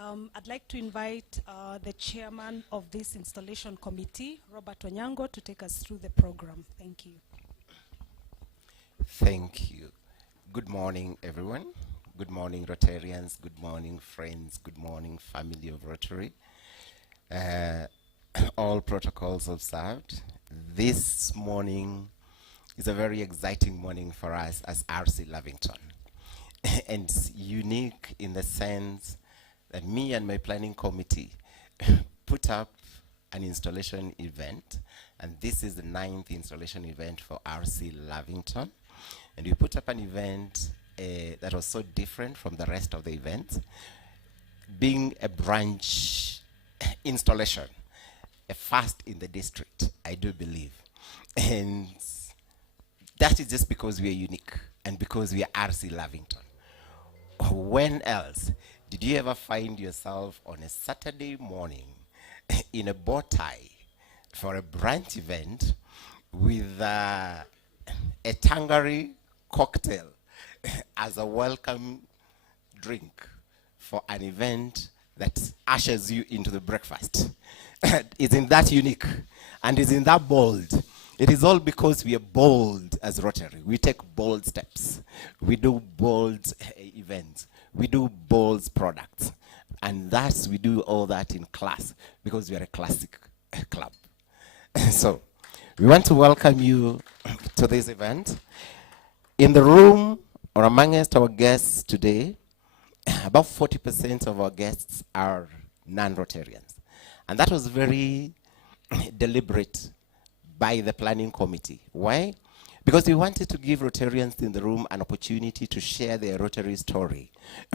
I'd like to invite the chairman of this installation committee, Robert Onyango, to take us through the program. Thank you. Thank you. Good morning, everyone. Good morning, Rotarians. Good morning, friends. Good morning, family of Rotary. All protocols observed. This morning is a very exciting morning for us as RC Lavington. And it's unique in the sense that me and my planning committee put up an installation event, and this is the 9th installation event for RC Lavington. And we put up an event that was so different from the rest of the events, being a brunch installation, a first in the district, I do believe. And that is just because we are unique and because we are RC Lavington. When else did you ever find yourself on a Saturday morning in a bow tie for a brunch event with a Tangari cocktail as a welcome drink for an event that ushers you into the breakfast? Isn't that unique? And isn't that bold? It is all because we are bold as Rotary. We take bold steps. We do bold events. We do bold products. And we do all that in class because we are a classic club. So we want to welcome you to this event. In the room or amongst our guests today, about 40% of our guests are non-Rotarians. And that was very deliberate by the planning committee. Why? Because we wanted to give Rotarians in the room an opportunity to share their Rotary story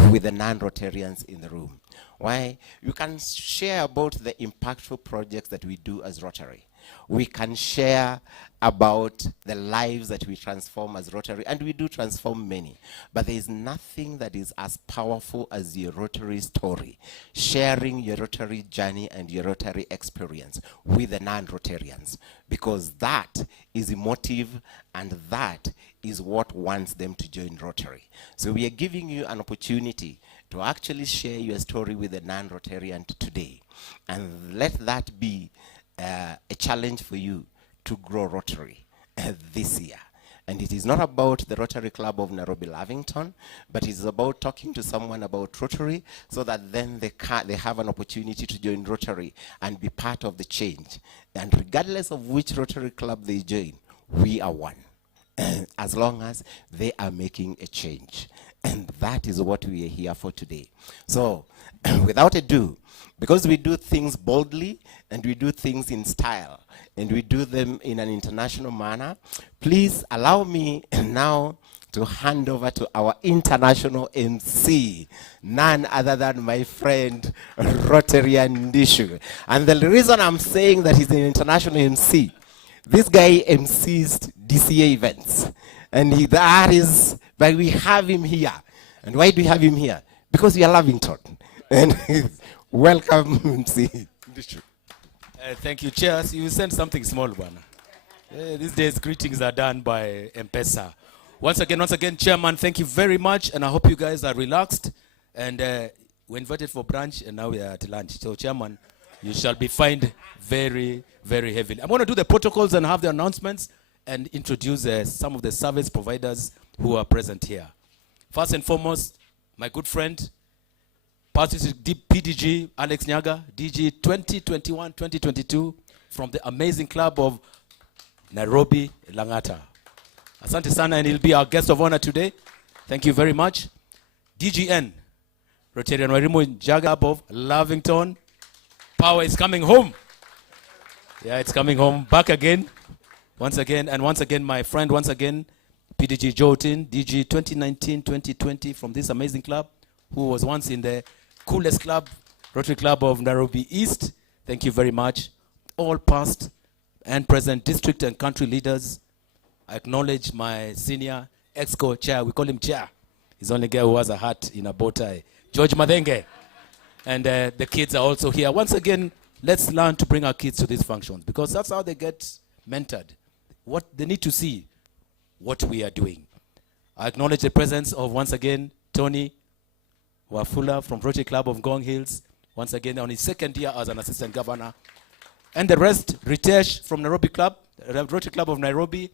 with the non-Rotarians in the room. Why? You can share about the impactful projects that we do as Rotary. We can share about the lives that we transform as Rotary, and we do transform many. But there is nothing that is as powerful as your Rotary story, sharing your Rotary journey and your Rotary experience with the non-Rotarians, because that is emotive and that is what wants them to join Rotary. So we are giving you an opportunity to actually share your story with the non-Rotarian today, and let that be a challenge for you to grow Rotary this year. And it is not about the Rotary Club of Nairobi Lavington, but it's about talking to someone about Rotary so that then they have an opportunity to join Rotary and be part of the change. And regardless of which Rotary Club they join, we are one, as long as they are making a change. And that is what we are here for today. So, without ado, because we do things boldly and we do things in style and we do them in an international manner, please allow me now to hand over to our international MC, none other than my friend Rotarian Ndishu. And the reason I'm saying that he's an international MC, this guy MCs DCA events. And but we have him here. And why do we have him here? Because we are Lavington. And welcome, MC. Thank you, Chair. You sent something small, Bwana. These days, greetings are done by M-Pesa. Once again, Chairman, thank you very much. And I hope you guys are relaxed. And we're invited for brunch, and now we are at lunch. So, Chairman, you shall be fined very, very heavily. I'm going to do the protocols and have the announcements and introduce some of the service providers who are present here. First and foremost, my good friend, PDG Alex Nyaga, DG 2021-2022 from the amazing club of Nairobi Langata. Asante sana, and he'll be our guest of honor today. Thank you very much. DGN, Rotarian Wairimu Njaga of Lavington. Power is coming home. Yeah, it's coming home. Back again. Once again, my friend, PDG Jotin, DG 2019-2020 from this amazing club, who was once in the coolest club, Rotary Club of Nairobi East. Thank you very much. All past and present district and country leaders. I acknowledge my senior EXCO chair. We call him chair. He's the only guy who has a hat in a bow tie. George Madenge. And the kids are also here. Once again, let's learn to bring our kids to these functions, because that's how they get mentored. What they need to see, what we are doing. I acknowledge the presence of, once again, Tony Wafula from Rotary Club of Ngong Hills, once again on his second year as an assistant governor. And the rest, Ritesh from Nairobi Club, Rotary Club of Nairobi,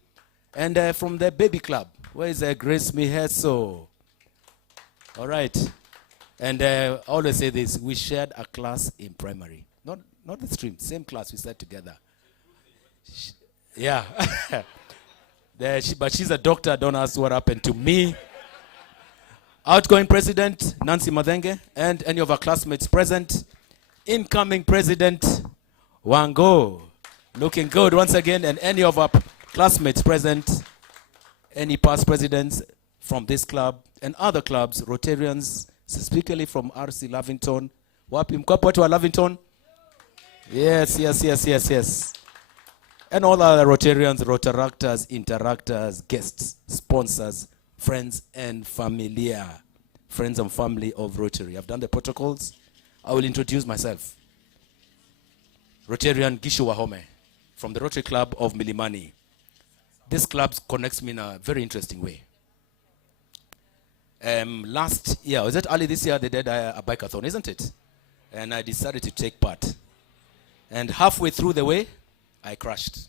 and from the Baby Club. Where is Grace Miheso? All right. And I always say this, we shared a class in primary. Not the stream, same class we sat together. Yeah. But she's a doctor, don't ask what happened to me. Outgoing President, Nancy Madenge, and any of our classmates present. Incoming President, Wango, looking good once again, and any of our classmates present, any past presidents from this club and other clubs, Rotarians, specifically from RC Lavington. Wapi mkwapo watu wa Lavington? Yes. And all other Rotarians, Rotaractors, Interactors, guests, sponsors, friends and familia. Friends and family of Rotary. I've done the protocols. I will introduce myself. Rotarian Gishu Wahome from the Rotary Club of Milimani. This club connects me in a very interesting way. Last year, was it early this year, they did a bike-a-thon, isn't it? And I decided to take part. And halfway through the way, I crashed.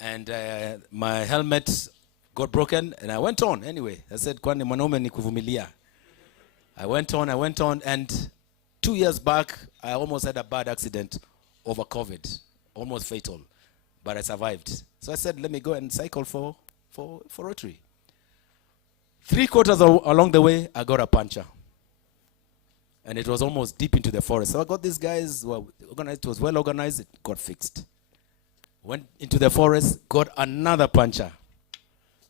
And my helmet got broken, and I went on anyway. I said, kwani mwanaume ni kuvumilia. I went on, and 2 years back, I almost had a bad accident over COVID, almost fatal, but I survived. So I said, let me go and cycle for Rotary. 3/4 along the way, I got a puncture. And it was almost deep into the forest. So I got these guys, organized, it was well organized, it got fixed. Went into the forest, got another puncture.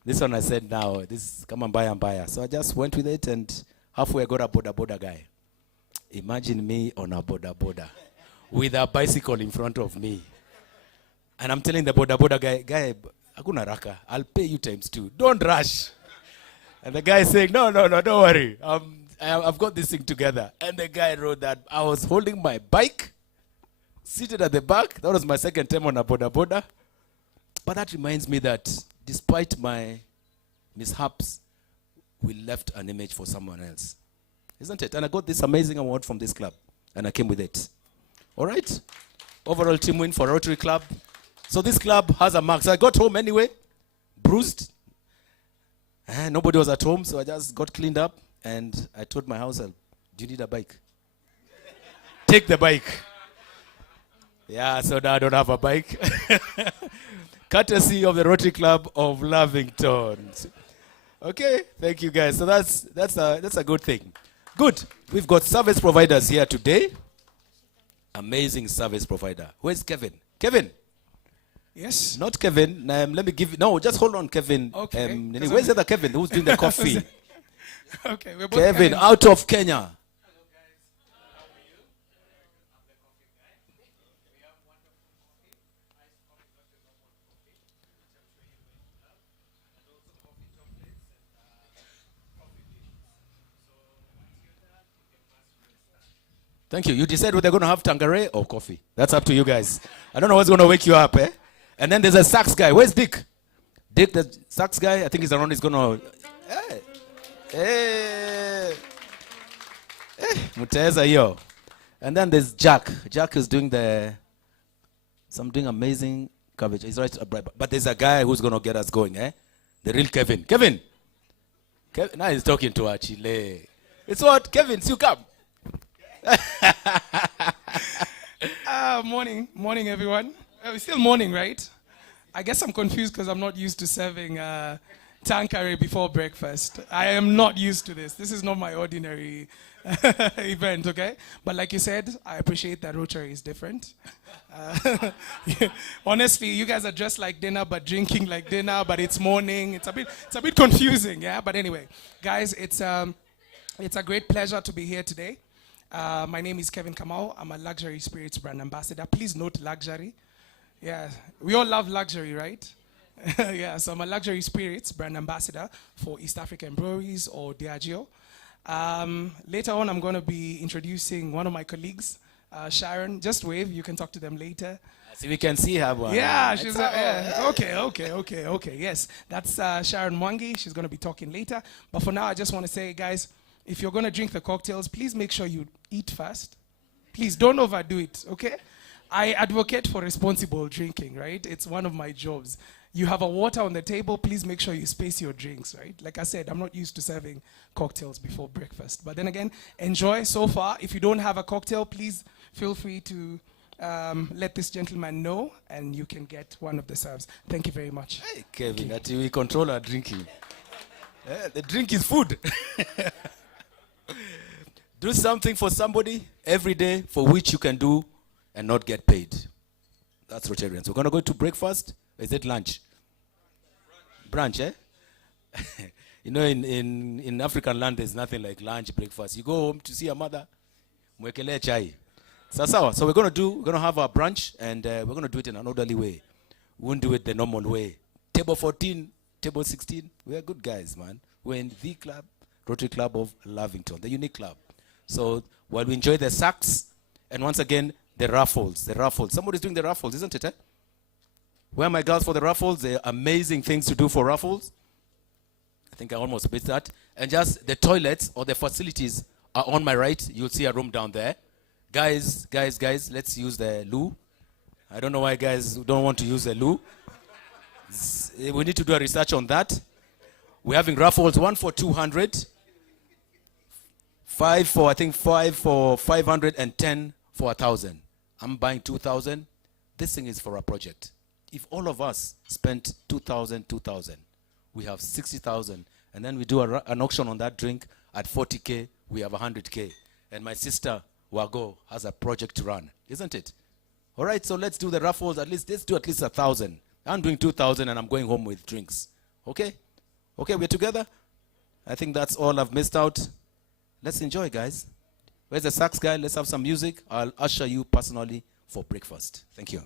This one I said, now, this come and buy. So I just went with it, and halfway I got a boda guy. Imagine me on a boda with a bicycle in front of me. And I'm telling the boda guy, hakuna raka, I'll pay you ×2. Don't rush. And the guy is saying, no, don't worry. I've got this thing together. And the guy wrote that I was holding my bike, seated at the back. That was my second time on a boda. But that reminds me that despite my mishaps, we left an image for someone else. Isn't it? And I got this amazing award from this club. And I came with it. All right? Overall team win for Rotary Club. So this club has a mark. So I got home anyway, bruised. Nobody was at home, so I just got cleaned up. And I told my house help, do you need a bike? Take the bike. Yeah, so now I don't have a bike. Courtesy of the Rotary Club of Lavington. Okay, thank you guys. So that's a good thing. Good. We've got service providers here today. Amazing service provider. Where's Kevin? Kevin? Yes. Not Kevin. Let me give you. No, just hold on, Kevin. Okay. Where's the other Kevin who's doing the coffee? Okay, we're both Kevin, Kevins. out of Kenya. Hello, guys. How are you? I'm the coffee guy. We have wonderful coffee. Iced coffee, not your normal coffee, which I'm sure you're going to love. And also coffee chocolates and coffee beans. So once you're done, you can pass through and start. Thank you. You decide whether they're going to have Tanqueray or coffee. That's up to you guys. I don't know what's going to wake you up, eh? And then there's a sax guy. Where's Dick? Dick, the sax guy, I think he's around. He's going to... Hey. Muteza yo. And then there's Jack. Jack is doing something amazing coverage. He's right, but there's a guy who's going to get us going, eh? The real Kevin. Kevin. Now he's talking to our Chile. It's what? Kevin, you come. Morning, everyone. It's still morning, right? I guess I'm confused because I'm not used to serving Tanqueray before breakfast. I am not used to this. This is not my ordinary event, okay? But like you said, I appreciate that Rotary is different. Honestly, you guys are dressed like dinner, but drinking like dinner, but it's morning. It's a bit confusing, yeah? But anyway, guys, it's a great pleasure to be here today. My name is Kevin Kamau. I'm a luxury spirits brand ambassador. Please note luxury. Yeah, we all love luxury, right? Yeah, so I'm a luxury spirits brand ambassador for East African Breweries or Diageo. Later on, I'm going to be introducing one of my colleagues, Sharon. Just wave, you can talk to them later. See, we can see her. Yeah, she's okay. Yes, that's Sharon Mwangi. She's going to be talking later. But for now, I just want to say, guys, if you're going to drink the cocktails, please make sure you eat fast. Please don't overdo it, okay? I advocate for responsible drinking, right? It's one of my jobs. You have a water on the table, please make sure you space your drinks, right? Like I said, I'm not used to serving cocktails before breakfast. But then again, enjoy so far. If you don't have a cocktail, please feel free to let this gentleman know, and you can get one of the serves. Thank you very much. Hey, Kevin, that we control our drinking. The drink is food. Do something for somebody every day for which you can do and not get paid. That's Rotarians. We're going to go to breakfast. Is it lunch? Brunch, eh? You know, in African land, there's nothing like lunch, breakfast. You go home to see your mother, mwekele chai. So we're going to have our brunch, and we're going to do it in an orderly way. We won't do it the normal way. Table 14, table 16, we are good guys, man. We're in the club, Rotary Club of Lavington, the unique club. So while we enjoy the sacks, and once again, the raffles. Somebody's doing the raffles, isn't it, eh? Where are my girls for the raffles? They're amazing things to do for raffles. I think I almost missed that. And just the toilets or the facilities are on my right. You'll see a room down there. Guys, let's use the loo. I don't know why guys don't want to use the loo. We need to do a research on that. We're having raffles, 1 for 200, 5 for 500, and 10 for 1,000. I'm buying 2,000. This thing is for a project. If all of us spent 2,000, we have 60,000, and then we do an auction on that drink at 40K, we have 100K. And my sister, Wago, has a project to run, isn't it? All right, so let's do the raffles. Let's do at least 1,000. I'm doing 2,000, and I'm going home with drinks. Okay? Okay, we're together? I think that's all I've missed out. Let's enjoy, guys. Where's the sax guy? Let's have some music. I'll usher you personally for breakfast. Thank you.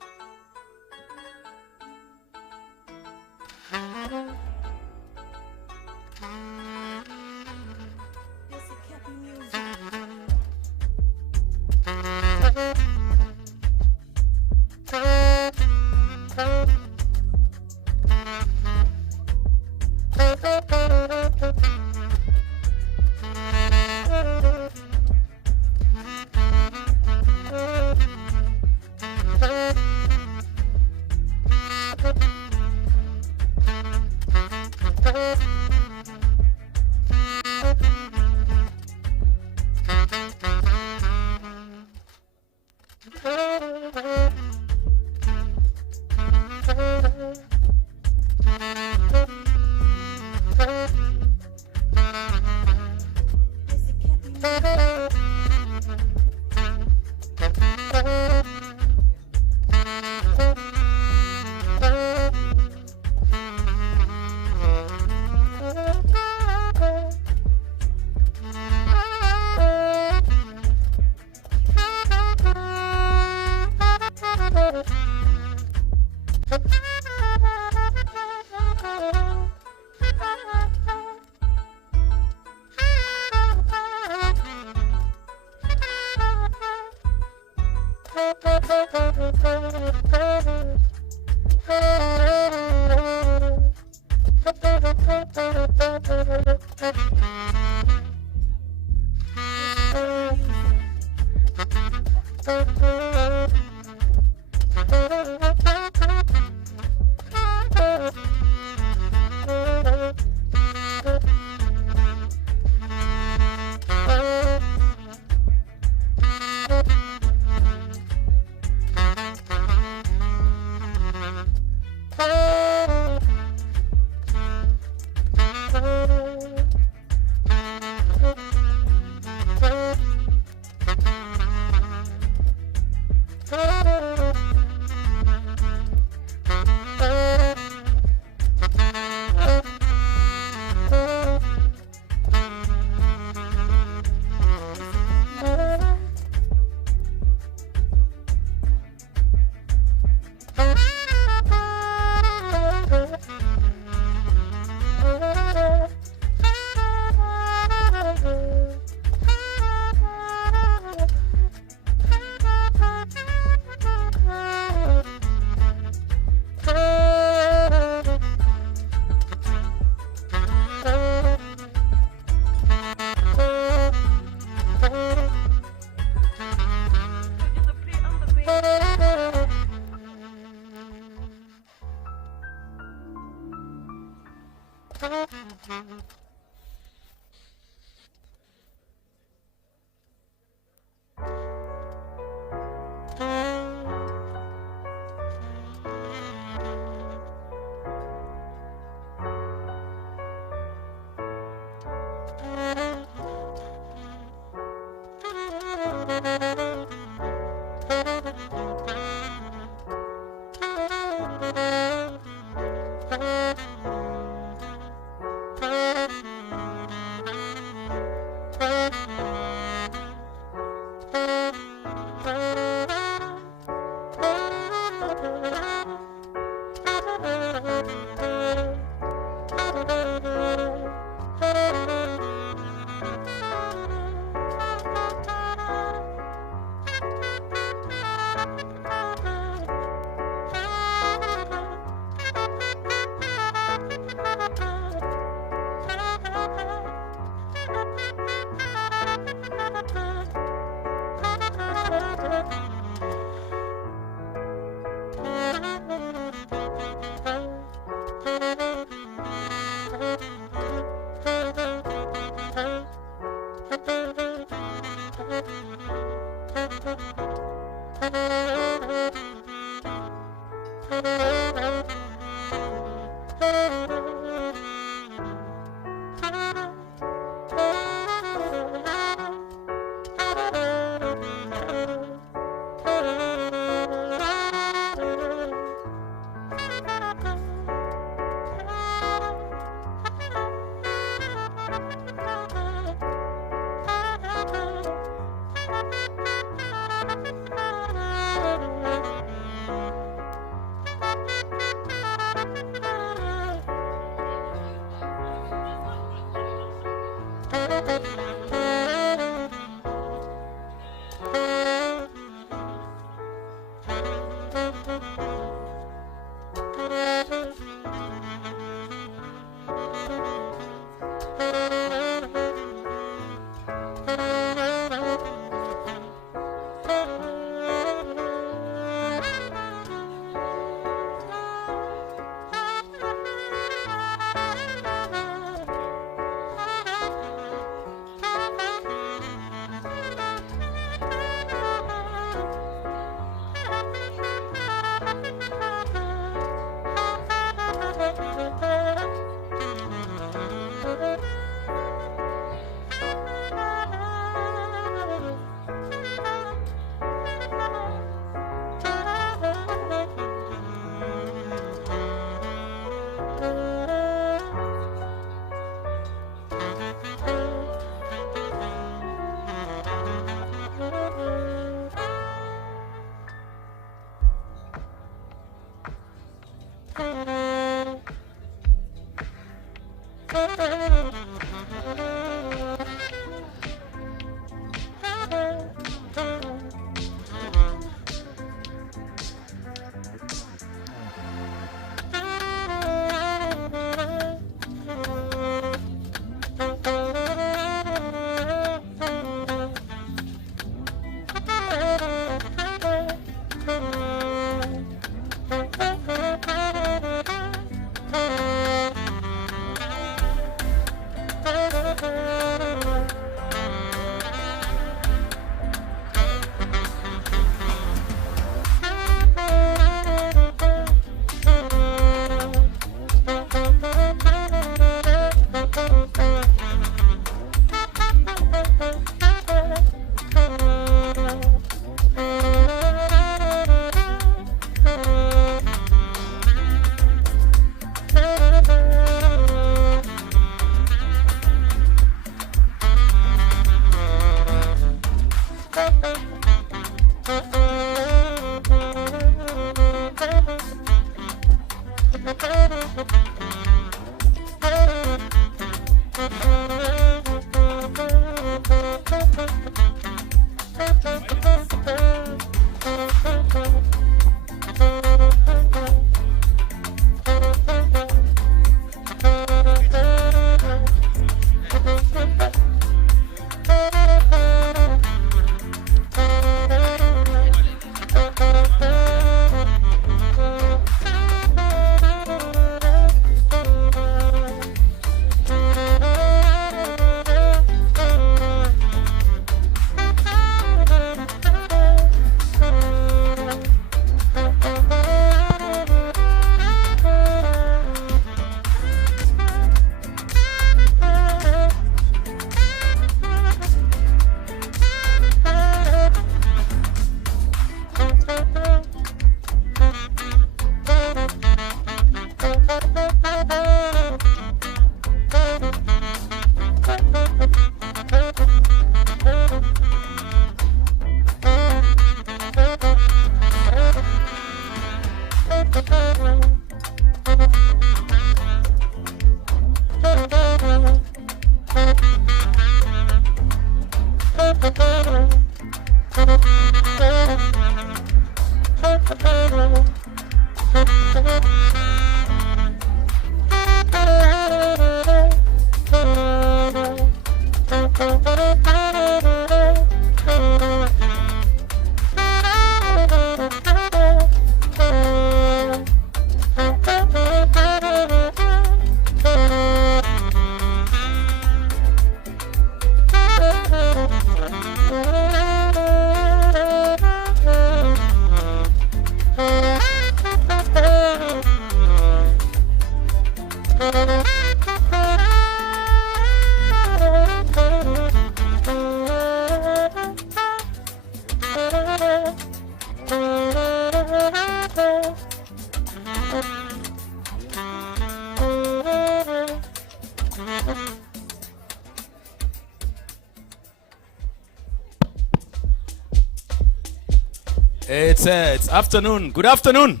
It's afternoon. Good afternoon.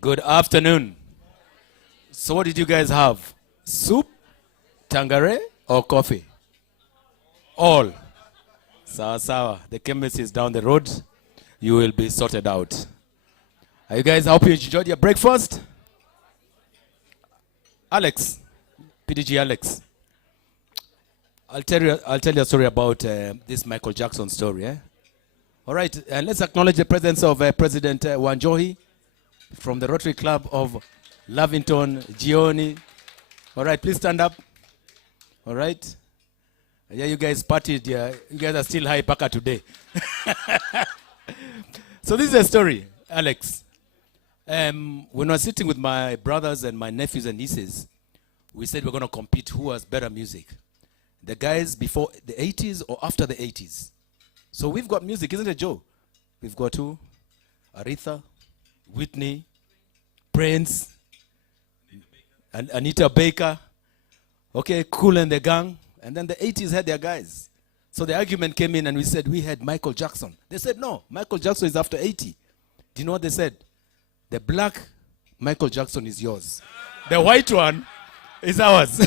Good afternoon. So what did you guys have? Soup, tangare, or coffee? All. Sawa sawa. The chemist is down the road. You will be sorted out. Are you guys, I hope you enjoyed your breakfast? Alex, PDG Alex. I'll tell you a story about this Michael Jackson story. All right, let's acknowledge the presence of President Wanjohi from the Rotary Club of Lavington, Gioni. All right, please stand up. All right. Yeah, you guys partied. Yeah, you guys are still high baka today. So this is a story, Alex. When I was sitting with my brothers and my nephews and nieces, we said we're going to compete who has better music. The guys before the 80s or after the 80s. So we've got music, isn't it, Joe? We've got who? Aretha, Whitney, Prince, and Anita Baker. Okay, Kool and the Gang. And then the 80s had their guys. So the argument came in and we said we had Michael Jackson. They said, no, Michael Jackson is after 80. Do you know what they said? The black Michael Jackson is yours. The white one It's ours.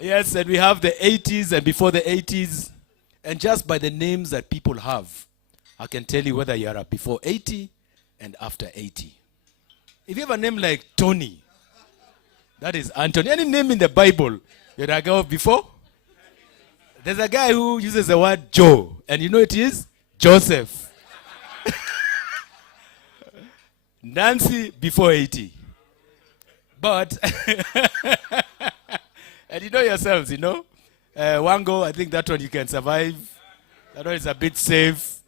Yes, and we have the 80s and before the 80s. And just by the names that people have, I can tell you whether you are before 80 and after 80. If you have a name like Tony, that is Anthony. Any name in the Bible, you're a guy before? There's a guy who uses the word Joe, and you know it is Joseph. Nancy before 80. But, and you know yourselves, you know. Wango, I think that one you can survive. That one is a bit safe.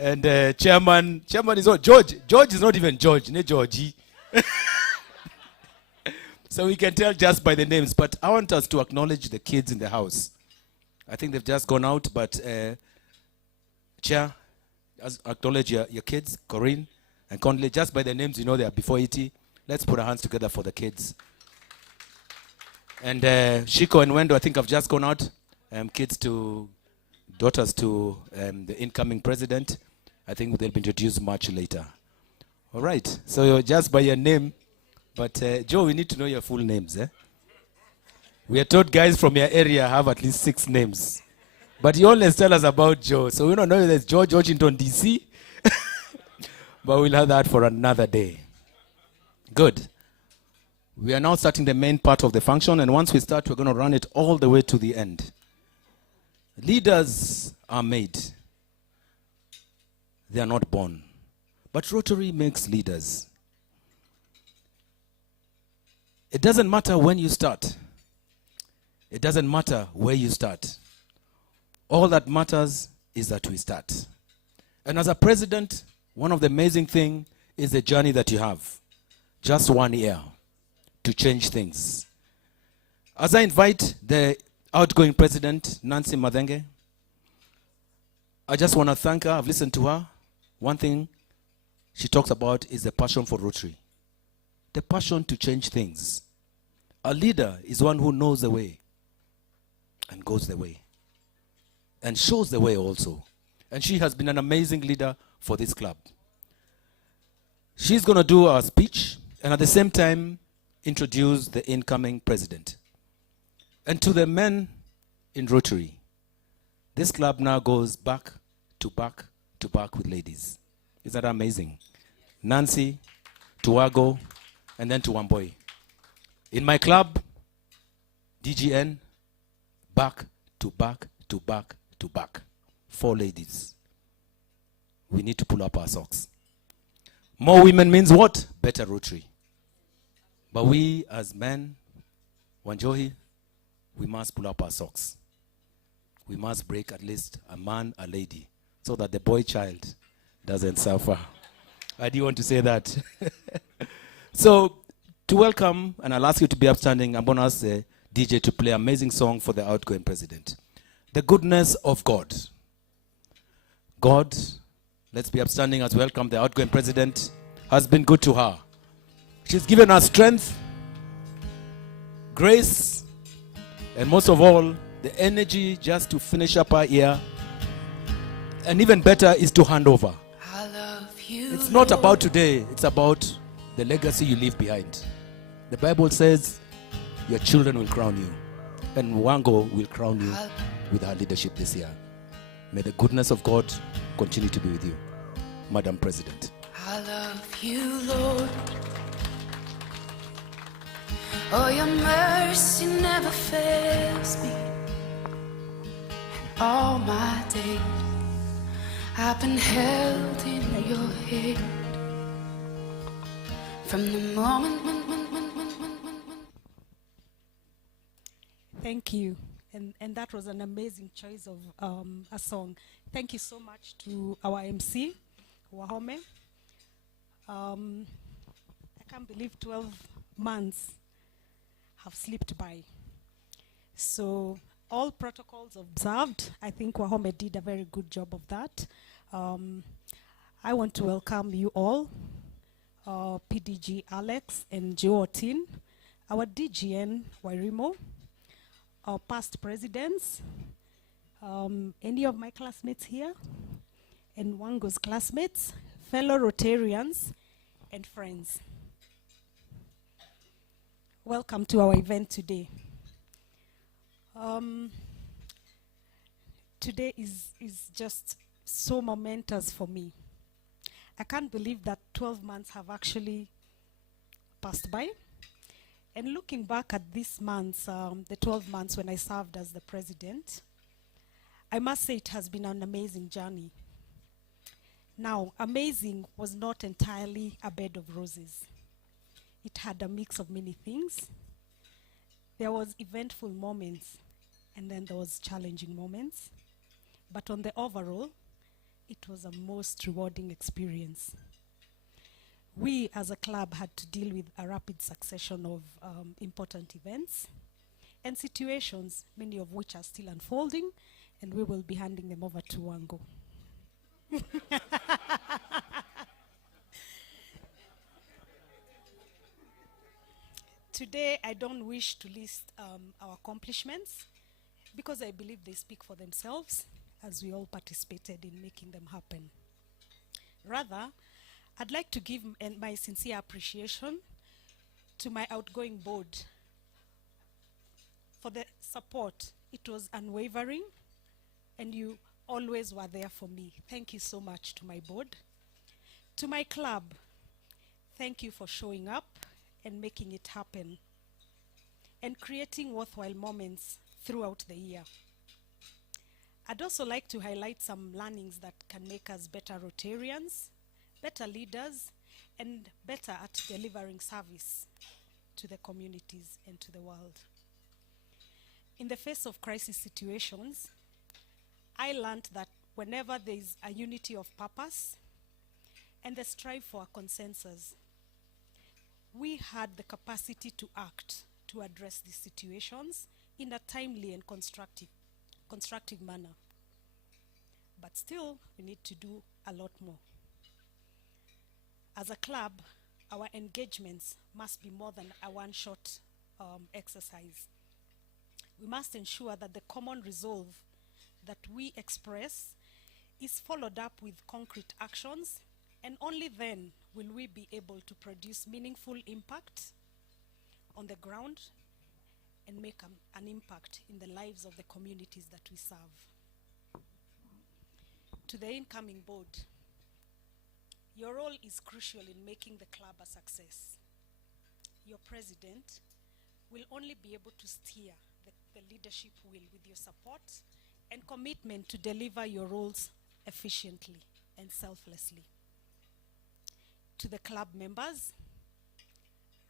And chairman is not George. George is not even George, ne Georgie. So we can tell just by the names. But I want us to acknowledge the kids in the house. I think they've just gone out, but Chair, acknowledge your kids, Corinne and Conley. Just by the names, you know they are before 80. Let's put our hands together for the kids. And Shiko and Wendo, I think have just gone out. Daughters to the incoming president. I think they'll be introduced much later. All right. So just by your name. But Joe, we need to know your full names. We are told guys from your area have at least 6 names. But you always tell us about Joe. So we don't know if there's George Washington, D.C. But we'll have that for another day. Good. We are now starting the main part of the function. And once we start, we're going to run it all the way to the end. Leaders are made. They are not born. But Rotary makes leaders. It doesn't matter when you start. It doesn't matter where you start. All that matters is that we start. And as a president, one of the amazing things is the journey that you have. Just 1 year to change things. As I invite the outgoing president, Nancy Madenge, I just want to thank her. I've listened to her. One thing she talks about is the passion for Rotary. The passion to change things. A leader is one who knows the way and goes the way and shows the way also. And she has been an amazing leader for this club. She's going to do our speech and at the same time introduce the incoming president. And to the men in Rotary, this club now goes back to back to back with ladies. Is that amazing? Nancy, to Wago, and then to Wamboi. In my club, DGN, back to back to back to back. 4 ladies. We need to pull up our socks. More women means what? Better Rotary. But we as men, Wanjohi, we must pull up our socks. We must break at least a man, a lady, so that the boy child doesn't suffer. I do want to say that. So, to welcome, and I'll ask you to be upstanding, I'm going to ask the DJ to play an amazing song for the outgoing president. The goodness of God. God, let's be upstanding as we welcome the outgoing president, has been good to her. She's given us strength, grace, and most of all, the energy just to finish up our year. And even better is to hand over. I love you, it's not about today, it's about the legacy you leave behind. The Bible says your children will crown you, and Wango will crown you with her leadership this year. May the goodness of God continue to be with you, Madam President. I love you, Lord. Oh, your mercy never fails me. And all my days I've been held in your hand. From the moment when. Thank you. And that was an amazing choice of a song. Thank you so much to our MC, Wahome. I can't believe 12 months have slipped by. So all protocols observed. I think Wahome did a very good job of that. I want to welcome you all, PDG Alex and Joe Otin, our DGN Wairimo, our past presidents, any of my classmates here, and Wango's classmates, fellow Rotarians, and friends. Welcome to our event today. Today is just so momentous for me. I can't believe that 12 months have actually passed by. And looking back at this month, the 12 months when I served as the president, I must say it has been an amazing journey. Now, amazing was not entirely a bed of roses. It had a mix of many things. There was eventful moments, and then there was challenging moments. But on the overall, it was a most rewarding experience. We as a club had to deal with a rapid succession of important events and situations, many of which are still unfolding, and we will be handing them over to Wango. Today, I don't wish to list our accomplishments because I believe they speak for themselves as we all participated in making them happen. Rather, I'd like to give my sincere appreciation to my outgoing board for the support. It was unwavering, and you always were there for me. Thank you so much to my board. To my club, thank you for showing up and making it happen and creating worthwhile moments throughout the year. I'd also like to highlight some learnings that can make us better Rotarians, better leaders, and better at delivering service to the communities and to the world. In the face of crisis situations, I learned that whenever there is a unity of purpose and the strive for a consensus, we had the capacity to act to address these situations in a timely and constructive manner. But still, we need to do a lot more. As a club, our engagements must be more than a one-shot exercise. We must ensure that the common resolve that we express is followed up with concrete actions, and only then will we be able to produce meaningful impact on the ground and make an impact in the lives of the communities that we serve. To the incoming board, your role is crucial in making the club a success. Your president will only be able to steer the leadership wheel with your support and commitment to deliver your roles efficiently and selflessly. To the club members,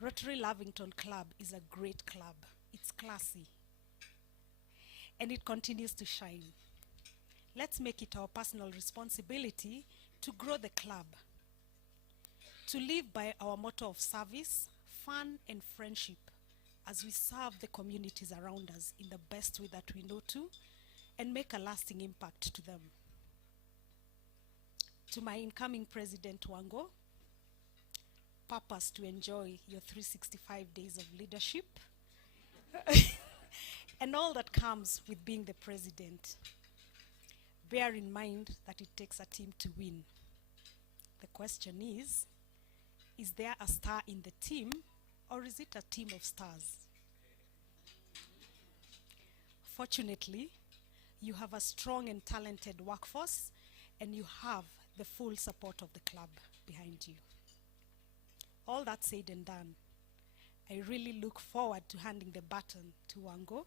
Rotary Lavington Club is a great club. It's classy, and it continues to shine. Let's make it our personal responsibility to grow the club, to live by our motto of service, fun, and friendship as we serve the communities around us in the best way that we know to, and make a lasting impact to them. To my incoming President Wango, purpose to enjoy your 365 days of leadership and all that comes with being the president. Bear in mind that it takes a team to win. The question is there a star in the team, or is it a team of stars? Fortunately, you have a strong and talented workforce, and you have the full support of the club behind you. All that said and done, I really look forward to handing the baton to Wango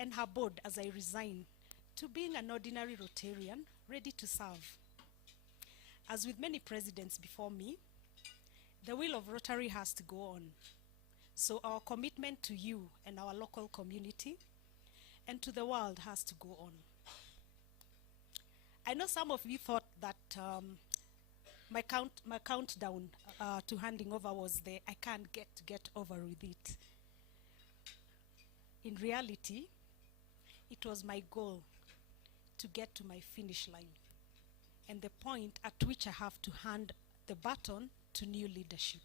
and her board as I resign to being an ordinary Rotarian ready to serve. As with many presidents before me, the wheel of Rotary has to go on. So our commitment to you and our local community and to the world has to go on. I know some of you thought that my countdown to handing over was there. I can't get over with it. In reality, it was my goal to get to my finish line and the point at which I have to hand the baton to new leadership.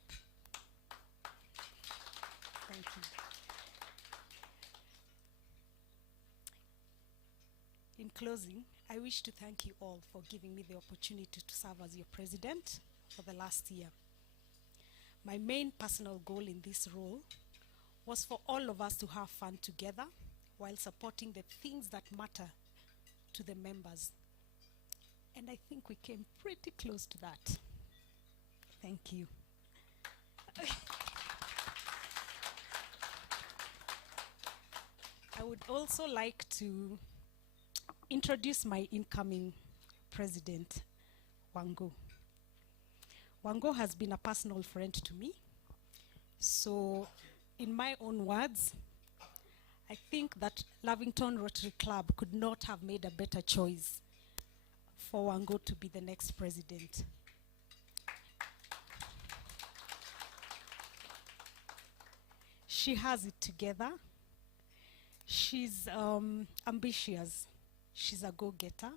Thank you. In closing, I wish to thank you all for giving me the opportunity to serve as your president for the last year. My main personal goal in this role was for all of us to have fun together while supporting the things that matter to the members. And I think we came pretty close to that. Thank you. I would also like to introduce my incoming president, Wango. Wango has been a personal friend to me. So, in my own words, I think that Lavington Rotary Club could not have made a better choice for Wango to be the next president. She has it together. She's ambitious. She's a go-getter.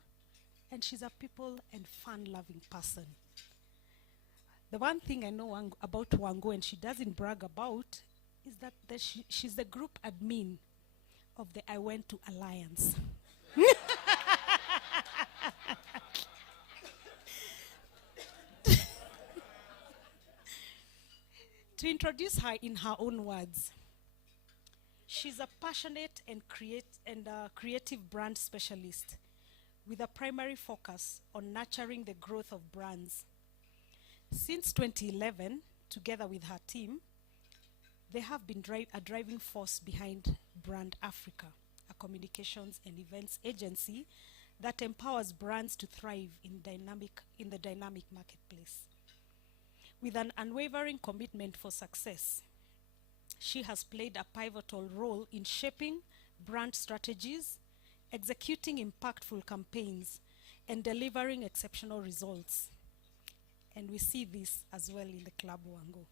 And she's a people and fun-loving person. The one thing I know about Wango, and she doesn't brag about, is that she's the group admin of the I Went to Alliance. To introduce her in her own words, she's a passionate and creative brand specialist with a primary focus on nurturing the growth of brands. Since 2011, together with her team, they have been a driving force behind Brand Africa, a communications and events agency that empowers brands to thrive in the dynamic marketplace. With an unwavering commitment for success, she has played a pivotal role in shaping brand strategies, executing impactful campaigns, and delivering exceptional results. And we see this as well in the Club Wango.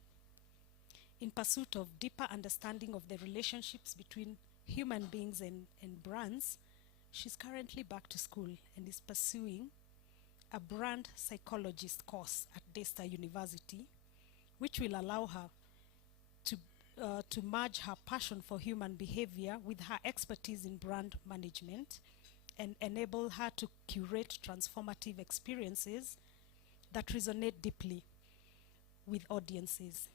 In pursuit of deeper understanding of the relationships between human beings and brands, she's currently back to school and is pursuing a brand psychologist course at Daystar University, which will allow her to merge her passion for human behavior with her expertise in brand management and enable her to curate transformative experiences that resonate deeply with audiences.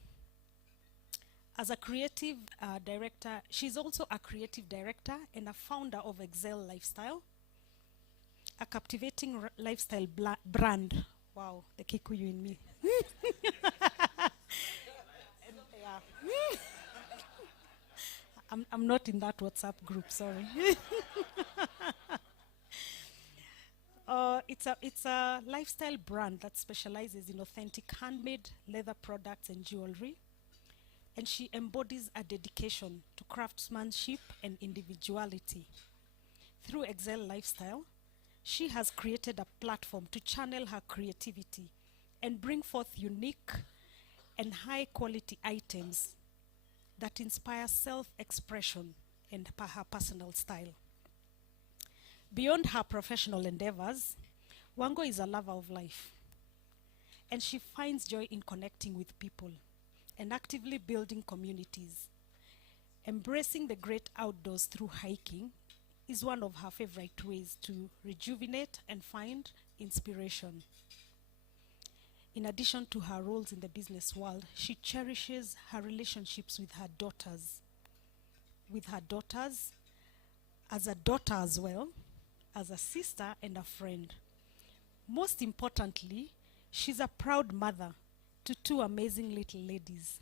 As a creative director, she's also a creative director and a founder of Excel Lifestyle, a captivating lifestyle brand. Wow, the Kikuyu in me. I'm not in that WhatsApp group, sorry. It's a lifestyle brand that specializes in authentic handmade leather products and jewelry. And she embodies a dedication to craftsmanship and individuality. Through Excel Lifestyle, she has created a platform to channel her creativity and bring forth unique and high-quality items that inspire self-expression and her personal style. Beyond her professional endeavors, Wango is a lover of life, and she finds joy in connecting with people and actively building communities. Embracing the great outdoors through hiking is one of her favorite ways to rejuvenate and find inspiration. In addition to her roles in the business world, she cherishes her relationships with her daughters. As a daughter as well, as a sister and a friend. Most importantly, she's a proud mother to two amazing little ladies,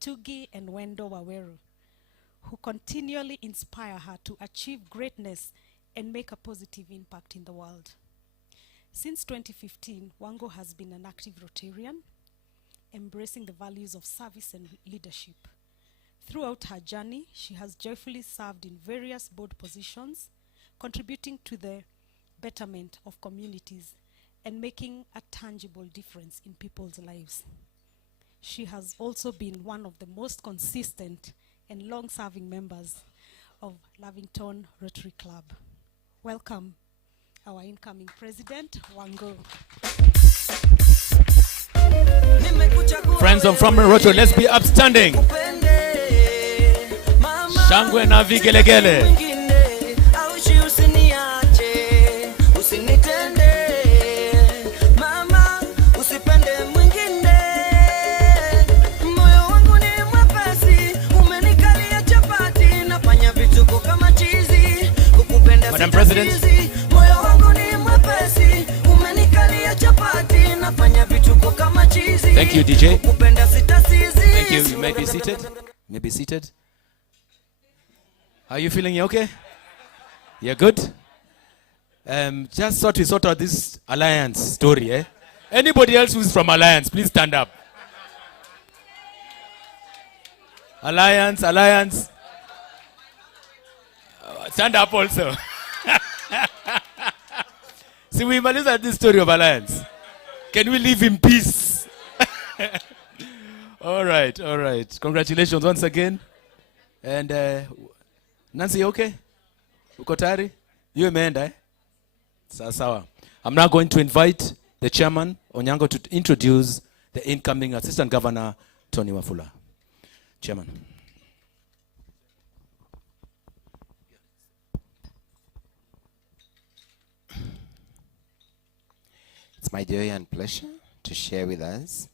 Tugi and Wendo Waweru, who continually inspire her to achieve greatness and make a positive impact in the world. Since 2015, Wango has been an active Rotarian, embracing the values of service and leadership. Throughout her journey, she has joyfully served in various board positions, contributing to the betterment of communities and making a tangible difference in people's lives. She has also been one of the most consistent and long-serving members of Lavington Rotary Club. Welcome, our incoming president, Wango. Friends of from Rotary, let's be upstanding. Shangwe na vigelegele. Moyo wangu ni mwepesi, umenika Madam President. Thank you, DJ. Thank you. You may be seated. You may be seated. How are you feeling? You okay? You're good? Just thought we sort out this Alliance story, eh? Anybody else who's from Alliance, please stand up. Alliance. Stand up also. See, we must at this story of Alliance. Can we live in peace? All right. Congratulations once again. And Nancy, you okay? Uko tayari? You imeenda, eh? Sawa. I'm now going to invite the chairman, Onyango, to introduce the incoming Assistant Governor, Tony Wafula. Chairman. It's my joy and pleasure to share with us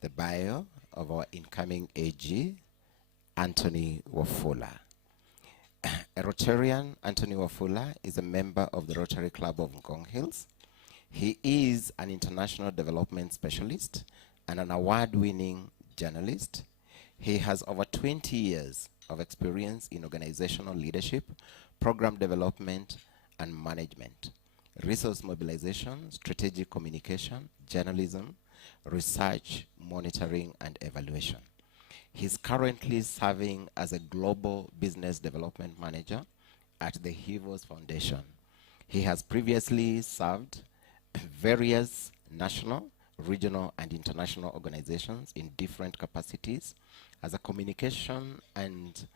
the bio of our incoming AG, Anthony Wafula. A Rotarian, Anthony Wafula is a member of the Rotary Club of Ngong Hills. He is an international development specialist and an award-winning journalist. He has over 20 years of experience in organizational leadership, program development, and management, resource mobilization, strategic communication, journalism, research, monitoring, and evaluation. He's currently serving as a global business development manager at the Hivos Foundation. He has previously served various national, regional, and international organizations in different capacities as a communication and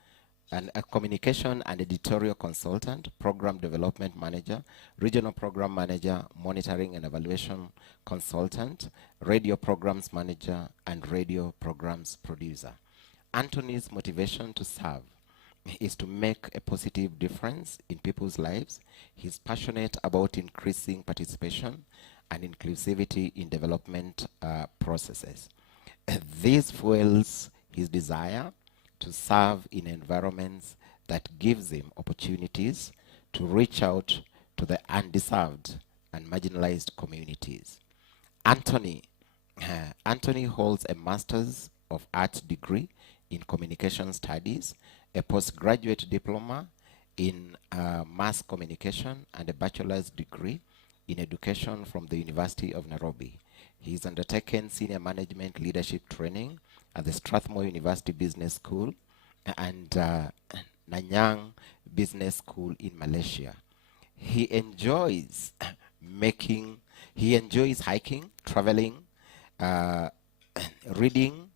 editorial consultant, program development manager, regional program manager, monitoring and evaluation consultant, radio programs manager, and radio programs producer. Anthony's motivation to serve is to make a positive difference in people's lives. He's passionate about increasing participation and inclusivity in development processes. This fuels his desire to serve in environments that gives him opportunities to reach out to the undeserved and marginalized communities. Anthony holds a Master's of Arts degree in Communication Studies, a postgraduate diploma in Mass Communication, and a bachelor's degree in Education from the University of Nairobi. He's undertaken senior management leadership training at the Strathmore University Business School and Nanyang Business School in Malaysia. He enjoys hiking, traveling, reading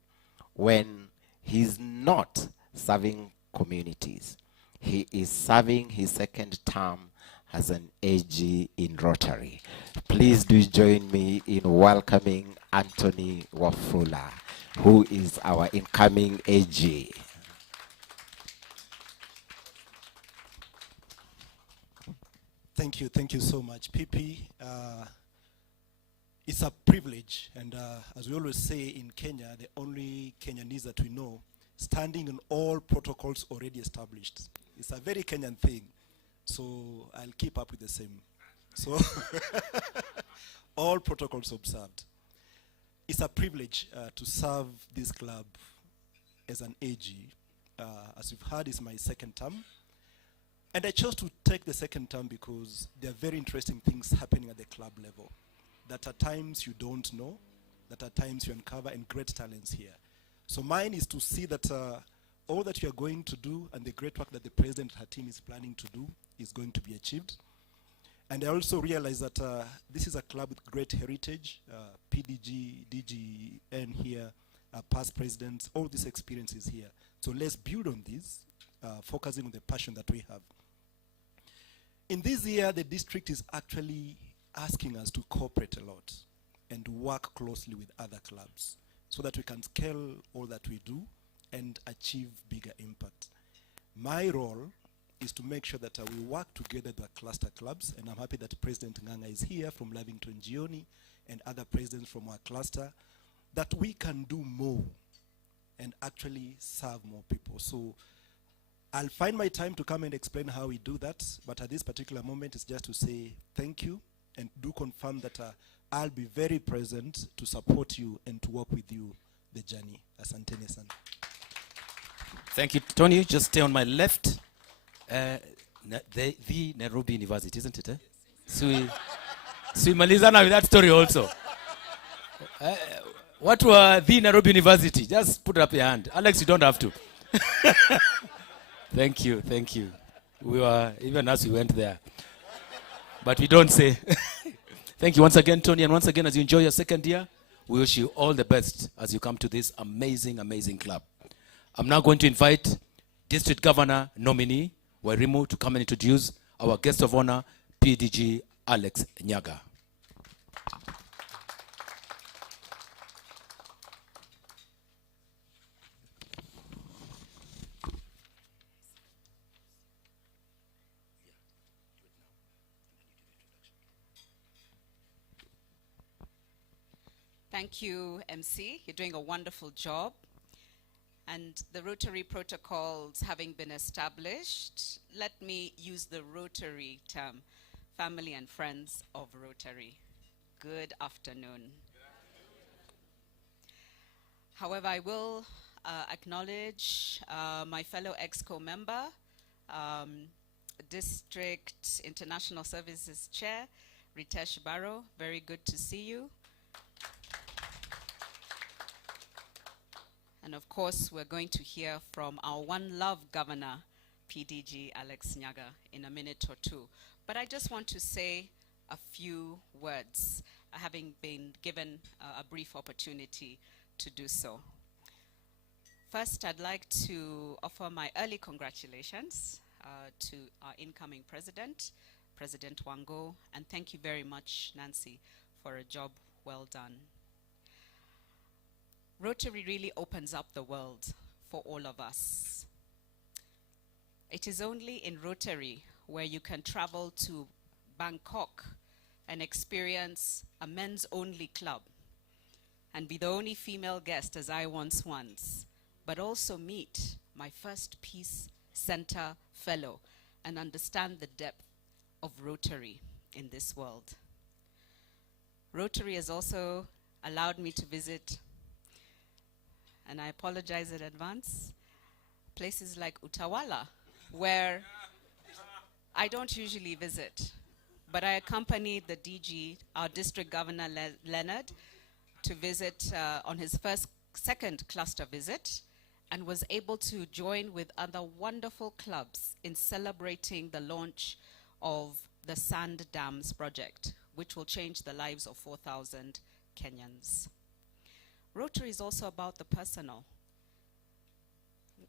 when he's not serving communities. He is serving his second term as an AG in Rotary. Please do join me in welcoming Anthony Wafula, who is our incoming AG. Thank you so much, PP. It's a privilege, and as we always say in Kenya, the only Kenyanese that we know, standing on all protocols already established. It's a very Kenyan thing, so I'll keep up with the same. So, all protocols observed. It's a privilege to serve this club as an AG. As you've heard, it's my second term. And I chose to take the second term because there are very interesting things happening at the club level that at times you don't know, that at times you uncover, and great talents here. So mine is to see that all that you are going to do and the great work that the president and her team is planning to do is going to be achieved. And I also realize that this is a club with great heritage, PDG, DGN here, past presidents, all these experiences here. So let's build on this, focusing on the passion that we have. In this year, the district is actually asking us to cooperate a lot and work closely with other clubs so that we can scale all that we do and achieve bigger impact. My role is to make sure that we work together with the cluster clubs, and I'm happy that President Nganga is here from Lavington, Gioni, and other presidents from our cluster, that we can do more and actually serve more people. So I'll find my time to come and explain how we do that, but at this particular moment, it's just to say thank you and do confirm that I'll be very present to support you and to walk with you the journey. Asanteni sana. Thank you, Tony. Just stay on my left. The Nairobi University, isn't it? So we malizana with that story also. What were the Nairobi University? Just put up your hand. Alex, you don't have to. Thank you, thank you. We were, even as we went there. But we don't say. Thank you once again, Tony. And once again, as you enjoy your second year, we wish you all the best as you come to this amazing, amazing club. I'm now going to invite District Governor nominee Wairimu to come and introduce our guest of honor, PDG Alex Nyaga. Thank you, MC. You're doing a wonderful job. And the Rotary protocols having been established, let me use the Rotary term, family and friends of Rotary. Good afternoon. However, I will acknowledge my fellow EXCO member, District International Services Chair, Ritesh Barrow. Very good to see you. And of course, we're going to hear from our One Love Governor, PDG Alex Nyaga, in a minute or two. But I just want to say a few words, having been given a brief opportunity to do so. First, I'd like to offer my early congratulations to our incoming president, President Wango, and thank you very much, Nancy, for a job well done. Rotary really opens up the world for all of us. It is only in Rotary where you can travel to Bangkok and experience a men's-only club and be the only female guest, as I once was, but also meet my first Peace Center fellow and understand the depth of Rotary in this world. Rotary has also allowed me to visit, and I apologize in advance, places like Utawala, where I don't usually visit, but I accompanied the DG, our District Governor Leonard, to visit on his second cluster visit, and was able to join with other wonderful clubs in celebrating the launch of the Sand Dams project, which will change the lives of 4,000 Kenyans. Rotary is also about the personal.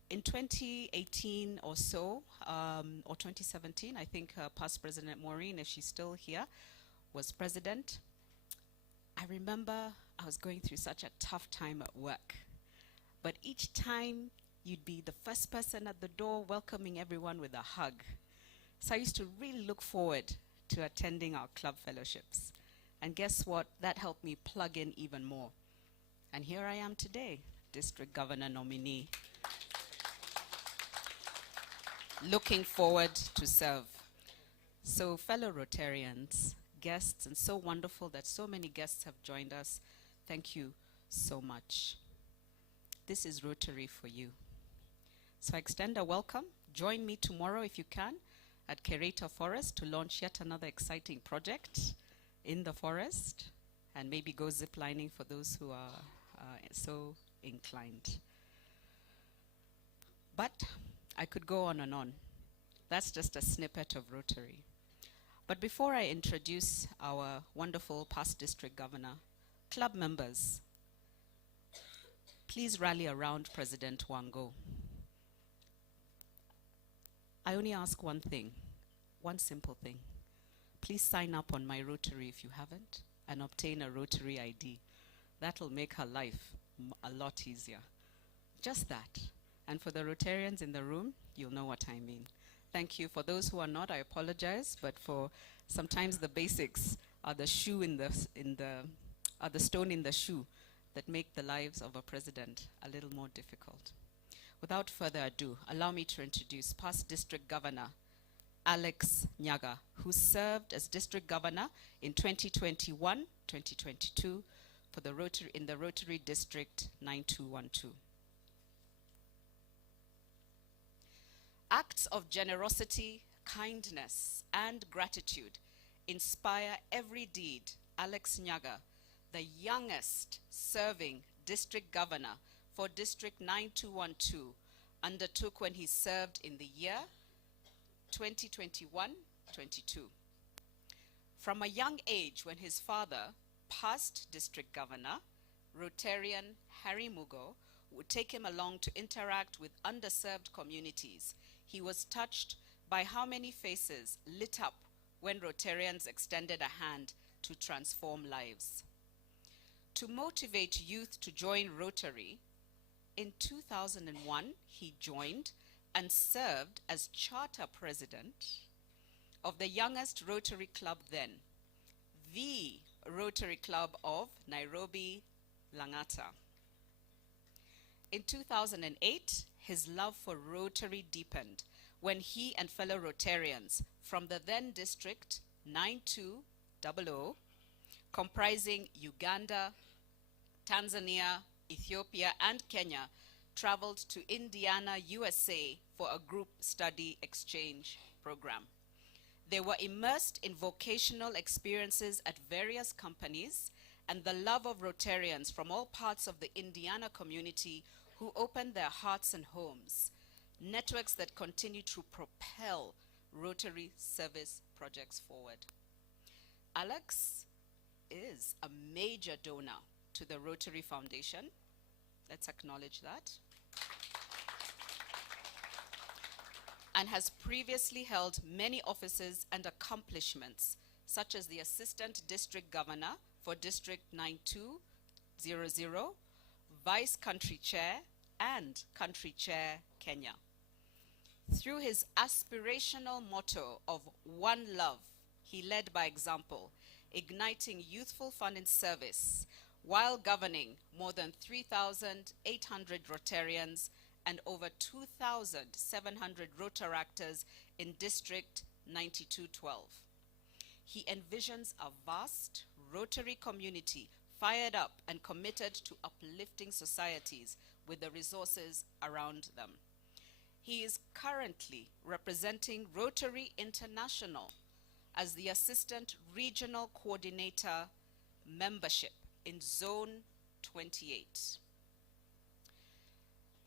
In 2018 or so, or 2017, I think past President Maureen, if she's still here, was president. I remember I was going through such a tough time at work. But each time, you'd be the first person at the door welcoming everyone with a hug. So I used to really look forward to attending our club fellowships. And guess what? That helped me plug in even more. And here I am today, District Governor nominee. Looking forward to serve. So fellow Rotarians, guests, and so wonderful that so many guests have joined us, thank you so much. This is Rotary for you. So I extend a welcome. Join me tomorrow if you can at Kereta Forest to launch yet another exciting project in the forest, and maybe go ziplining for those who are so inclined. But I could go on and on. That's just a snippet of Rotary. But before I introduce our wonderful past district governor, club members, please rally around President Wango. I only ask one thing, one simple thing. Please sign up on my Rotary if you haven't and obtain a Rotary ID. That'll make her life a lot easier. Just that. And for the Rotarians in the room, you'll know what I mean. Thank you. For those who are not, I apologize, but for sometimes the basics are the stone in the shoe that make the lives of a president a little more difficult. Without further ado, allow me to introduce past District Governor Alex Nyaga, who served as District Governor in 2021-2022 for the Rotary in the Rotary District 9212. Acts of generosity, kindness, and gratitude inspire every deed Alex Nyaga, the youngest serving District Governor for District 9212, undertook when he served in the year 2021-22. From a young age, when his father, past District Governor, Rotarian Harry Mugo, would take him along to interact with underserved communities, he was touched by how many faces lit up when Rotarians extended a hand to transform lives. To motivate youth to join Rotary, in 2001, he joined and served as charter president of the youngest Rotary club then, the Rotary Club of Nairobi, Langata. In 2008, his love for Rotary deepened when he and fellow Rotarians from the then District 9200, comprising Uganda, Tanzania, Ethiopia, and Kenya, traveled to Indiana, USA for a group study exchange program. They were immersed in vocational experiences at various companies and the love of Rotarians from all parts of the Indiana community who opened their hearts and homes, networks that continue to propel Rotary service projects forward. Alex is a major donor to the Rotary Foundation. Let's acknowledge that. And has previously held many offices and accomplishments, such as the Assistant District Governor for District 9200, Vice Country Chair, and Country Chair Kenya. Through his aspirational motto of One Love, he led by example, igniting youthful fun and service while governing more than 3,800 Rotarians and over 2,700 Rotaractors in District 9212. He envisions a vast Rotary community fired up and committed to uplifting societies with the resources around them. He is currently representing Rotary International as the Assistant Regional Coordinator membership in Zone 28.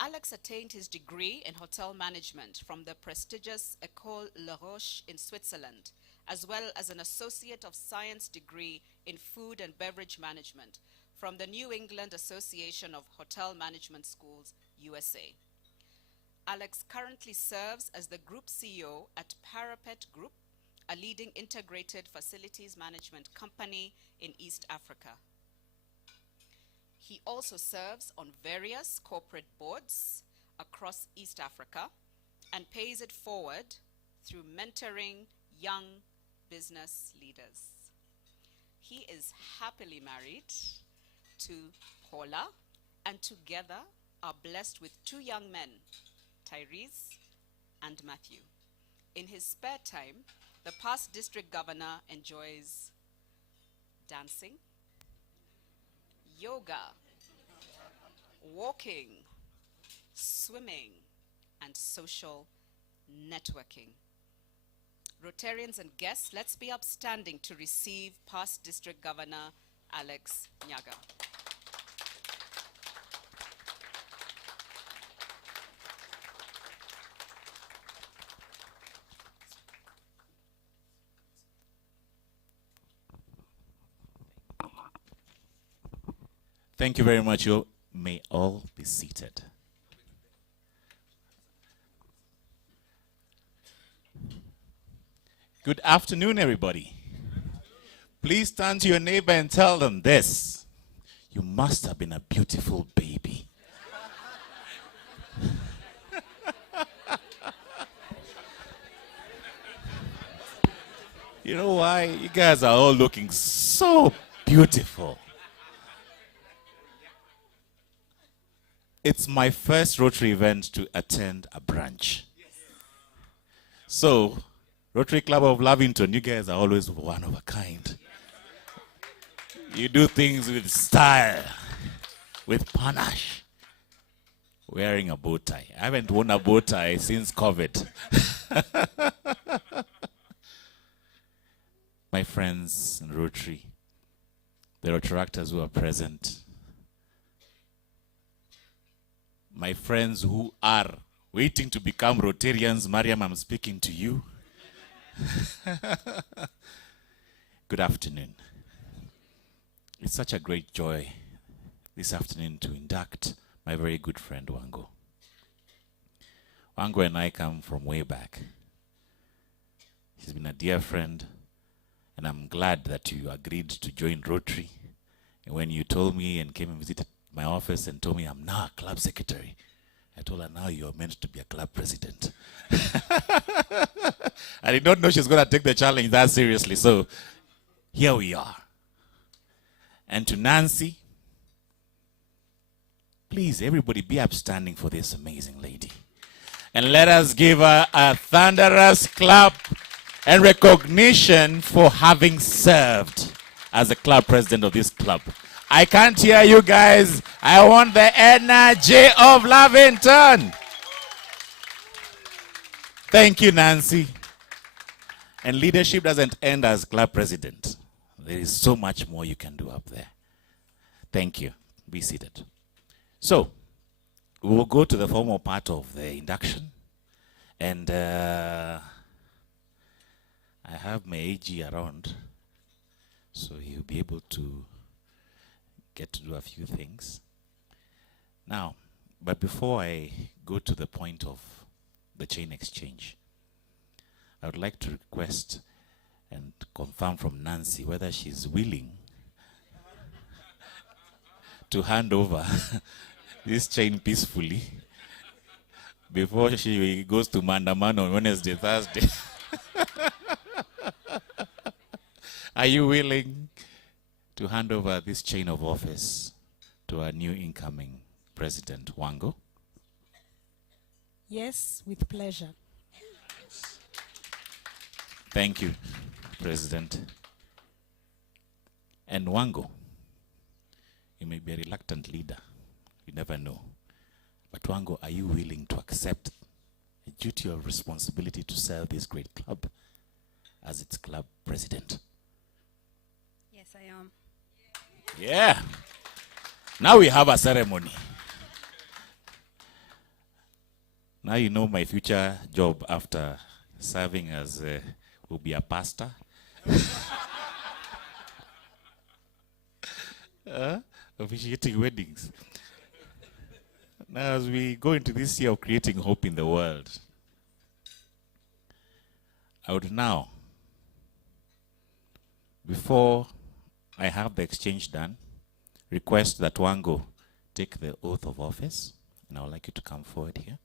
Alex attained his degree in hotel management from the prestigious École La Roche in Switzerland, as well as an Associate of Science degree in food and beverage management from the New England Association of Hotel Management Schools, USA. Alex currently serves as the Group CEO at Parapet Group, a leading integrated facilities management company in East Africa. He also serves on various corporate boards across East Africa and pays it forward through mentoring young business leaders. He is happily married to Paula and together are blessed with two young men, Tyrese and Matthew. In his spare time, the past district governor enjoys dancing, yoga, walking, swimming, and social networking. Rotarians and guests, let's be upstanding to receive past district governor Alex Nyaga. Thank you very much. You may all be seated. Good afternoon, everybody. Please turn to your neighbor and tell them this. You must have been a beautiful baby. You know why? You guys are all looking so beautiful. It's It's my first Rotary event to attend a brunch. So, Rotary Club of Lavington, you guys are always one of a kind. You do things with style, with panache. Wearing a bow tie. I haven't worn a bow tie since COVID. My friends in Rotary, the Rotaractors who are present, my friends who are waiting to become Rotarians, Mariam, I'm speaking to you. Good afternoon. It's such a great joy this afternoon to induct my very good friend Wango. Wango and I come from way back. He's been a dear friend, and I'm glad that you agreed to join Rotary. And when you told me and came and visited my office and told me I'm now a club secretary, I told her, now you're meant to be a club president. I did not know she's going to take the challenge that seriously. So here we are. And to Nancy, please, everybody be upstanding for this amazing lady. And let us give her a thunderous clap and recognition for having served as the club president of this club. I can't hear you guys. I want the energy of Lavington. Thank you, Nancy. And leadership doesn't end as club president. There is so much more you can do up there. Thank you. Be seated. So, we will go to the formal part of the induction. And I have my AG around, so he'll be able to get to do a few things. Now, but before I go to the point of the chain exchange, I would like to request and confirm from Nancy whether she's willing to hand over this chain peacefully before she goes to Mandaman on Wednesday, Thursday. Are you willing to hand over this chain of office to our new incoming president, Wango? Yes, with pleasure. Thank you, President. And Wango, you may be a reluctant leader. You never know. But Wango, are you willing to accept a duty of responsibility to serve this great club as its club president? Yes, I am. Yeah. Now we have a ceremony. Now you know my future job after serving as will be a pastor. Officiating weddings. Now as we go into this year of creating hope in the world, I would now, before I have the exchange done, request that Wango take the oath of office, and I would like you to come forward here.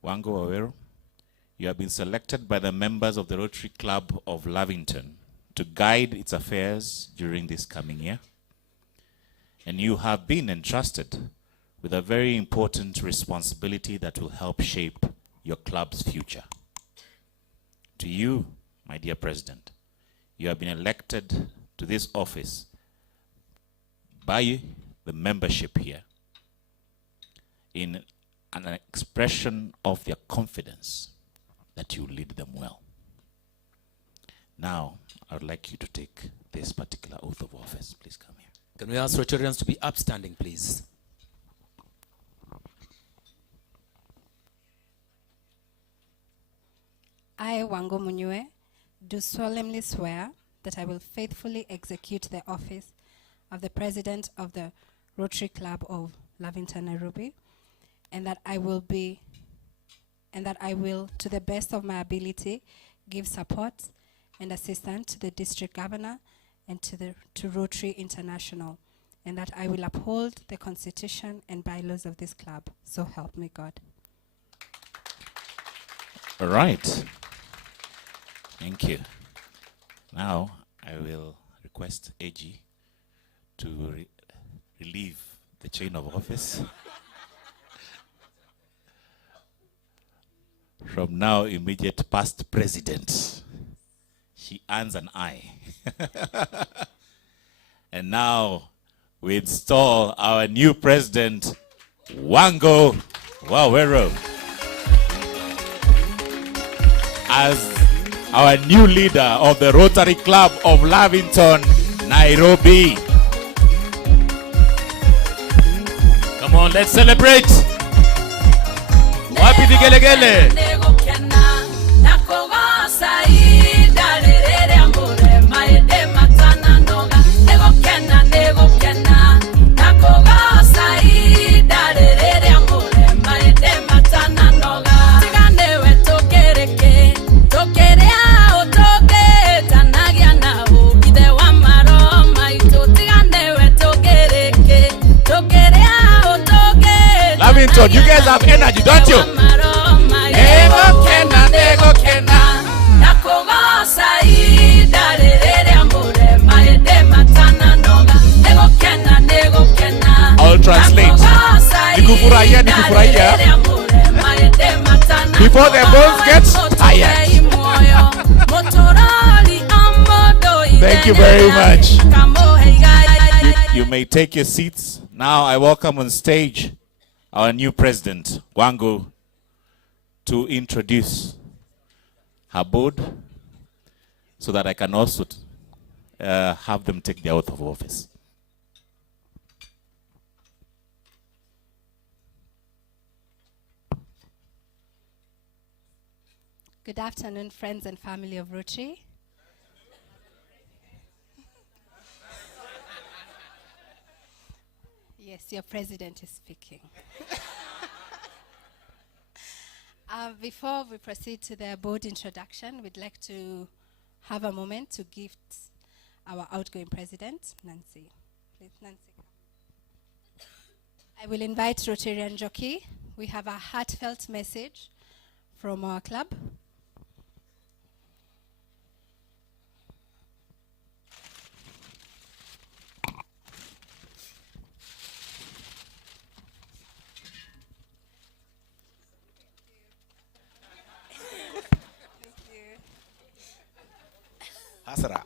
Wango Awero, you have been selected by the members of the Rotary Club of Lavington to guide its affairs during this coming year. And you have been entrusted with a very important responsibility that will help shape your club's future. To you, my dear President, you have been elected to this office by the membership here in an expression of their confidence that you lead them well. Now, I would like you to take this particular oath of office. Please come here. Can we ask Rotarians to be upstanding, please? I, Wango Munyue, do solemnly swear that I will faithfully execute the office of the President of the Rotary Club of Lavington, Nairobi, and that I will, to the best of my ability, give support and assistance to the District Governor and to Rotary International, and that I will uphold the Constitution and bylaws of this club. So help me God. All right. Thank you. Now, I will request AG to relieve the chain of office. From now, immediate past president. She earns an I. And now, we install our new president, Wango Wawero, as our new leader of the Rotary Club of Lavington, Nairobi. Come on, let's celebrate. Wapi vigelegele? Lavington, you guys have energy, don't you? I'll translate. Nikufurahia, nikufurahia. Before the bones get tired. Thank you very much. You may take your seats. Now I welcome on stage our new president, Wango, to introduce her board so that I can also have them take the oath of office. Good afternoon, friends and family of Rotary. Yes, your president is speaking. Before we proceed to the board introduction, we'd like to have a moment to gift our outgoing president, Nancy. Please, Nancy. I will invite Rotarian Jockey. We have a heartfelt message from our club. Hasra.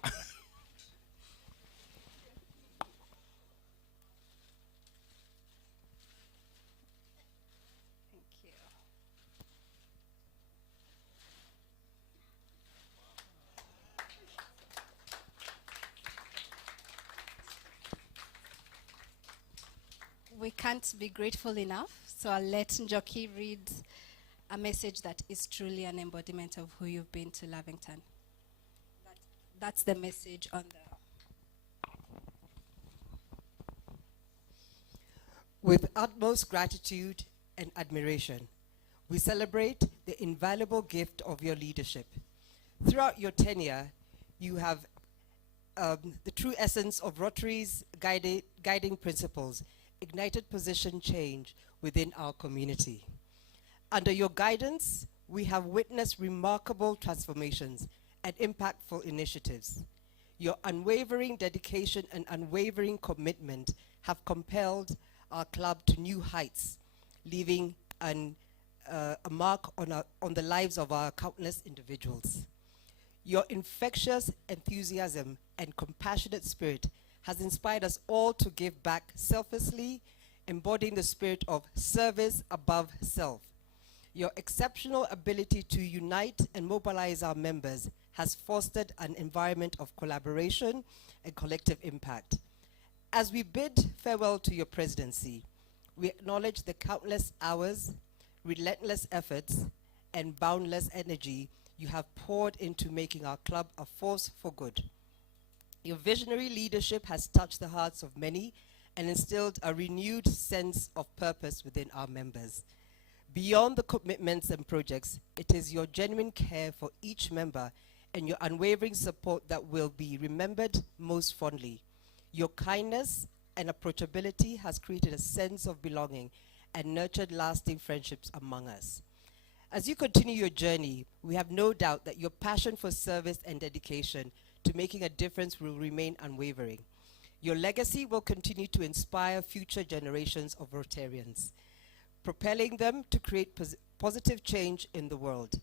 We can't be grateful enough, so I'll let Njoki read a message that is truly an embodiment of who you've been to Lavington. That's the message on the... With utmost gratitude and admiration, we celebrate the invaluable gift of your leadership. Throughout your tenure, you have the true essence of Rotary's guiding principles, ignited position change within our community. Under your guidance, we have witnessed remarkable transformations and impactful initiatives. Your unwavering dedication and unwavering commitment have compelled our club to new heights, leaving a mark on the lives of our countless individuals. Your infectious enthusiasm and compassionate spirit has inspired us all to give back selflessly, embodying the spirit of service above self. Your exceptional ability to unite and mobilize our members has fostered an environment of collaboration and collective impact. As we bid farewell to your presidency, we acknowledge the countless hours, relentless efforts, and boundless energy you have poured into making our club a force for good. Your visionary leadership has touched the hearts of many and instilled a renewed sense of purpose within our members. Beyond the commitments and projects, it is your genuine care for each member and your unwavering support that will be remembered most fondly. Your kindness and approachability has created a sense of belonging and nurtured lasting friendships among us. As you continue your journey, we have no doubt that your passion for service and dedication to making a difference will remain unwavering. Your legacy will continue to inspire future generations of Rotarians, propelling them to create positive change in the world.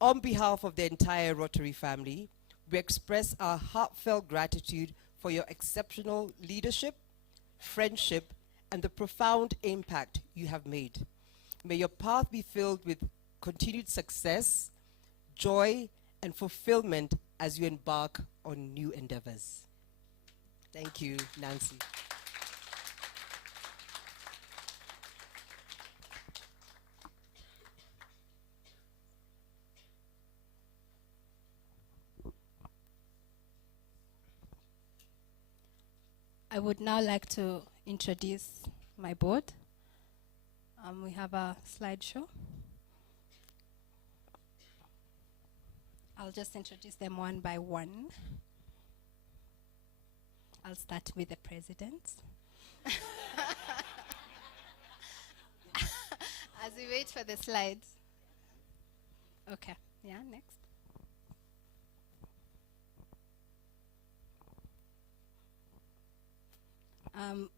On behalf of the entire Rotary family, we express our heartfelt gratitude for your exceptional leadership, friendship, and the profound impact you have made. May your path be filled with continued success, joy, and fulfillment as you embark on new endeavors. Thank you, Nancy. I would now like to introduce my board. We have a slideshow. I'll just introduce them one by one. I'll start with the president. As we wait for the slides. Okay, yeah, next.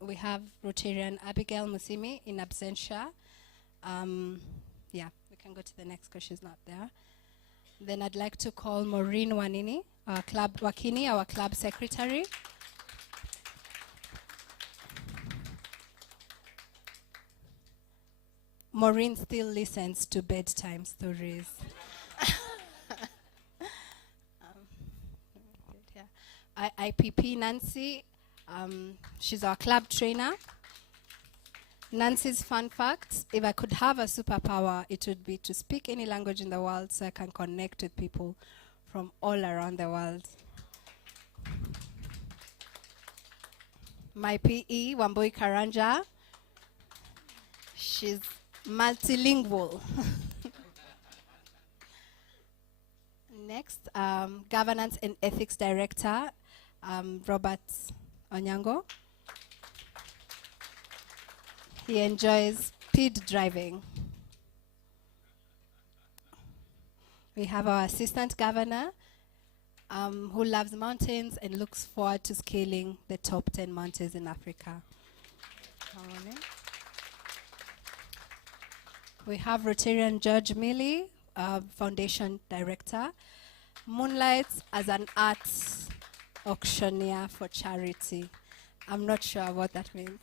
We have Rotarian Abigail Musimi in absentia. Yeah, we can go to the next because she's not there. Then I'd like to call Maureen Wanini, our club secretary. Maureen still listens to bedtime stories. IPP Nancy, she's our club trainer. Nancy's fun fact: if I could have a superpower, it would be to speak any language in the world so I can connect with people from all around the world. My PE, Wambui Karanja, she's multilingual. Next, Governance and Ethics Director, Robert Onyango. He enjoys speed driving. We have our Assistant Governor, who loves mountains and looks forward to scaling the top 10 mountains in Africa. We have Rotarian George Milley, Foundation Director, moonlights as an arts auctioneer for charity. I'm not sure what that means.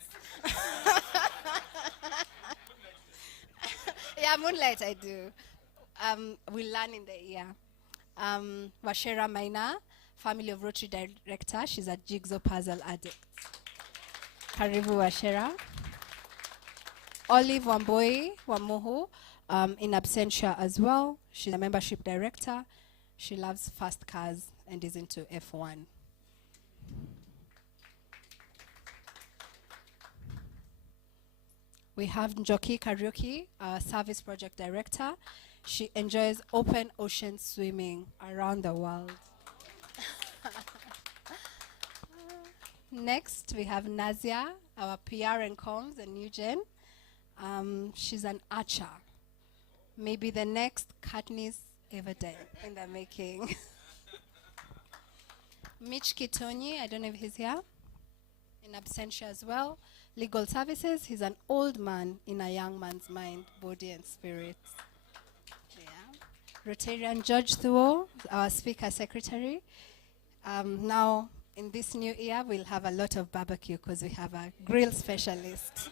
Yeah, moonlight I do. We learn in the year. Washera Maina, Family of Rotary Director. She's a jigsaw puzzle addict. Karibu Washera. Olive Wamboi Wamuhu, in absentia as well. She's a membership director. She loves fast cars and is into F1. We have Njoki Karaoke, service project director. She enjoys open ocean swimming around the world. Next, we have Nazia, our PR and comms and new gen. She's an archer. Maybe the next Katniss Everdeen in the making. Mitch Kitonyi, I don't know if he's here. In absentia as well. Legal services, he's an old man in a young man's mind, body and spirit. Yeah. Rotarian George Thuo, our speaker secretary. Now, in this new year, we'll have a lot of barbecue because we have a grill specialist.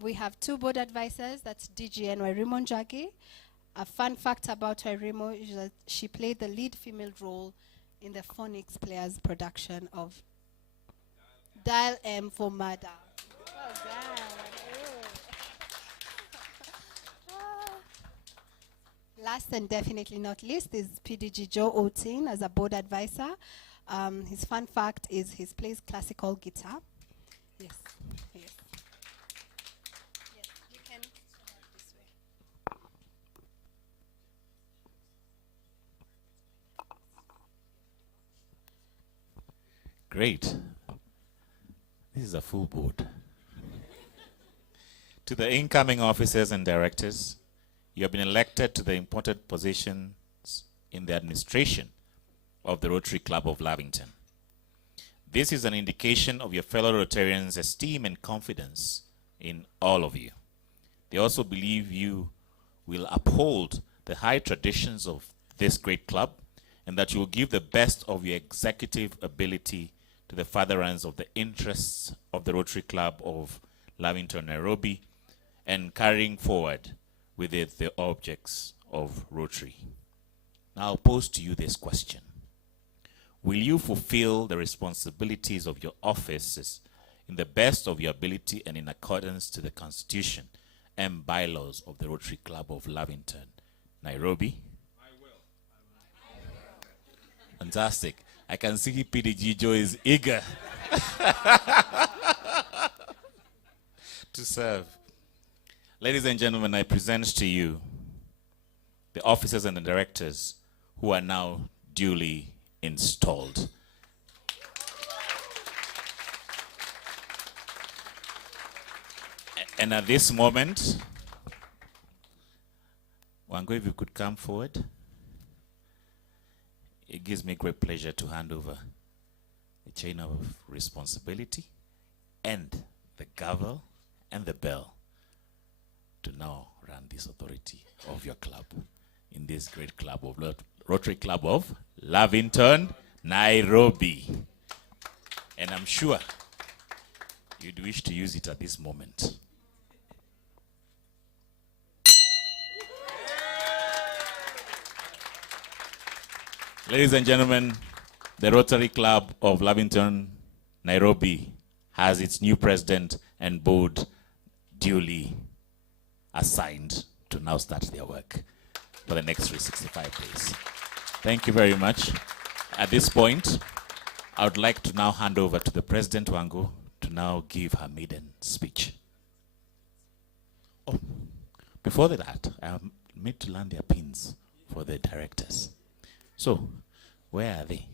We have two board advisors, that's DG and Wairimo Njagi. A fun fact about Wairimo is that she played the lead female role in the Phonics Players production of Dial M for Murder. Well done. Last and definitely not least is PDG Joe Otin as a board advisor. His fun fact is he plays classical guitar. Yes, yes. Yes, you can turn it this way. Great. This is a full board. To the incoming officers and directors, you have been elected to the important positions in the administration of the Rotary Club of Lavington. This is an indication of your fellow Rotarians' esteem and confidence in all of you. They also believe you will uphold the high traditions of this great club and that you will give the best of your executive ability to the furtherance of the interests of the Rotary Club of Lavington, Nairobi, and carrying forward with it the objects of Rotary. Now I'll pose to you this question. Will you fulfill the responsibilities of your offices in the best of your ability and in accordance to the Constitution and bylaws of the Rotary Club of Lavington, Nairobi? I will. Fantastic. I can see PDG Joe is eager to serve. Ladies and gentlemen, I present to you the officers and the directors who are now duly installed. And at this moment, Wango, if you could come forward. It gives me great pleasure to hand over the chain of responsibility and the gavel and the bell to now run this authority of your club in this great club of Rotary Club of Lavington, Nairobi. And I'm sure you'd wish to use it at this moment. Ladies and gentlemen, the Rotary Club of Lavington, Nairobi has its new president and board duly assigned to now start their work for the next 365 days. Thank you very much. At this point, I would like to now hand over to the President Wango to now give her maiden speech. Oh, before that, I need to learn their pins for the directors. So, where are they?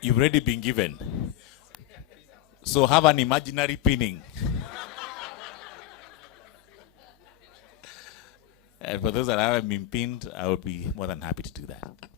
You've already been given. So have an imaginary pinning. And for those that haven't been pinned, I would be more than happy to do that.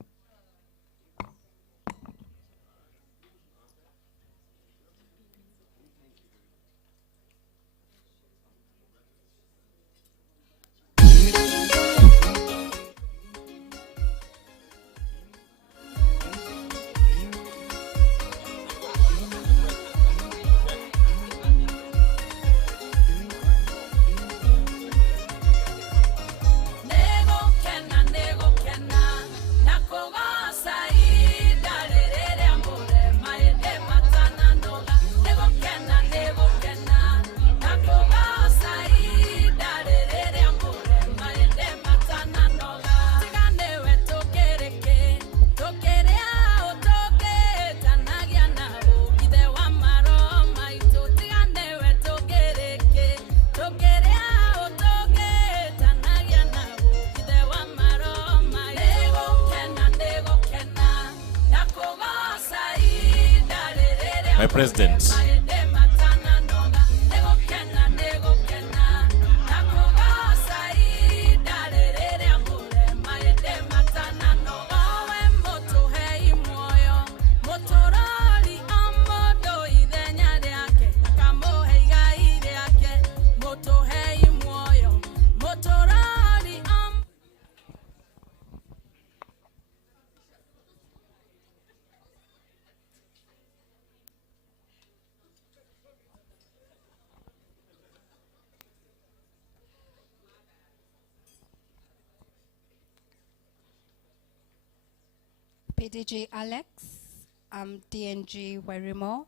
My president. PDG Alex, DNG Werimo,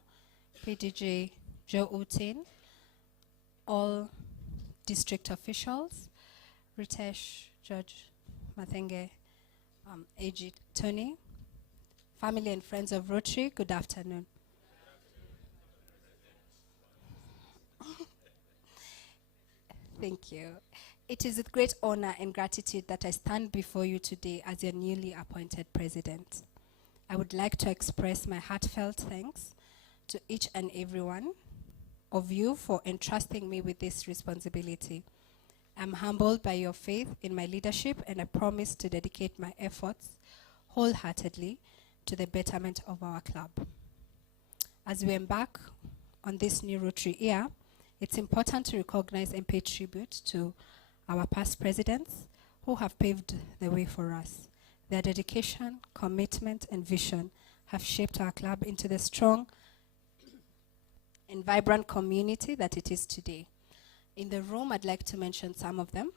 PDG Joe Utin, all district officials, Ritesh, Judge Mathenge, AG Tony, family and friends of Rotary, good afternoon. Thank you. It is with great honor and gratitude that I stand before you today as your newly appointed president. I would like to express my heartfelt thanks to each and every one of you for entrusting me with this responsibility. I'm humbled by your faith in my leadership, and I promise to dedicate my efforts wholeheartedly to the betterment of our club. As we embark on this new Rotary year, it's important to recognize and pay tribute to our past presidents who have paved the way for us. Their dedication, commitment, and vision have shaped our club into the strong and vibrant community that it is today. In the room, I'd like to mention some of them.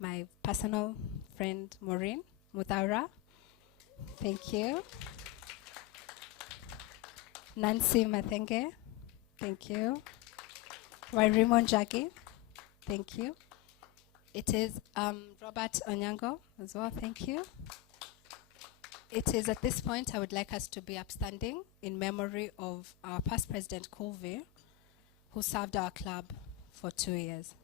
My personal friend, Maureen Muthaura. Thank you. Nancy Mathenge. Thank you. Wairimo Njagi. Thank you. It is Robert Onyango as well. Thank you. It is at this point I would like us to be upstanding in memory of our past president, Colville, who served our club for 2 years.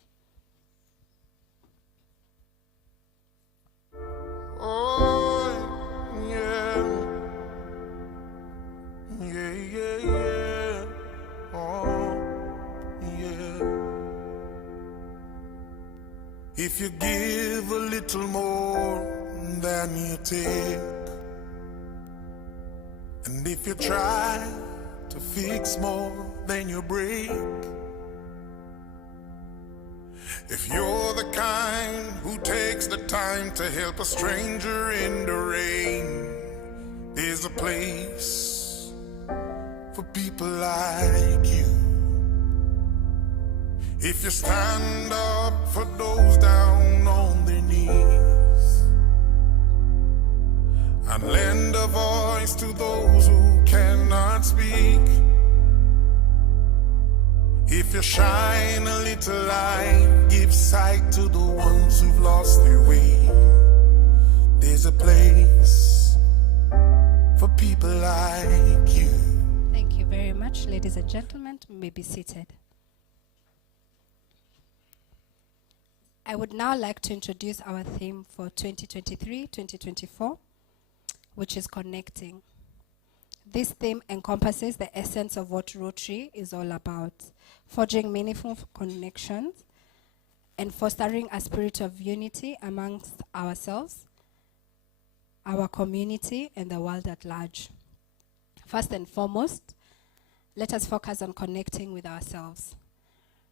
Oh, yeah. Yeah, yeah, yeah. Oh, yeah. If you give a little more than you take, and if you try to fix more than you break, if you're the kind who takes the time to help a stranger in the rain, there's a place for people like you. If you stand up for those down on their knees and lend a voice to those who cannot speak, if you shine a little light, give sight to the ones who've lost their way, there's a place for people like you. Thank you very much, ladies and gentlemen. You may be seated. I would now like to introduce our theme for 2023-2024, which is connecting. This theme encompasses the essence of what Rotary is all about: forging meaningful connections and fostering a spirit of unity amongst ourselves, our community, and the world at large. First and foremost, let us focus on connecting with ourselves.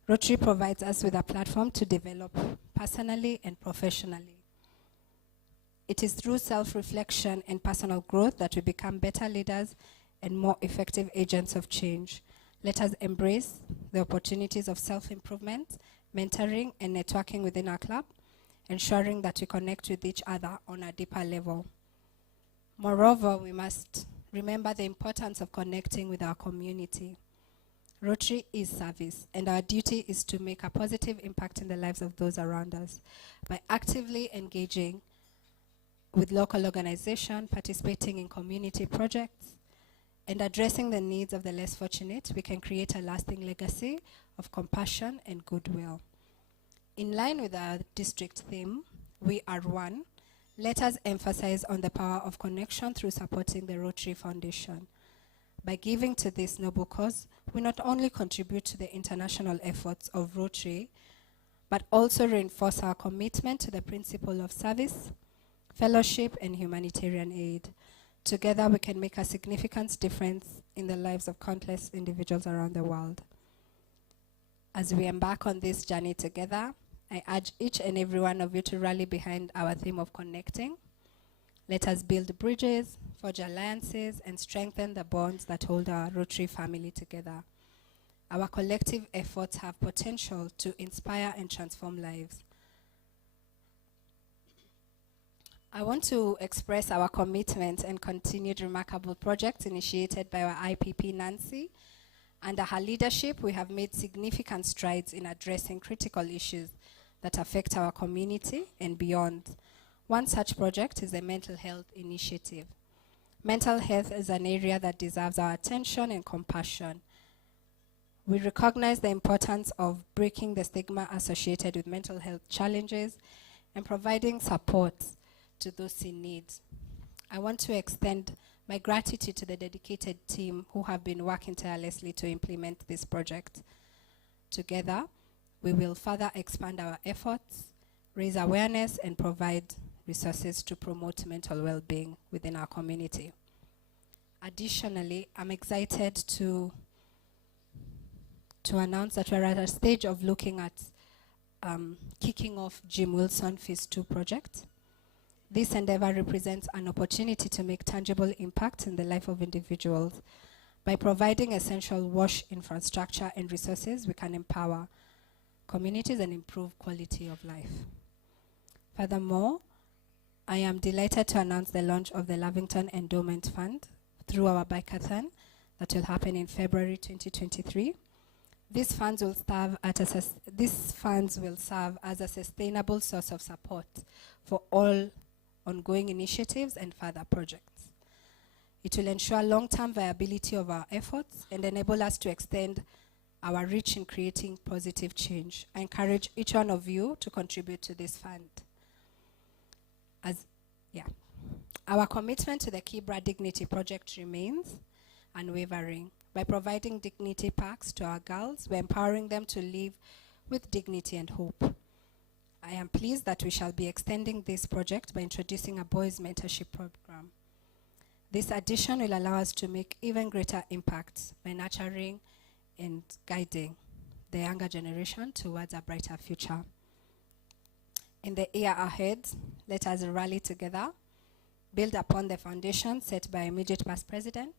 Rotary provides us with a platform to develop personally and professionally. It is through self-reflection and personal growth that we become better leaders and more effective agents of change. Let us embrace the opportunities of self-improvement, mentoring, and networking within our club, ensuring that we connect with each other on a deeper level. Moreover, we must remember the importance of connecting with our community. Rotary is service, and our duty is to make a positive impact in the lives of those around us. By actively engaging with local organizations, participating in community projects, and addressing the needs of the less fortunate, we can create a lasting legacy of compassion and goodwill. In line with our district theme, We Are One, let us emphasize on the power of connection through supporting the Rotary Foundation. By giving to this noble cause, we not only contribute to the international efforts of Rotary, but also reinforce our commitment to the principle of service, fellowship, and humanitarian aid. Together, we can make a significant difference in the lives of countless individuals around the world. As we embark on this journey together, I urge each and every one of you to rally behind our theme of connecting. Let us build bridges, forge alliances, and strengthen the bonds that hold our Rotary family together. Our collective efforts have potential to inspire and transform lives. I want to express our commitment and continued remarkable projects initiated by our IPP Nancy. Under her leadership, we have made significant strides in addressing critical issues that affect our community and beyond. One such project is the Mental Health Initiative. Mental health is an area that deserves our attention and compassion. We recognize the importance of breaking the stigma associated with mental health challenges and providing support to those in need. I want to extend my gratitude to the dedicated team who have been working tirelessly to implement this project. Together, We will further expand our efforts, raise awareness, and provide resources to promote mental well-being within our community. Additionally, I'm excited to announce that we're at a stage of looking at kicking off Jim Wilson Phase 2 project. This endeavor represents an opportunity to make tangible impact in the life of individuals. By providing essential wash infrastructure and resources, we can empower communities and improve quality of life. Furthermore, I am delighted to announce the launch of the Lavington Endowment Fund through our bikeathon that will happen in February 2023. These funds will serve as a sustainable source of support for all ongoing initiatives and further projects. It will ensure long-term viability of our efforts and enable us to extend our reach in creating positive change. I encourage each one of you to contribute to this fund. Our commitment to the Kibra Dignity Project remains unwavering. By providing dignity packs to our girls, we're empowering them to live with dignity and hope. I am pleased that we shall be extending this project by introducing a boys' mentorship program. This addition will allow us to make even greater impacts by nurturing and guiding the younger generation towards a brighter future. In the year ahead, let us rally together, build upon the foundation set by immediate past president.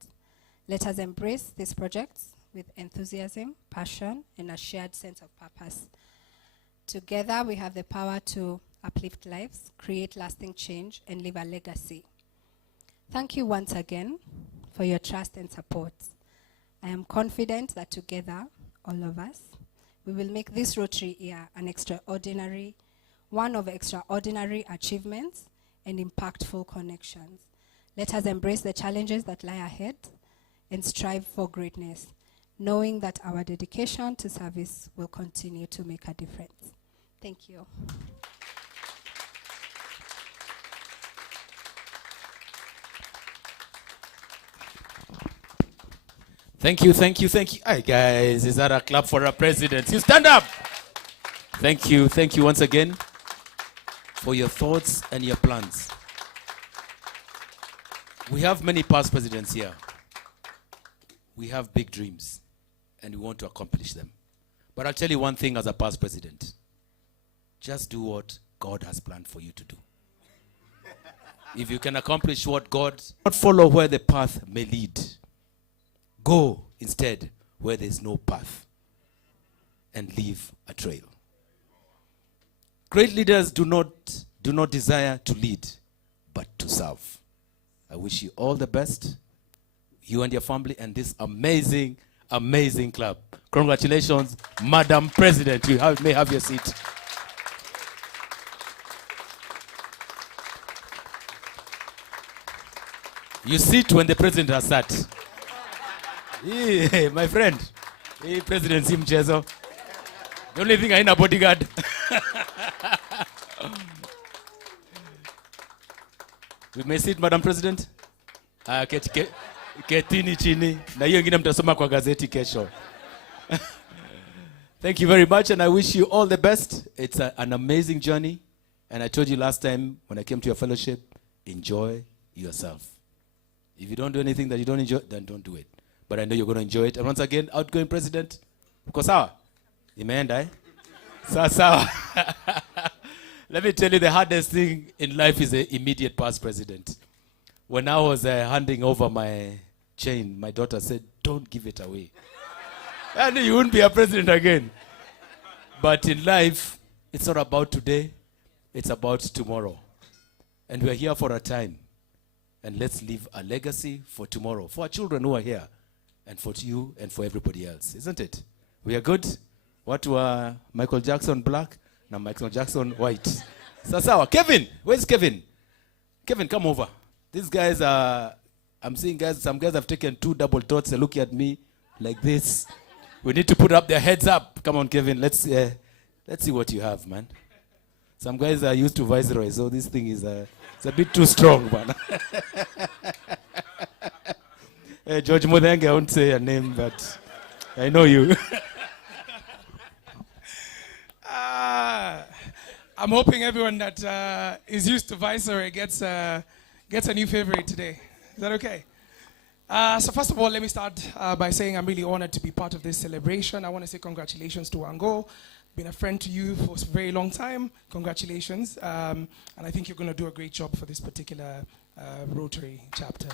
Let us embrace these projects with enthusiasm, passion, and a shared sense of purpose. Together, we have the power to uplift lives, create lasting change, and leave a legacy. Thank you once again for your trust and support. I am confident that together, all of us, we will make this Rotary year one of extraordinary achievements and impactful connections. Let us embrace the challenges that lie ahead and strive for greatness, knowing that our dedication to service will continue to make a difference. Thank you. Thank you, thank you, thank you. Hi guys, is that a clap for our president? You stand up. Thank you once again for your thoughts and your plans. We have many past presidents here. We have big dreams and we want to accomplish them. But I'll tell you one thing as a past president. Just do what God has planned for you to do. If you can accomplish what God, not follow where the path may lead. Go instead where there's no path and leave a trail. Great leaders do not desire to lead, but to serve. I wish you all the best, you and your family, and this amazing, amazing club. Congratulations, Madam President. You may have your seat. You sit when the president has sat. Hey, my friend. Hey, President Sim Chezo. The only thing I need a bodyguard. We may sit, Madam President. Ketini chini. Na hiyo ingine mtasoma kwa gazeti kesho. Thank you very much, and I wish you all the best. It's an amazing journey. And I told you last time when I came to your fellowship, enjoy yourself. If you don't do anything that you don't enjoy, then don't do it. But I know you're going to enjoy it. And once again, outgoing president, uko sawa? Imeenda, eh? Sawa. Let me tell you, the hardest thing in life is the immediate past president. When I was handing over my chain, my daughter said, don't give it away. And you wouldn't be a president again. But in life, it's not about today. It's about tomorrow. And we're here for a time. And let's leave a legacy for tomorrow, for our children who are here, and for you and for everybody else, isn't it? We are good. What were Michael Jackson black? Now Michael Jackson white. Sasawa. Kevin, where's Kevin? Kevin, come over. These guys are, I'm seeing guys, some guys have taken 2 double dots and look at me like this. We need to put up their heads up. Come on, Kevin, let's see what you have, man. Some guys are used to Viceroy, so this thing is it's a bit too strong, man. George Mudenge, I won't say your name, but I know you. I'm hoping everyone that is used to Viceroy gets a new favorite today. Is that okay? So first of all, let me start by saying I'm really honored to be part of this celebration. I want to say congratulations to Wango. Been a friend to you for a very long time. Congratulations. And I think you're going to do a great job for this particular Rotary chapter.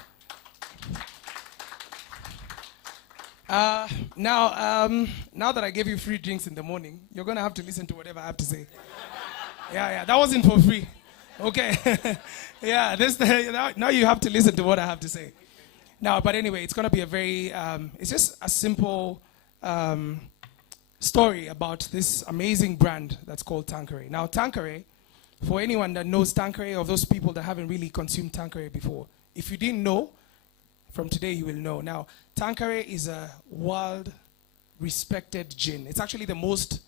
Now that I gave you free drinks in the morning, you're going to have to listen to whatever I have to say. Yeah, that wasn't for free. Okay. Yeah, now you have to listen to what I have to say. Now, but anyway, it's going to be a very, it's just a simple story about this amazing brand that's called Tanqueray. Now, Tanqueray, for anyone that knows Tanqueray or those people that haven't really consumed Tanqueray before, if you didn't know, from today you will know. Now, Tanqueray is a world-respected gin. It's actually the most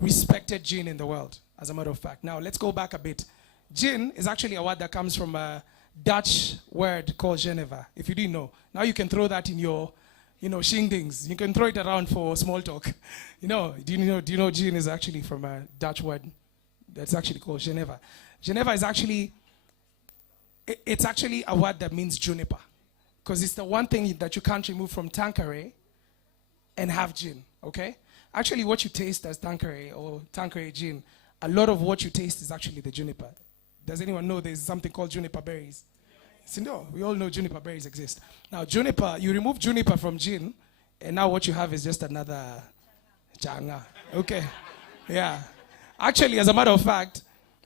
respected gin in the world, as a matter of fact. Now, let's go back a bit. Gin is actually a word that comes from a Dutch word called Geneva, if you didn't know. Now you can throw that in your, shingdings. You can throw it around for small talk. Do you know gin is actually from a Dutch word that's actually called Geneva. Geneva is actually, it's actually a word that means juniper. Because it's the one thing that you can't remove from Tanqueray and have gin, okay? Actually, what you taste as Tanqueray or Tanqueray gin, a lot of what you taste is actually the juniper. Does anyone know there's something called juniper berries? So no, we all know juniper berries exist. Now, juniper, you remove juniper from gin, and now what you have is just another changa. Okay, yeah. Actually, as a matter of fact,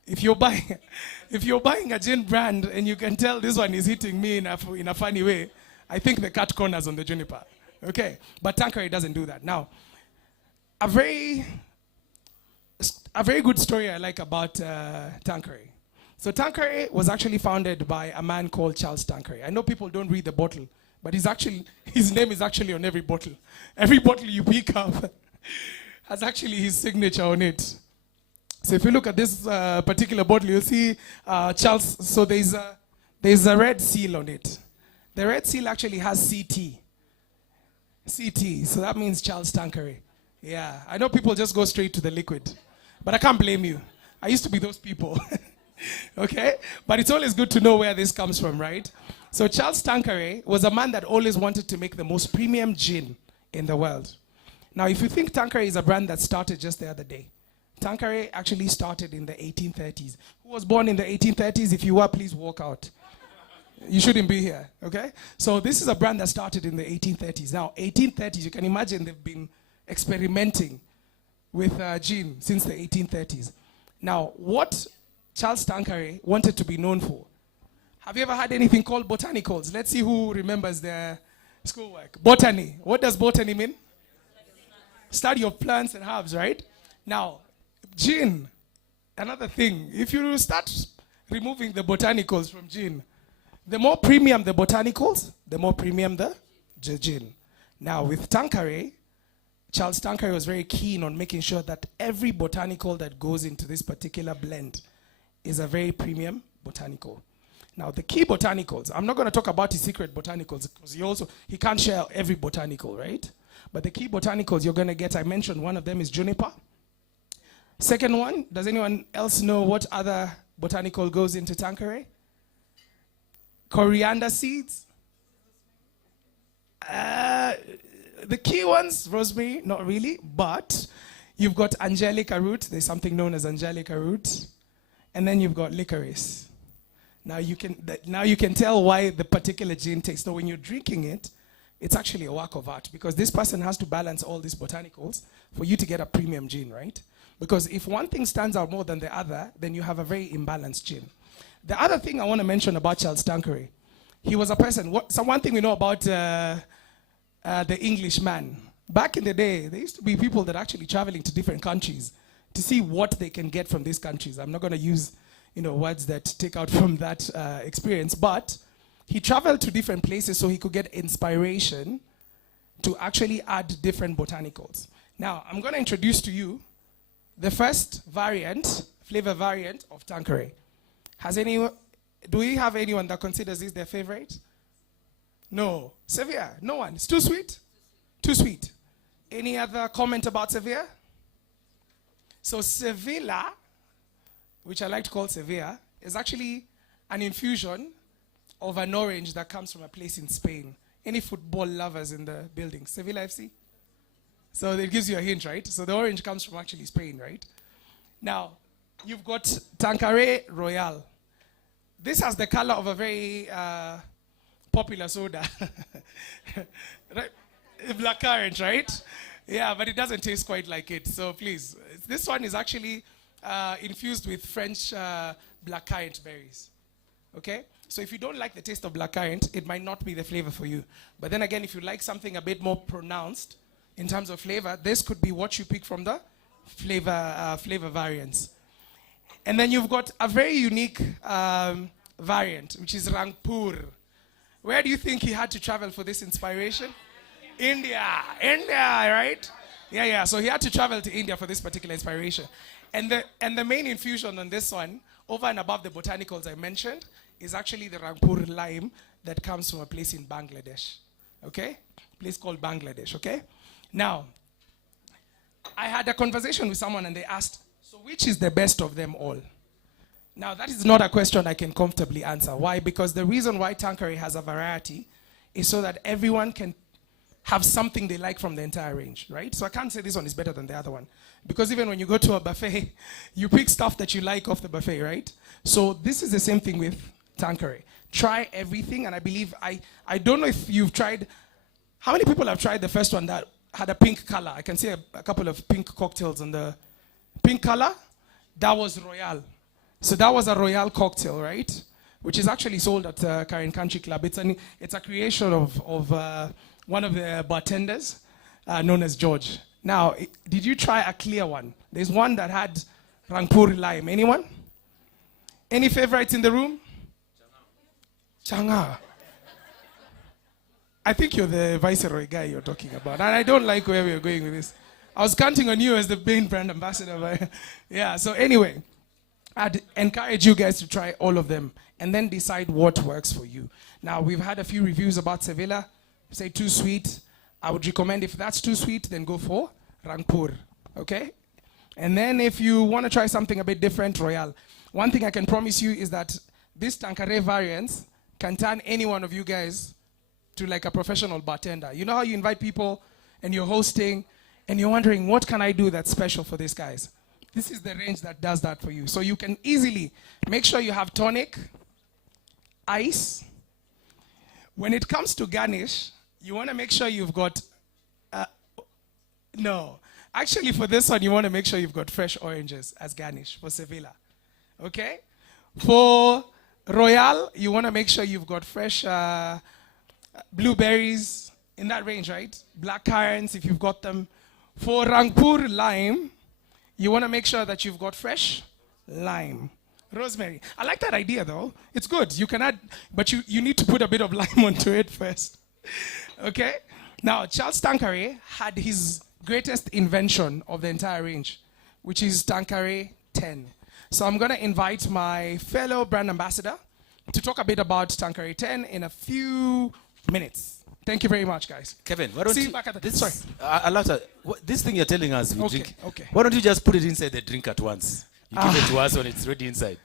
if you're buying a gin brand and you can tell this one is hitting me in a funny way, I think they cut corners on the juniper. Okay, but Tanqueray doesn't do that. Now, a very good story I like about Tanqueray. So Tanqueray was actually founded by a man called Charles Tanqueray. I know people don't read the bottle, but his name is actually on every bottle. Every bottle you pick up has actually his signature on it. So if you look at this particular bottle, you'll see Charles. So there's a red seal on it. The red seal actually has CT. CT. So that means Charles Tanqueray. Yeah. I know people just go straight to the liquid, but I can't blame you. I used to be those people. Okay? But it's always good to know where this comes from, right? So Charles Tanqueray was a man that always wanted to make the most premium gin in the world. Now, if you think Tanqueray is a brand that started just the other day, Tanqueray actually started in the 1830s. Who was born in the 1830s? If you were, please walk out. You shouldn't be here, okay? So this is a brand that started in the 1830s. Now, 1830s, you can imagine they've been experimenting with gin since the 1830s. Now, what Charles Tanqueray wanted to be known for. Have you ever had anything called botanicals? Let's see who remembers their schoolwork. Botany. What does botany mean? Study of plants and herbs, right? Now, gin, another thing. If you start removing the botanicals from gin, the more premium the botanicals, the more premium the gin. Now, with Tanqueray, Charles Tanqueray was very keen on making sure that every botanical that goes into this particular blend is a very premium botanical. Now, the key botanicals, I'm not going to talk about his secret botanicals because he can't share every botanical, right? But the key botanicals you're going to get, I mentioned one of them is juniper. Second one, does anyone else know what other botanical goes into Tanqueray? Coriander seeds. The key ones, rosemary, not really, but you've got angelica root. There's something known as angelica root. And then you've got licorice. Now you can tell why the particular gin tastes. So when you're drinking it, it's actually a work of art because this person has to balance all these botanicals for you to get a premium gin, right? Because if one thing stands out more than the other, then you have a very imbalanced gin. The other thing I want to mention about Charles Tanqueray, he was a person. One thing we know about the Englishman. Back in the day, there used to be people that are actually traveling to different countries to see what they can get from these countries. I'm not going to use, words that take out from that experience, but he traveled to different places so he could get inspiration to actually add different botanicals. Now, I'm going to introduce to you the first flavor variant of Tanqueray. Do we have anyone that considers this their favorite? No. Sevilla? No one. It's too sweet? Too sweet. Any other comment about Sevilla? So Sevilla which I like to call Sevilla, is actually an infusion of an orange that comes from a place in Spain. Any football lovers in the building? Sevilla FC? So it gives you a hint, right? So the orange comes from actually Spain, right? Now, you've got Tanqueray Royal. This has the color of a very popular soda. Right? Blackcurrant, right? Yeah, but it doesn't taste quite like it. So please, this one is actually infused with French blackcurrant berries. Okay? So if you don't like the taste of blackcurrant, it might not be the flavor for you. But then again, if you like something a bit more pronounced in terms of flavor, this could be what you pick from the flavor variants. And then you've got a very unique variant, which is Rangpur. Where do you think he had to travel for this inspiration? India, right? Yeah. So he had to travel to India for this particular inspiration. And the main infusion on this one, over and above the botanicals I mentioned, is actually the Rangpur lime that comes from a place in Bangladesh. Okay? A place called Bangladesh, okay? Now, I had a conversation with someone and they asked, so which is the best of them all? Now, that is not a question I can comfortably answer. Why? Because the reason why Tanqueray has a variety is so that everyone can have something they like from the entire range, right? So I can't say this one is better than the other one. Because even when you go to a buffet, you pick stuff that you like off the buffet, right? So this is the same thing with Tanqueray. Try everything, and I believe, I don't know if you've tried, how many people have tried the first one that had a pink color? I can see a couple of pink cocktails on the pink color. That was Royal. So that was a Royal cocktail, right? Which is actually sold at Karen Country Club. It's a creation of one of the bartenders known as George. Now, did you try a clear one? There's one that had Rangpur lime. Anyone? Any favorites in the room? Changa. I think you're the Viceroy guy you're talking about. And I don't like where we're going with this. I was counting on you as the main brand ambassador. But yeah, so anyway, I'd encourage you guys to try all of them and then decide what works for you. Now, we've had a few reviews about Sevilla. Say too sweet. I would recommend if that's too sweet, then go for Rangpur. Okay? And then if you want to try something a bit different, Royal. One thing I can promise you is that this Tanqueray variants can turn any one of you guys to like a professional bartender. You know how you invite people and you're hosting and you're wondering, what can I do that's special for these guys? This is the range that does that for you. So you can easily make sure you have tonic, ice. When it comes to garnish, you want to make sure you've got, no. Actually, for this one, you want to make sure you've got fresh oranges as garnish for Sevilla. Okay? For Royal, you want to make sure you've got fresh blueberries in that range, right? Black currants, if you've got them. For Rangpur lime, you want to make sure that you've got fresh lime. Rosemary. I like that idea, though. It's good. You can add, but you need to put a bit of lime onto it first. Okay? Now, Charles Tanqueray had his greatest invention of the entire range, which is Tanqueray 10. So I'm going to invite my fellow brand ambassador to talk a bit about Tanqueray 10 in a few minutes. Thank you very much, guys. Kevin, why don't See you... you back at the... This, Sorry. This thing you're telling us, we Okay, drink. okay. Why don't you just put it inside the drink at once? You give it to us when it's ready inside.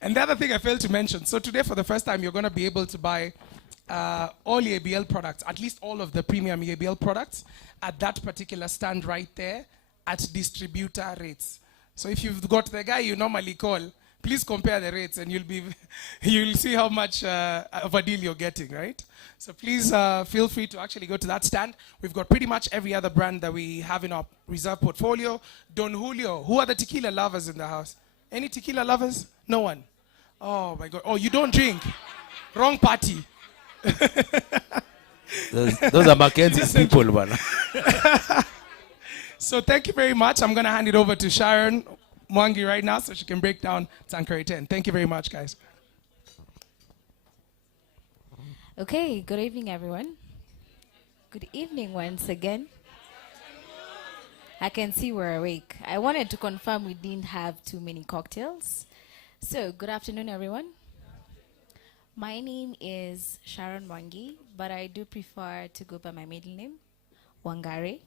And the other thing I failed to mention, so today for the first time, you're going to be able to buy all EABL products, at least all of the premium EABL products, at that particular stand right there at distributor rates. So if you've got the guy you normally call, please compare the rates and you'll see how much of a deal you're getting, right? So please feel free to actually go to that stand. We've got pretty much every other brand that we have in our reserve portfolio. Don Julio. Who are the tequila lovers in the house? Any tequila lovers? No one. Oh my God. Oh, you don't drink. Wrong party. Those are Mackenzie's people, man. So thank you very much. I'm going to hand it over to Sharon Mwangi right now so she can break down Tanqueray 10. Thank you very much, guys. Okay, good evening, everyone. Good evening once again. I can see we're awake. I wanted to confirm we didn't have too many cocktails. So, good afternoon, everyone. My name is Sharon Mwangi, but I do prefer to go by my middle name, Wangare.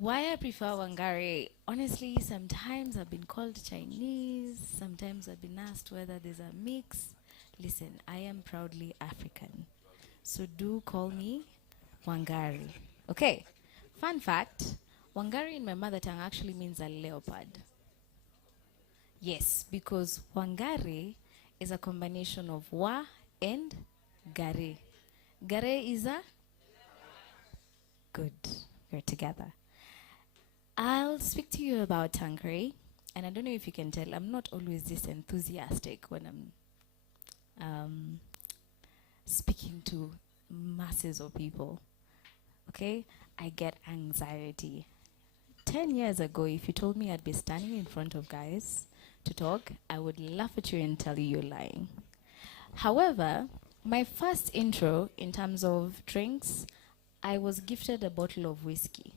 Why I prefer Wangari? Honestly, sometimes I've been called Chinese, sometimes I've been asked whether there's a mix. Listen, I am proudly African. So do call me Wangari. Okay, fun fact, Wangari in my mother tongue actually means a leopard. Yes, because Wangari is a combination of wa and gare. Gare is a good. We're together. I'll speak to you about Tanqueray, and I don't know if you can tell, I'm not always this enthusiastic when I'm speaking to masses of people. Okay? I get anxiety. 10 years ago, if you told me I'd be standing in front of guys to talk, I would laugh at you and tell you you're lying. However, my first intro in terms of drinks, I was gifted a bottle of whiskey.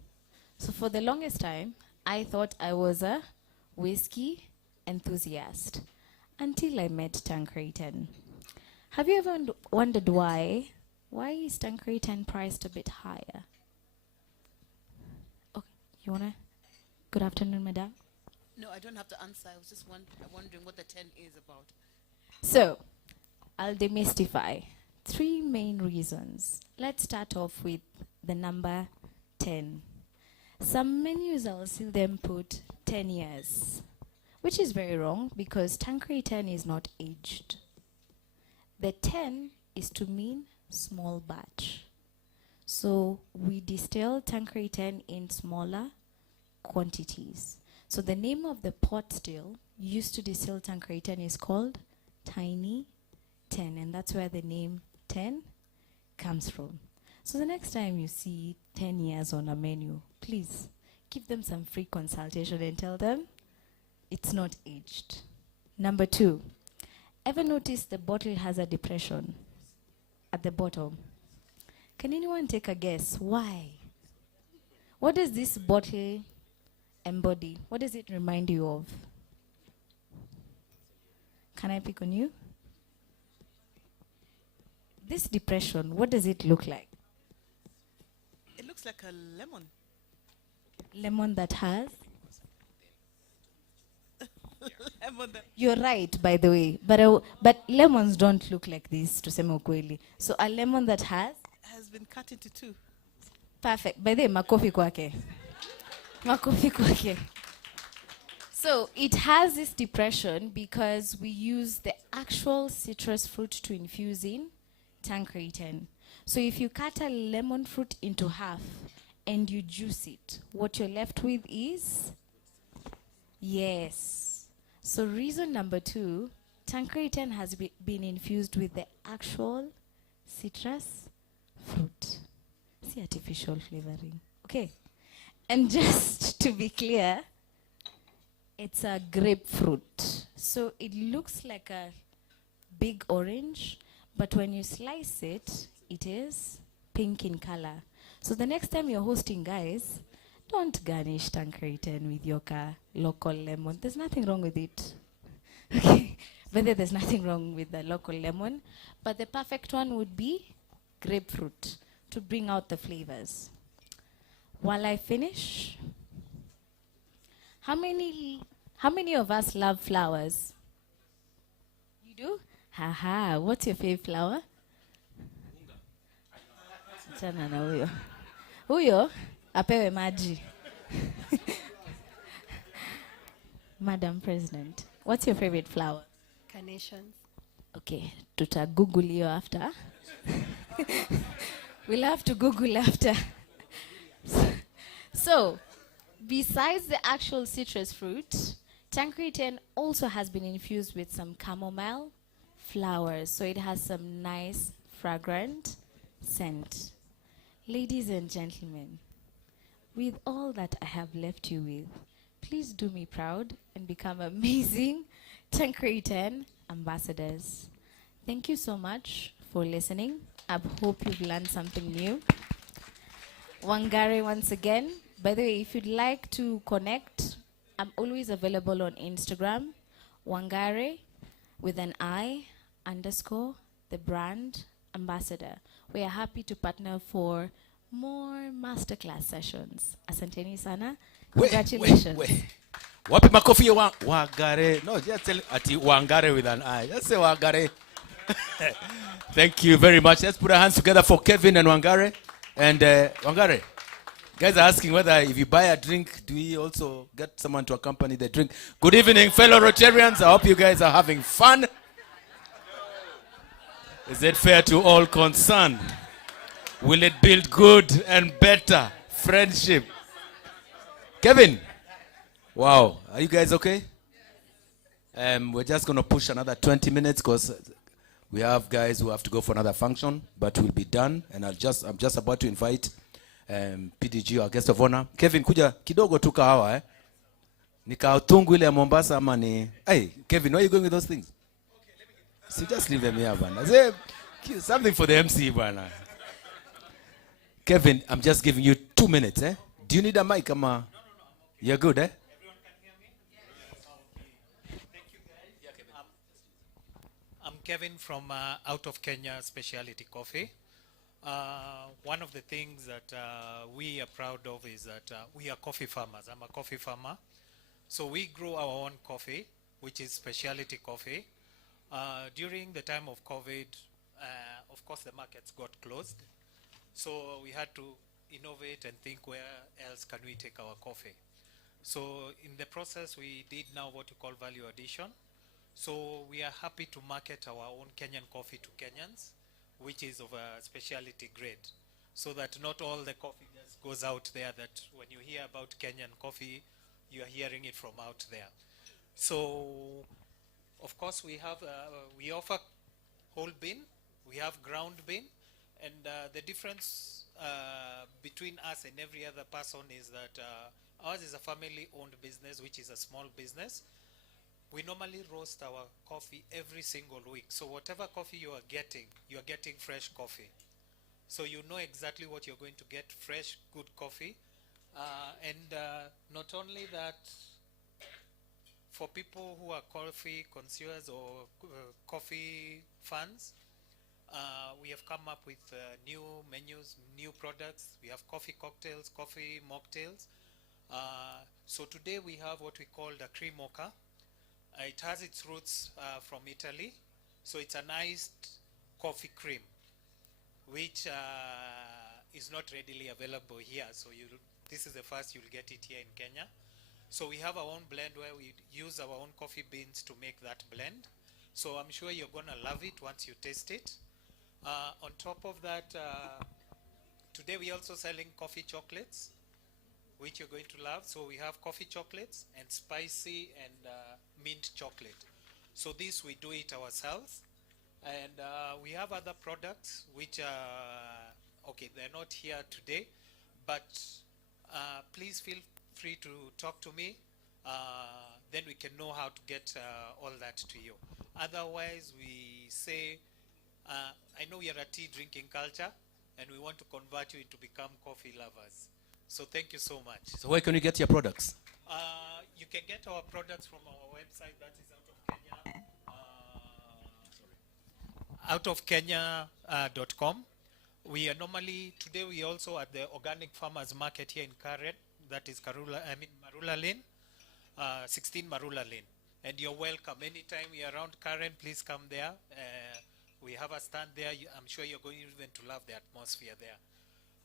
So for the longest time, I thought I was a whiskey enthusiast until I met Tanqueray 10. Have you ever wondered why? Why is Tanqueray 10 priced a bit higher? Okay, you wanna? Good afternoon, madam. No, I don't have to answer. I was just wondering what the 10 is about. So, I'll demystify. 3 main reasons. Let's start off with the number 10. Some menus I'll see them put 10 years, which is very wrong because Tanqueray 10 is not aged. The 10 is to mean small batch. So we distill Tanqueray 10 in smaller quantities. So the name of the pot still used to distill Tanqueray 10 is called Tiny 10, and that's where the name 10 comes from. So the next time you see 10 years on a menu, please give them some free consultation and tell them it's not aged. Number 2, ever notice the bottle has a depression at the bottom? Can anyone take a guess why? What does this bottle embody? What does it remind you of? Can I pick on you? This depression, what does it look like? It looks like a lemon. Lemon that has? Lemon that You're right, by the way. But lemons don't look like this, tuseme ukweli. So a lemon that has? has been cut into 2. Perfect. By the way, makofi kwake. Makofi kwake. So it has this depression because we use the actual citrus fruit to infuse in Tanqueray 10. So if you cut a lemon fruit into half and you juice it, what you're left with is? Yes. So reason number 2, Tanqueray 10 has been infused with the actual citrus fruit. See, artificial flavoring. Okay. And just to be clear, it's a grapefruit. So it looks like a big orange, but when you slice it, it is pink in color. So the next time you're hosting guys, don't garnish Tanqueray 10 with your local lemon. There's nothing wrong with it. Okay, but there's nothing wrong with the local lemon. But the perfect one would be grapefruit to bring out the flavors. While I finish, how many of us love flowers? You do? Haha, what's your favorite flower? Achana na huyo. Huyo apewe maji. Madam President, what's your favorite flower? Carnations. Okay, tuta Google hiyo after. We'll have to Google after. So, besides the actual citrus fruit, Tanqueray 10 also has been infused with some chamomile flowers. So it has some nice, fragrant scent. Ladies and gentlemen, with all that I have left you with, please do me proud and become amazing Tanqueray 10 ambassadors. Thank you so much for listening. I hope you've learned something new. Wangari once again. By the way, if you'd like to connect, I'm always available on Instagram. Wangari with an I _ the brand ambassador. We are happy to partner for more masterclass sessions. Asanteni sana. Wait, Congratulations. wait. Wapi makofi ya Wangare? No, just tell ati Wangare with an I. Just say Wangare. Thank you very much. Let's put our hands together for Kevin and Wangare. And Wangare, guys are asking whether if you buy a drink, do we also get someone to accompany the drink? Good evening, fellow Rotarians. I hope you guys are having fun. Is it fair to all concerned? Will it build good and better friendship? Kevin, wow, are you guys okay? We're just going to push another 20 minutes because we have guys who have to go for another function, but we'll be done. And I'm just about to invite PDG, our guest of honor. Kevin, kuja kidogo tu kahawa, eh? Ni kautungu ile ya Mombasa ama ni... Hey, Kevin, where are you going with those things? So just leave them here, bana. Say something for the MC, bana. Kevin, I'm just giving you 2 minutes, eh? Do you need a mic, ama? You're good, eh? Everyone can hear me? Yes. Thank you, guys. I'm Kevin from out of Kenya Specialty Coffee. One of the things that we are proud of is that we are coffee farmers. I'm a coffee farmer. So we grow our own coffee, which is specialty coffee. During the time of COVID, of course, the markets got closed. So we had to innovate and think where else can we take our coffee. So in the process, we did now what we call value addition. So we are happy to market our own Kenyan coffee to Kenyans, which is of a specialty grade. So that not all the coffee just goes out there, that when you hear about Kenyan coffee, you are hearing it from out there. So, of course, we have, we offer whole bean, we have ground bean, and the difference between us and every other person is that ours is a family-owned business, which is a small business. We normally roast our coffee every single week. So whatever coffee you are getting fresh coffee. So you know exactly what you're going to get, fresh, good coffee. And not only that, for people who are coffee consumers or coffee fans, we have come up with new menus, new products. We have coffee cocktails, coffee mocktails. So today we have what we call the cream mocha. It has its roots from Italy. So it's an iced coffee cream, which is not readily available here. So this is the first you'll get it here in Kenya. So we have our own blend where we use our own coffee beans to make that blend. So I'm sure you're gonna love it once you taste it. On top of that, today we're also selling coffee chocolates, which you're going to love. So we have coffee chocolates and spicy and mint chocolate. So this we do it ourselves. And we have other products which are, okay, they're not here today, but please feel free to talk to me. Then we can know how to get all that to you. Otherwise, we say, I know we are a tea drinking culture, and we want to convert you into become coffee lovers. So thank you so much. So where can you get your products? You can get our products from our website, that is out of Kenya.com. We are normally, today we also at the Organic Farmers Market here in Karen, that is Marula Lane, 16 Marula Lane. And you're welcome. Anytime you're around Karen, please come there. We have a stand there. I'm sure you're going even to love the atmosphere there.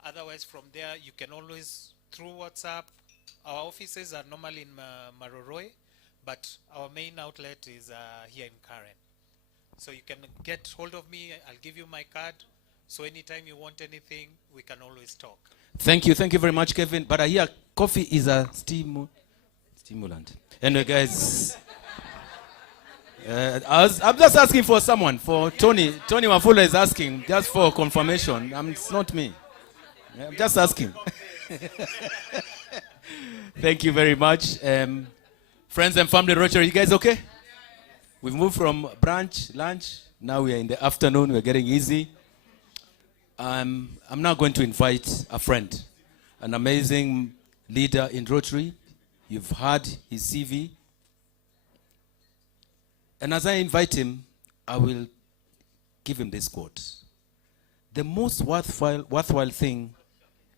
Otherwise, from there, you can always, through WhatsApp, our offices are normally in Maroroi, but our main outlet is here in Karen. So you can get hold of me. I'll give you my card. So anytime you want anything, we can always talk. Thank you very much, Kevin. But I hear coffee is a stimulant. Anyway, guys, I'm just asking for someone. For Tony Wafula is asking just for confirmation. It's not me. I'm just asking. Thank you very much. Friends and family Rotary, you guys okay? We've moved from brunch, lunch. Now we are in the afternoon. We're getting easy. I'm now going to invite a friend, an amazing leader in Rotary. You've heard his CV. And as I invite him, I will give him this quote. The most worthwhile thing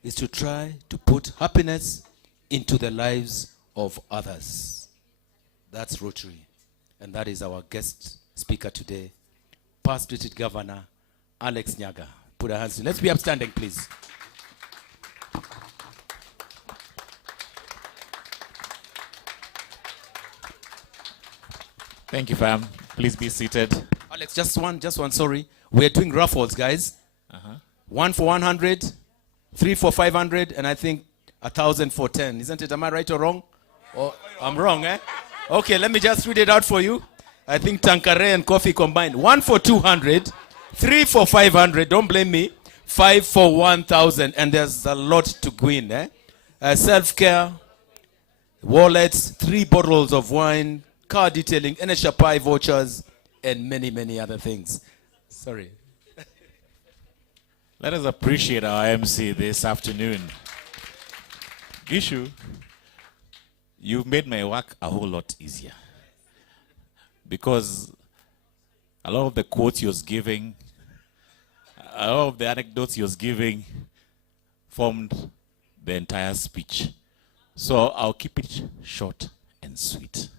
is to try to put happiness into the lives of others. That's Rotary. And that is our guest speaker today, past District Governor Alex Nyaga. Put our hands in. Let's be upstanding, please. Thank you, fam. Please be seated. Alex, just one, sorry. We're doing raffles, guys. One for 100, 3 for 500, and I think 1,000 for 10. Isn't it? Am I right or wrong? Or I'm wrong, eh? Okay, let me just read it out for you. I think Tankare and coffee combined. 1 for 200, 3 for 500, don't blame me. 5 for 1,000, and there's a lot to win, eh? Self-care, wallets, 3 bottles of wine, car detailing, NHPI vouchers, and many, many other things. Sorry. Let us appreciate our MC this afternoon. Gishu, you've made my work a whole lot easier. Because a lot of the quotes you was giving, a lot of the anecdotes you was giving formed the entire speech. So I'll keep it short and sweet.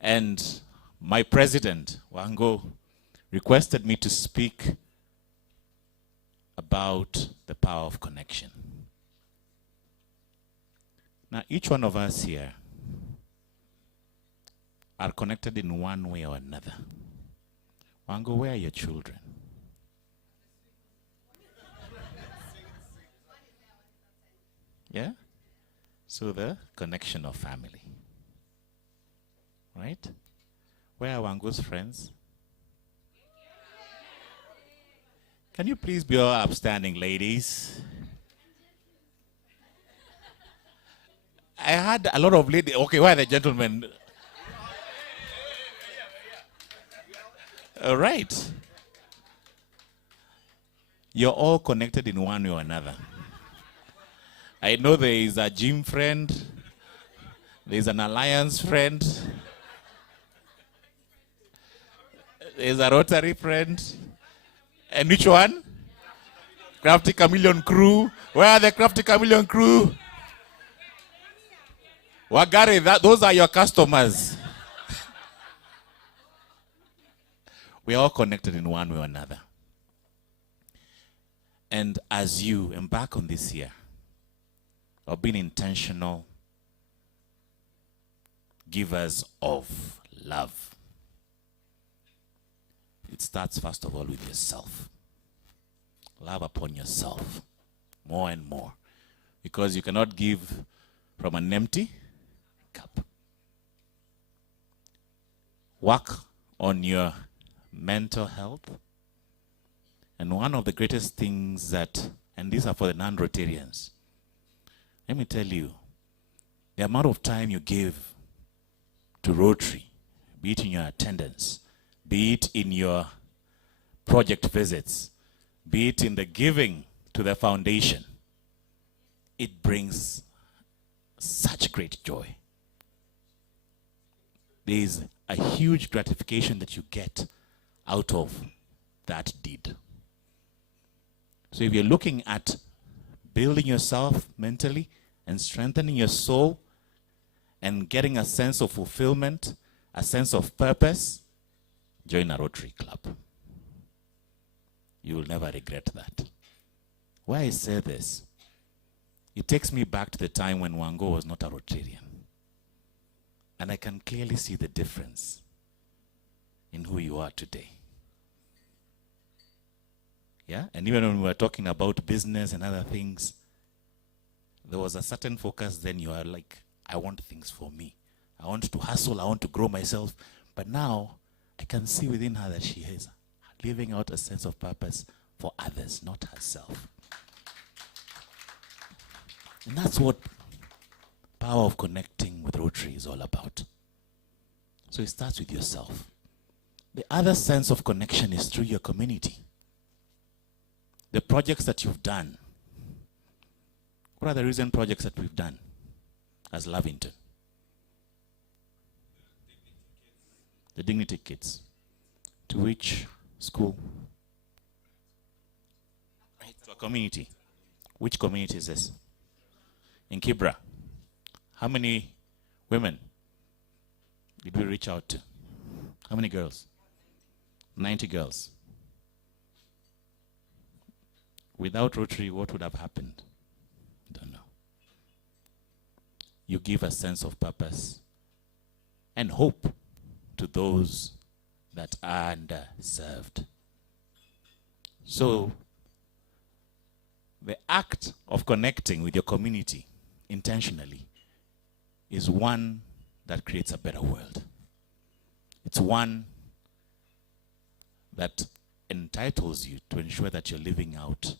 And my president, Wango, requested me to speak about the power of connection. Now, each one of us here are connected in one way or another. Wango, where are your children? Yeah? So the connection of family. Right? Where are Wango's friends? Can you please be all upstanding, ladies? I had a lot of ladies. Okay, where are the gentlemen? All right. You're all connected in one way or another. I know there is a gym friend. There is an alliance friend. There is a Rotary friend. And which one? Crafty Chameleon crew. Where are the Crafty Chameleon crew? Wagari, those are your customers. We are all connected in one way or another. And as you embark on this year of being intentional givers of love, it starts first of all with yourself. Love upon yourself more and more, because you cannot give from an empty cup. Work on your mental health. And one of the greatest things that, and these are for the non-Rotarians, let me tell you, the amount of time you give to Rotary, be it in your attendance, be it in your project visits, be it in the giving to the foundation, it brings such great joy. There is a huge gratification that you get out of that deed. So if you're looking at building yourself mentally and strengthening your soul and getting a sense of fulfillment, a sense of purpose, join a Rotary Club. You will never regret that. Why I say this, it takes me back to the time when Wango was not a Rotarian. And I can clearly see the difference in who you are today. Yeah? And even when we were talking about business and other things, there was a certain focus then. You are like, I want things for me. I want to hustle, I want to grow myself. But now, I can see within her that she is living out a sense of purpose for others, not herself. And that's what power of connecting with Rotary is all about. So it starts with yourself. The other sense of connection is through your community. The projects that you've done. What are the recent projects that we've done as Lavington? The Dignity Kids. To which school? To a community. Which community is this? In Kibra. How many women did we reach out to? How many girls? 90 girls. Without Rotary, what would have happened? Don't know. You give a sense of purpose and hope to those that are underserved. So, the act of connecting with your community intentionally is one that creates a better world. It's one that entitles you to ensure that you're living out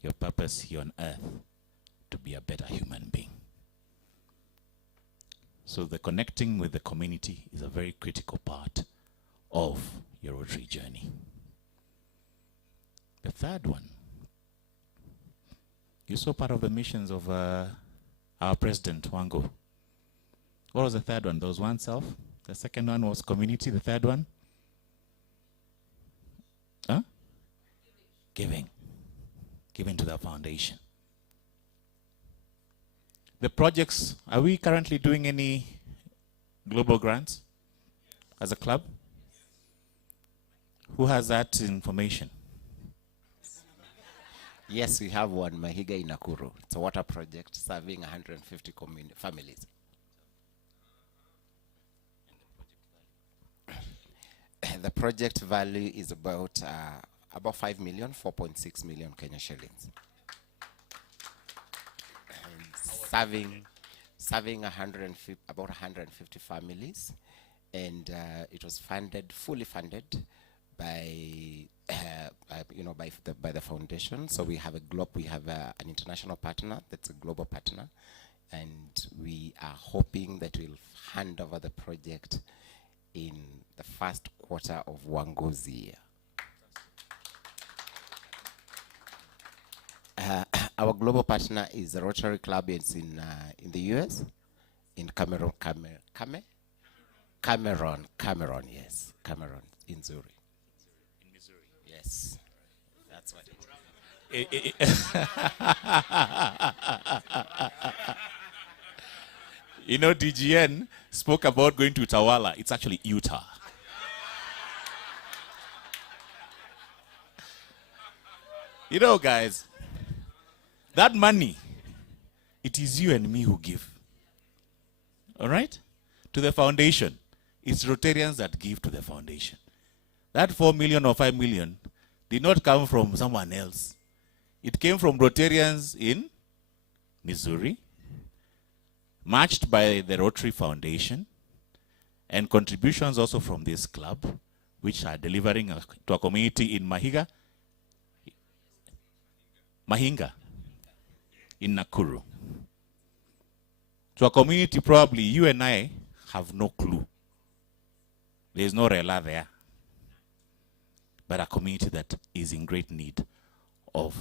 your purpose here on earth to be a better human being. So the connecting with the community is a very critical part of your Rotary journey. The third one, you saw part of the missions of our president, Wango. What was the third one? There was one self. The second one was community. The third one? Huh? Giving. Giving to the foundation. The projects, are we currently doing any global grants as a club? Who has that information? Yes, we have one, Mahiga in Nakuru. It's a water project serving 150 families. The project value is about 5 million, 4.6 million Kenya shillings. And serving about 150 families, and it was fully funded by by the foundation. So we have an international partner that's a global partner, and we are hoping that we'll hand over the project in the first quarter of Wango's year. Our global partner is a Rotary Club. It's in the US, in Cameroon, yes, Cameroon, in Zurich. In Missouri. Yes, that's what it You know, DGN spoke about going to Utawala. It's actually Utah. You know, guys, that money, it is you and me who give. All right? To the foundation. It's Rotarians that give to the foundation. That 4 million or 5 million did not come from someone else. It came from Rotarians in Missouri, matched by the Rotary Foundation, and contributions also from this club, which are delivering to a community in Mahinga, in Nakuru. To a community probably you and I have no clue. There is no rela there. But a community that is in great need of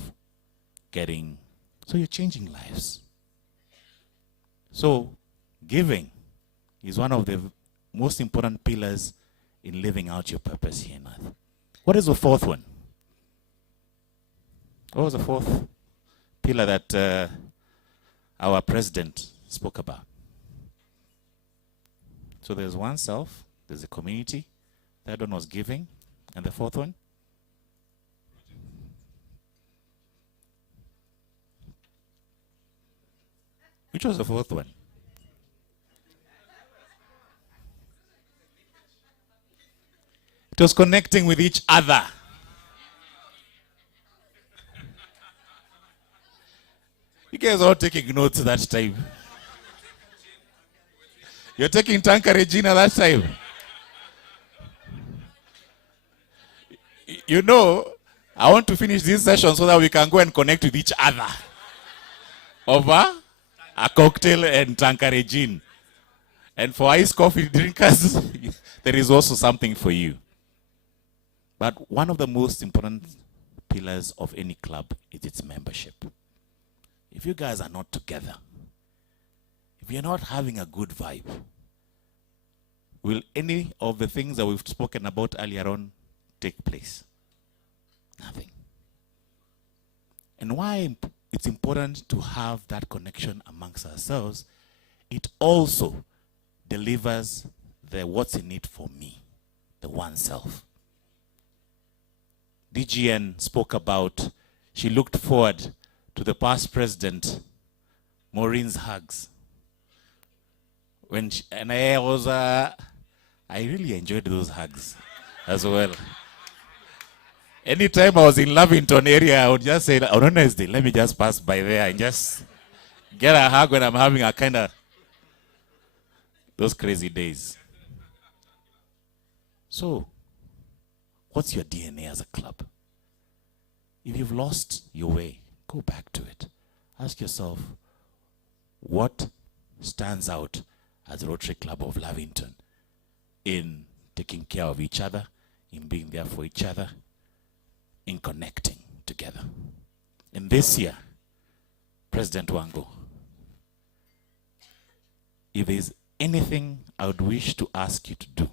getting, so you're changing lives. So giving is one of the most important pillars in living out your purpose here on earth. What is the fourth one? What was the fourth pillar that our president spoke about? So there's one self, there's a community, third one was giving, and the fourth one? Which was the fourth one? It was connecting with each other. You guys are all taking notes that time. You're taking Tanka Regina that time. You know, I want to finish this session so that we can go and connect with each other over a cocktail and Tanka Regina. And for iced coffee drinkers, there is also something for you. But one of the most important pillars of any club is its membership. If you guys are not together, if you're not having a good vibe, will any of the things that we've spoken about earlier on take place? Nothing. And why it's important to have that connection amongst ourselves. It also delivers the what's in it for me, the oneself. DGN spoke about, she looked forward to the past president, Maureen's hugs. And I really enjoyed those hugs as well. Anytime I was in Lavington area, I would just say, on Wednesday, let me just pass by there and just get a hug when I'm having a kind of those crazy days. So, what's your DNA as a club? If you've lost your way, go back to it. Ask yourself, what stands out as the Rotary Club of Lavington in taking care of each other, in being there for each other, in connecting together? And this year, President Wango, if there's anything I would wish to ask you to do,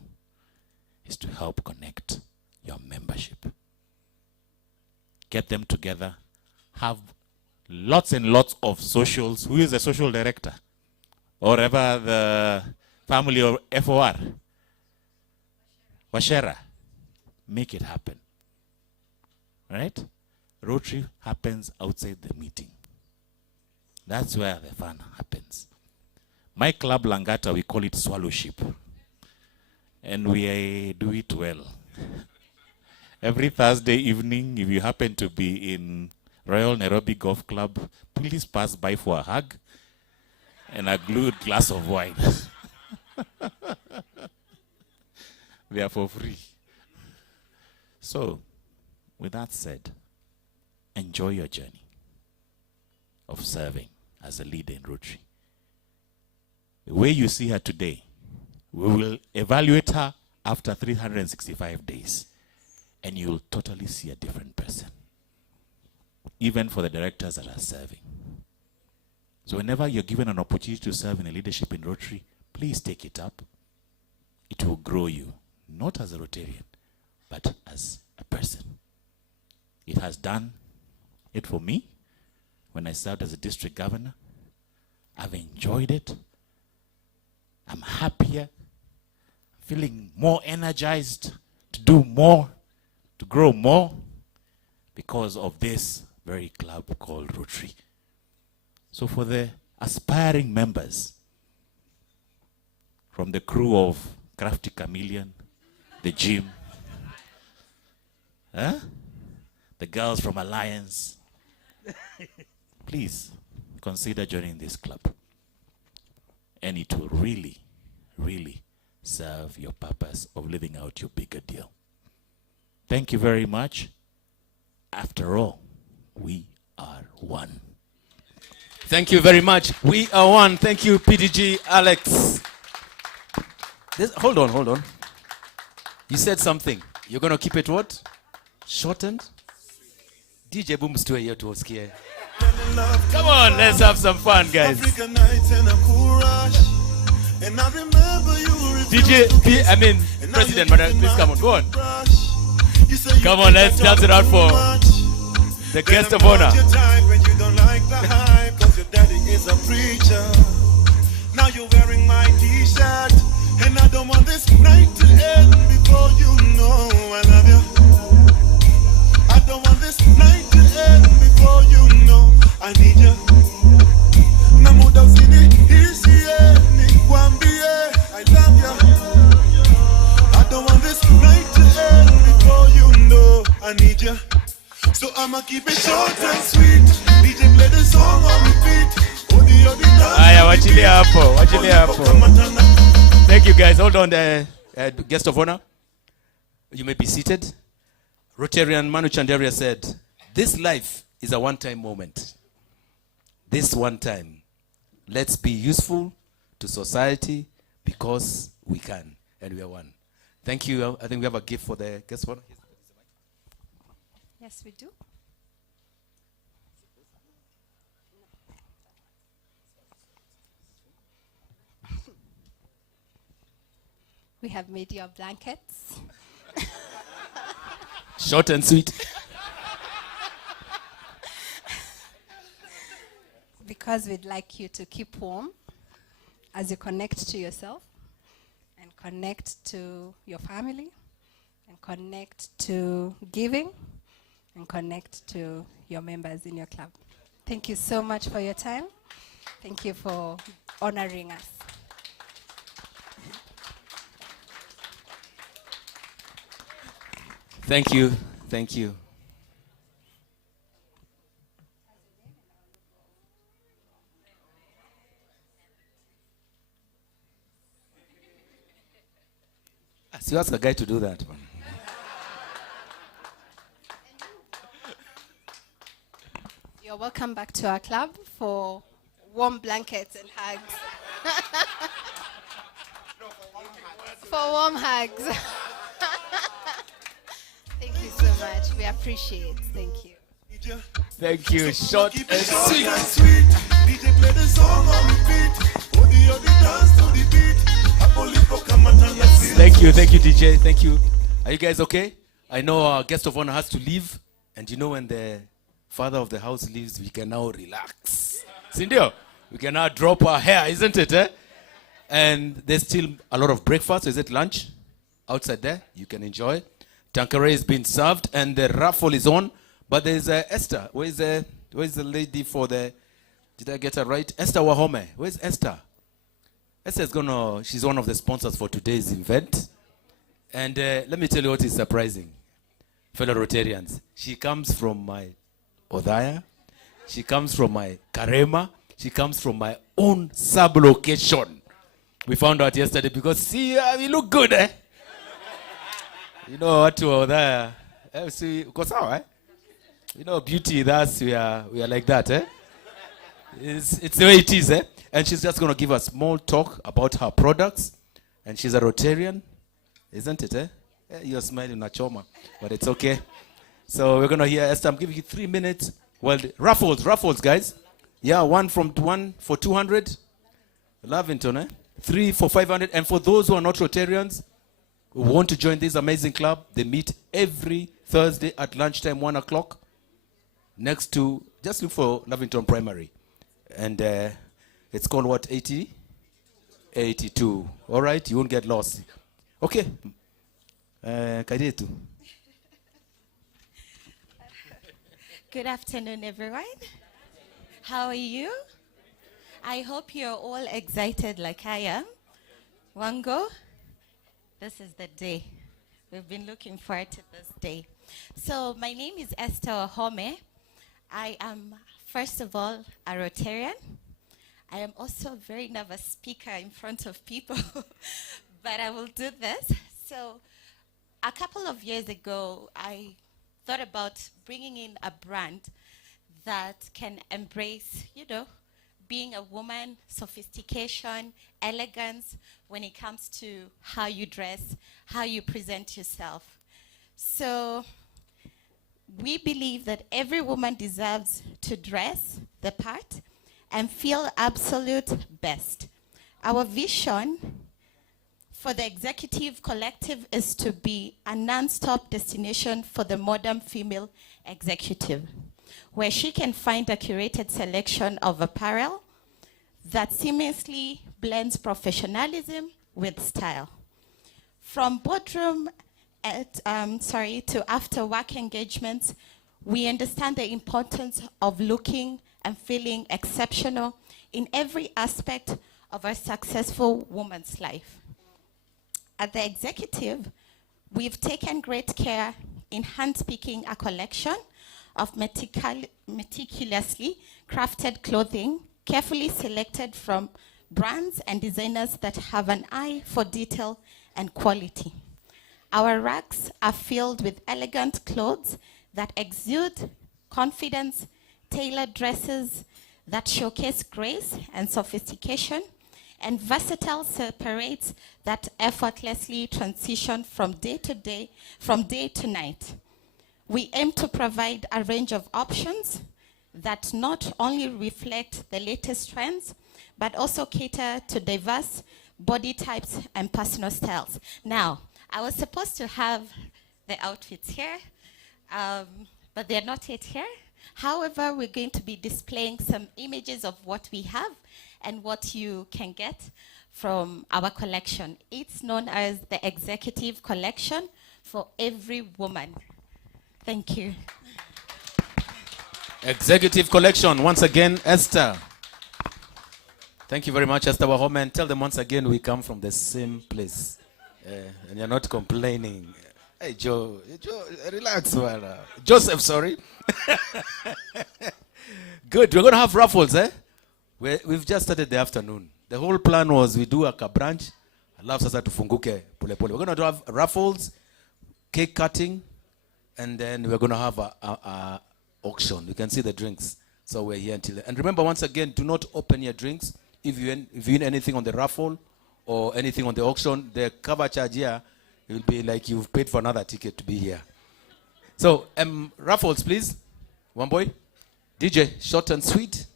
is to help connect your membership. Get them together, have lots and lots of socials. Who is the social director? Or ever the family or FOR? Washera. Make it happen. Right? Rotary happens outside the meeting. That's where the fun happens. My club Langata, we call it swallowship. And we do it well. Every Thursday evening, if you happen to be in Royal Nairobi Golf Club, please pass by for a hug and a good glass of wine. They are for free. So, with that said, enjoy your journey of serving as a leader in Rotary. The way you see her today, we will evaluate her after 365 days, and you'll totally see a different person, even for the directors that are serving. So whenever you're given an opportunity to serve in a leadership in Rotary, please take it up. It will grow you, not as a Rotarian, but as a person. It has done it for me when I served as a district governor. I've enjoyed it. I'm happier, feeling more energized to do more, to grow more, because of this very club called Rotary. So for the aspiring members, from the crew of Crafty Chameleon, the gym, the girls from Alliance, please consider joining this club. And it will really, really serve your purpose of living out your bigger deal. Thank you very much. After all, we are one. Thank you very much. We are one. Thank you, PDG Alex. Hold on. You said something. You're going to keep it what? Shortened? DJ Booms to here to Oskia. Come on, let's have some fun, guys. President, please come on, go on. Come on, let's dance it out for the guest of honor. Now you're wearing my t-shirt, and I don't want this night to end before you know I love you. I don't want this night to end before you know I need you. Na muda usini hisia nikwambie I love you. I don't want this night to end before you know I need you. So I'ma keep it short and sweet. DJ play the song on repeat. Wachilia hapo. Thank you, guys. Hold on, guest of honor. You may be seated. Rotarian Manu Chandaria said, this life is a one-time moment. This one time, let's be useful to society because we can, and we are one. Thank you. I think we have a gift for the guest of honor. Yes, we do. We have made your blankets. Short and sweet. because we'd like you to keep warm as you connect to yourself and connect to your family and connect to giving and connect to your members in your club. Thank you so much for your time. Thank you for honoring us. Thank you. Thank you. So you ask a guy to do that. Man. You're welcome back to our club for warm blankets and hugs. For warm hugs. Thank you so much. We appreciate it. Thank you. Thank you. Short and sweet. DJ play the song on repeat. Odi dance to the beat. Thank you, DJ. Thank you. Are you guys okay? I know our guest of honor has to leave, and you know when the father of the house leaves, we can now relax. Cindy, we can now drop our hair, isn't it? Eh? And there's still a lot of breakfast. Is it lunch? Outside there, you can enjoy. Tanqueray is being served, and the raffle is on. But there's Esther. Where's the lady for the? Did I get her right? Esther Wahome. Where's Esther? Esther's she's one of the sponsors for today's event. And let me tell you what is surprising, fellow Rotarians. She comes from my Odaya. She comes from my Karema. She comes from my own sub-location. We found out yesterday because, see, we look good, eh? You know what to Odaya. See, eh? You know, beauty, we are like that, eh? It's the way it is, eh? And she's just going to give a small talk about her products. And she's a Rotarian, isn't it, eh? You're smiling, Nachoma, but it's okay. So we're going to hear Esther. I'm giving you 3 minutes. Well, raffles, guys. Yeah, one for 200. Lavington, eh? 3 for 500. And for those who are not Rotarians, who want to join this amazing club, they meet every Thursday at lunchtime, 1 o'clock. Next to, just look for Lavington Primary. And it's called what, 80? 82. All right, you won't get lost. Okay. Kadetu. Good afternoon, everyone. How are you? I hope you're all excited like I am. Wango, this is the day. We've been looking forward to this day. So my name is Esther Home. I am, first of all, a Rotarian. I am also a very nervous speaker in front of people, but I will do this. So a couple of years ago, I thought about bringing in a brand that can embrace, being a woman, sophistication, elegance when it comes to how you dress, how you present yourself. So we believe that every woman deserves to dress the part and feel absolute best. Our vision for the executive collective is to be a non-stop destination for the modern female executive, where she can find a curated selection of apparel that seamlessly blends professionalism with style. From boardroom to after-work engagements, we understand the importance of looking and feeling exceptional in every aspect of a successful woman's life. At the executive, we've taken great care in handpicking a collection of meticulously crafted clothing, carefully selected from brands and designers that have an eye for detail and quality. Our racks are filled with elegant clothes that exude confidence, tailored dresses that showcase grace and sophistication, and versatile separates that effortlessly transition from day to night. We aim to provide a range of options that not only reflect the latest trends, but also cater to diverse body types and personal styles. Now, I was supposed to have the outfits here, but they're not yet here. However, we're going to be displaying some images of what we have and what you can get from our collection. It's known as the Executive Collection for every woman. Thank you. Executive Collection, once again, Esther. Thank you very much, Esther Wahome. And tell them once again we come from the same place. And you're not complaining. Hey, Joe, relax, man. Joseph, sorry. Good, we're going to have raffles, eh? We've just started the afternoon. The whole plan was we do a brunch. I love sasa tufunguke pole pole. We're going to have raffles, cake cutting, and then we're going to have a auction. You can see the drinks. So we're here until. And remember, once again, do not open your drinks. If you win anything on the raffle or anything on the auction, the cover charge here will be like you've paid for another ticket to be here. So, raffles, please. One boy. DJ, short and sweet.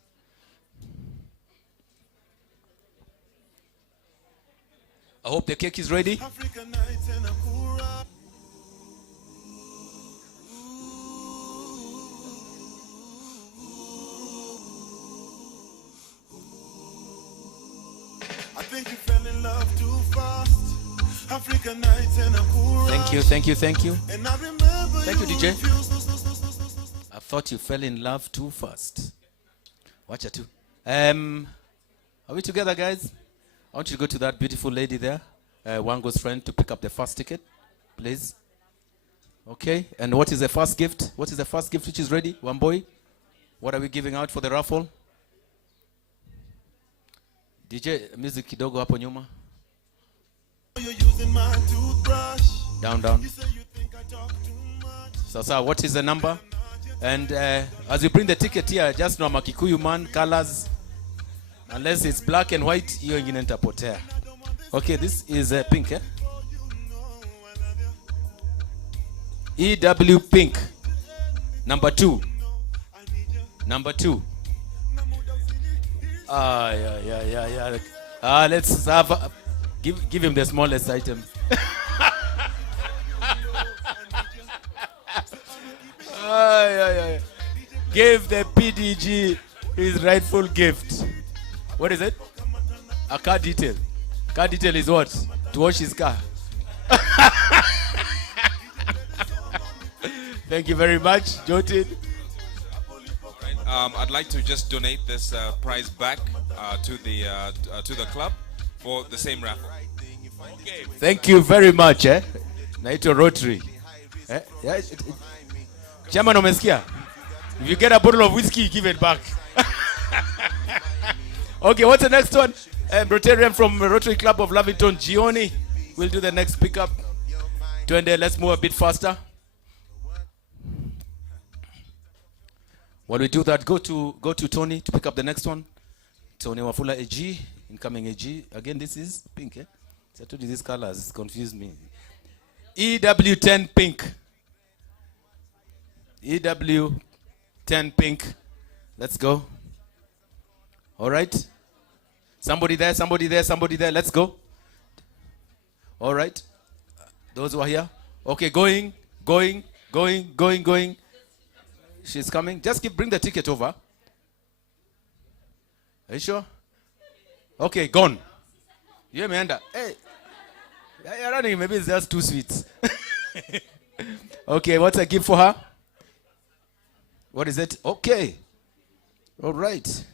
I hope the cake is ready. I think you fell in love too fast. African nights and a cool Thank you, thank you, thank you. And I remember Thank you, DJ. I thought you fell in love too fast. Watch it too. Are we together, guys? I want you to go to that beautiful lady there, Wango's friend, to pick up the first ticket, please. Okay, and what is the first gift? What is the first gift which is ready? One boy. What are we giving out for the raffle? DJ, music kidogo hapo nyuma. Down, down. So, what is the number? And as you bring the ticket here, just know Makikuyu man, colors. Unless it's black and white, hiyo ingine nitapotea. Okay, this is pink, eh? EW pink. Number 2. Number 2. Yeah. Let's have give him the smallest item. Yeah. Give the PDG his rightful gift. What is it? A car detail. Car detail is what? To wash his car. Thank you very much, Jotin. I'd like to just donate this prize back to the club for the same raffle. Okay. Thank you very much, eh? Naito Rotary. Yeah. Chairman umesikia? If you get a bottle of whiskey, give it back. Okay, what's the next one? Rotarian from Rotary Club of Lavington, Gioni, will do the next pickup. Let's move a bit faster. While we do that, go to Tony to pick up the next one. Tony Wafula AG, incoming AG. Again, this is pink, eh? So I told you these colors confused me. EW10 pink. EW10 pink. Let's go. All right. Somebody there. Let's go. All right. Those who are here. Okay, going. She's coming. Just bring the ticket over. Are you sure? Okay, gone. You hear me, Anda? Hey. You're running. Maybe it's just 2 sweets. Okay, what's a gift for her? What is it? Okay. All right.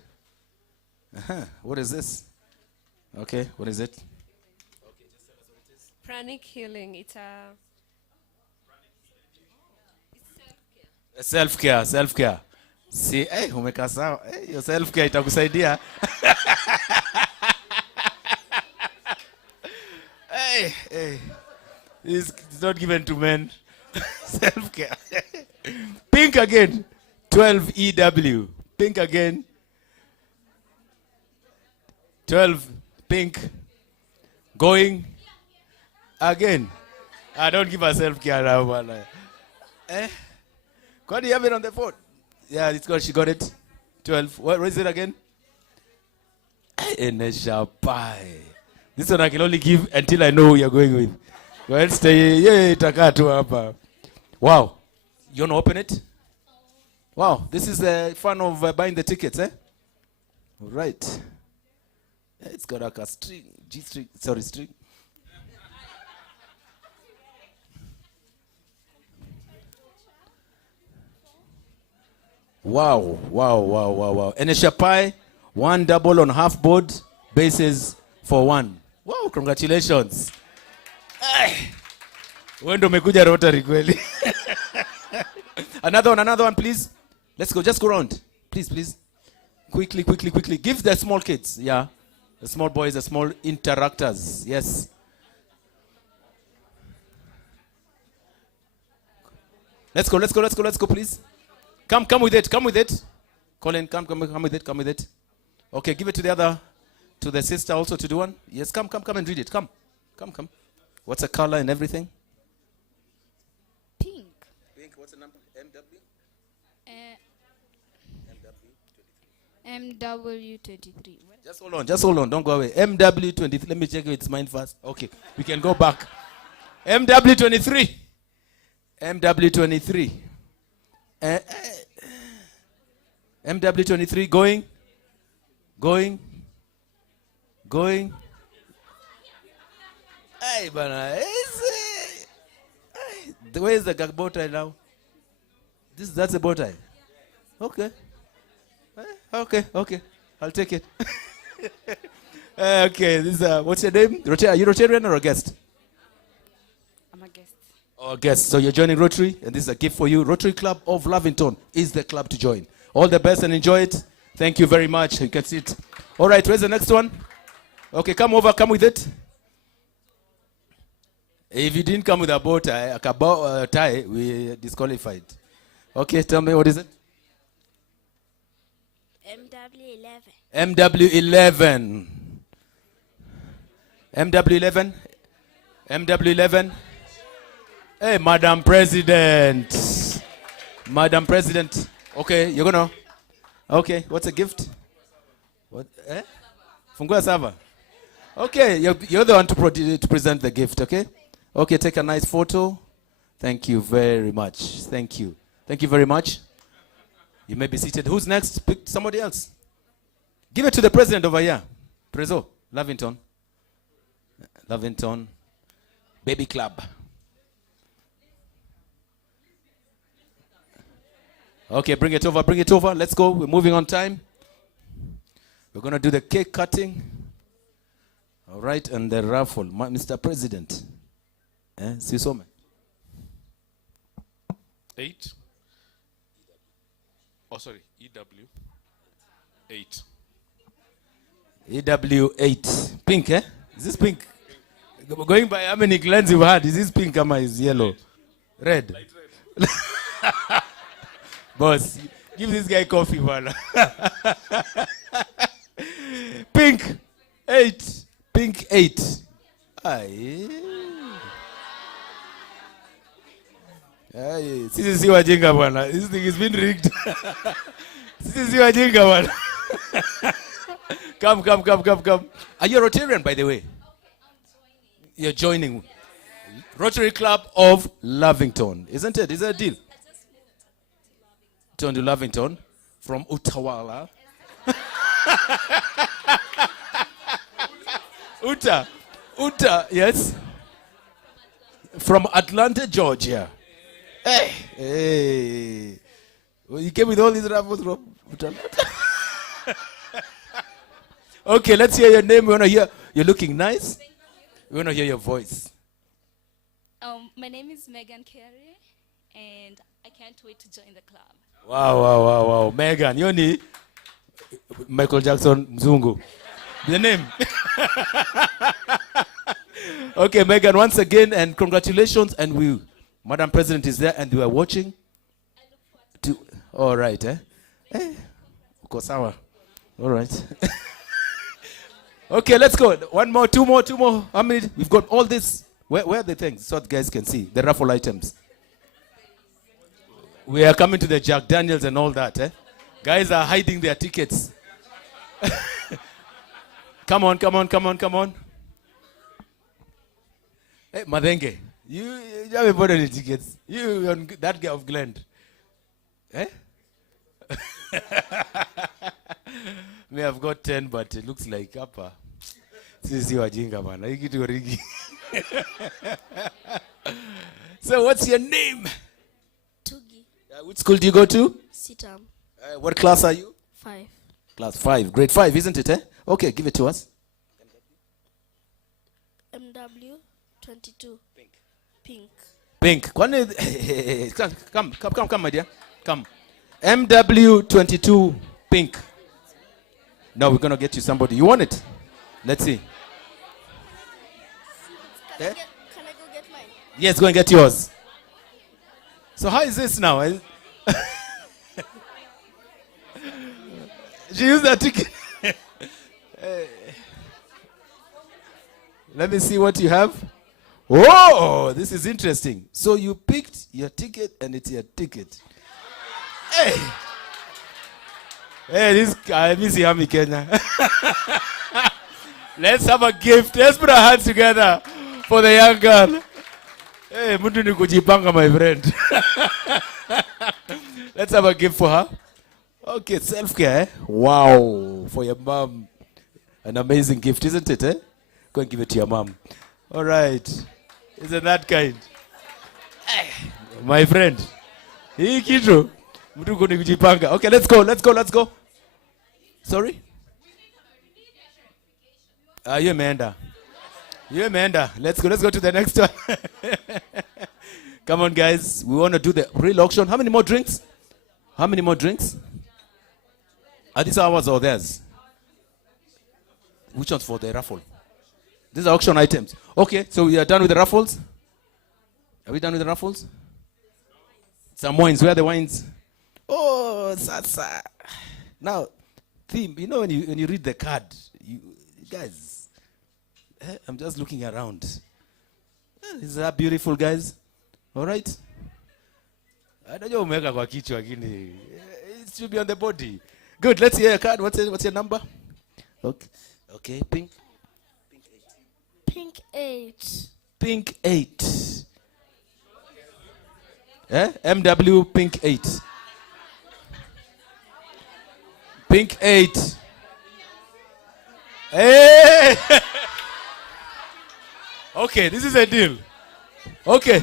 What is this? Okay, what is it? Pranic healing. It's self-care. See, hey, umeka sawa. Hey, your self-care itakusaidia. Hey. It's not given to men. Self-care. Pink again. 12 EW. Pink again. 12 pink. Going again. I don't give her self-care now, man. Do you have it on the phone? Yeah, it's got. She got it. 12. What is it again? Enesha pie. This one I can only give until I know who you're going with. Go ahead, stay. Yeah, itakaa tu hapa. Wow. You want to open it? Wow, this is the fun of buying the tickets, eh? All right. It's got like a string, G string, sorry, string. Wow, wow, wow, wow, wow. And a shapai, one double on half board, bases for one. Wow, congratulations. Wendo umekuja Rotary kweli. Another one, please. Let's go, just go round. Please, please. Quickly, quickly, quickly. Give the small kids, yeah. The small boys, the small interactors, yes. Let's go, please. Come with it. Colin, come with it. Okay, give it to the sister also to do one. Yes, come and read it. Come. What's the color and everything? Pink. Pink, what's the number? MW? MW23. Just hold on, don't go away. MW23, let me check if it's mine first. Okay, we can go back. MW23. MW23 going. Hey, bana. Where is the bow tie now? That's a bow tie. Okay. Okay. I'll take it. Okay, this is what's your name? Are you Rotarian or a guest? I'm a guest. Oh, guest. So you're joining Rotary, and this is a gift for you. Rotary Club of Lavington is the club to join. All the best and enjoy it. Thank you very much. You can sit. All right, where's the next one? Okay, come with it. If you didn't come with a bow tie, we disqualified. Okay, tell me, what is it? MW11. MW11. Hey, Madam President. Okay, you're gonna. Okay, what's a gift? What? Fungua Sava. Okay, you're the one to present the gift, okay? Okay, take a nice photo. Thank you very much. Thank you very much. You may be seated. Who's next? Pick somebody else. Give it to the president over here. Prezo, Lavington. Baby Club. Okay, bring it over. Let's go. We're moving on time. We're going to do the cake cutting. All right, and the raffle. Mr. President. Sisome. 8. Oh, sorry, EW 8. EW 8. Pink, eh? Is this pink? Going by how many glands you've had, is this pink or is yellow? Red? Light red. Boss, give this guy coffee, man. Pink 8. Pink 8. Aye. Sisi si wajinga bwana. This thing has been rigged. Sisi si wajinga bwana. Come. Are you a Rotarian, by the way? You're joining Rotary Club of Lavington, isn't it? Is that a deal? Turn to Lavington from Utawala. Uta, yes. From Atlanta, Georgia. Hey. Well, you came with all these raffles from Atlanta. Okay, let's hear your name. We want to hear. You're looking nice. We want to hear your voice. My name is Megan Carey, and I can't wait to join the club. Wow. Megan, you need Michael Jackson Mzungu. The name. Okay, Megan, once again, and congratulations. And Madam President is there, and we are watching. All right, eh? Kosawa. All right. Okay, let's go. One more, two more. How many? We've got all this. Where are the things so that guys can see the raffle items? We are coming to the Jack Daniels and all that, eh? Guys are hiding their tickets. Come on. Hey, Madenge, you haven't bought any tickets. You on that guy of Glen. Eh? May have got 10, but it looks like upper. Sisi wajinga bana. Hii kitu rigi. So what's your name? Tugi. Which school do you go to? Sitam. What class are you? 5. Class 5. Grade 5, isn't it? Okay, give it to us. MW 22. Pink. Pink. Come, my dear. Come. MW 22 pink. Now we're gonna get you somebody. You want it? Let's see. Can I go get mine? Yes, go and get yours. So how is this now? She used that ticket. Let me see what you have. Whoa, this is interesting. So you picked your ticket and it's your ticket. Hey. Hey, this guy, miss Yami Kenya. Let's have a gift. Let's put our hands together for the young girl. Hey, mundu ni kujipanga, my friend. Let's have a gift for her. Okay, self-care. Wow, for your mom. An amazing gift, isn't it? Go and give it to your mom. All right. Isn't that kind? My friend. Hii kitu. Mtu kuni kujipanga. Okay, let's go. Sorry? You Amanda. Let's go to the next one. Come on, guys. We want to do the real auction. How many more drinks? Are these ours or theirs? Which one's for the raffle? These are auction items. Okay, so we are done with the raffles? Are we done with the raffles? Some wines. Where are the wines? Oh, Sasa. Now, theme. You know when you read the card, you guys, I'm just looking around. Is that beautiful, guys? All right. I don't know umeweka kwa kichwa lakini it should be on the body. Good. Let's hear a card. What's your number? Okay. Pink. Pink 8. Pink 8. MW Pink 8. Pink 8. Hey! Okay, this is a deal. Okay,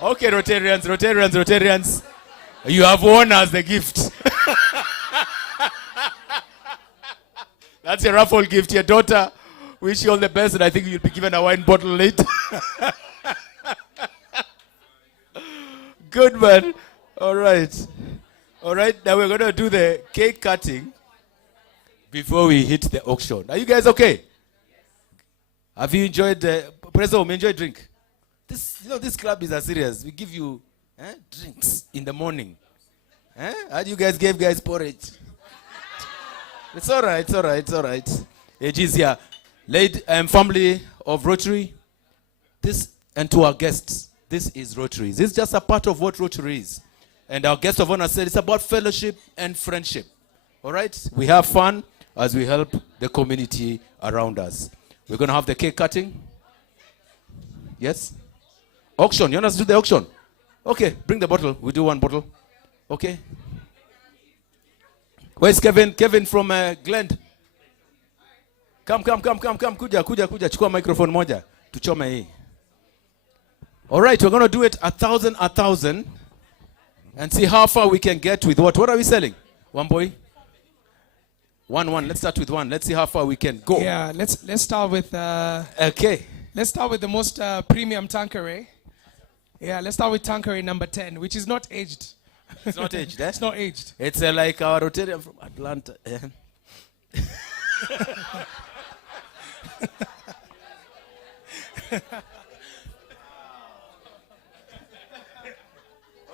Rotarians. You have won us the gift. That's your raffle gift. Your daughter, wish you all the best, and I think you'll be given a wine bottle later. Good, man. All right, now we're going to do the cake cutting before we hit the auction. Are you guys okay? Have you enjoyed Prezo, enjoy drink? This club is serious. We give you drinks in the morning. How do you guys give guys porridge? It's all right. Ages here. Family of Rotary. This, and to our guests, this is Rotary. This is just a part of what Rotary is. And our guest of honor said it's about fellowship and friendship. All right? We have fun as we help the community around us. We're going to have the cake cutting. Yes? Auction. You want us to do the auction? Okay, bring the bottle. We do one bottle. Okay. Where's Kevin? Kevin from Glend. Come. Kuja. Chukua microphone moja. Tuchome hii. All right, we're going to do it 1,000 and see how far we can get with what? What are we selling? One boy? One. Let's start with one. Let's see how far we can go. Yeah, let's start with okay. Let's start with the most premium Tanqueray. Yeah, let's start with Tanqueray number 10, which is not aged. It's not aged, eh? It's not aged. It's like our Rotarian from Atlanta.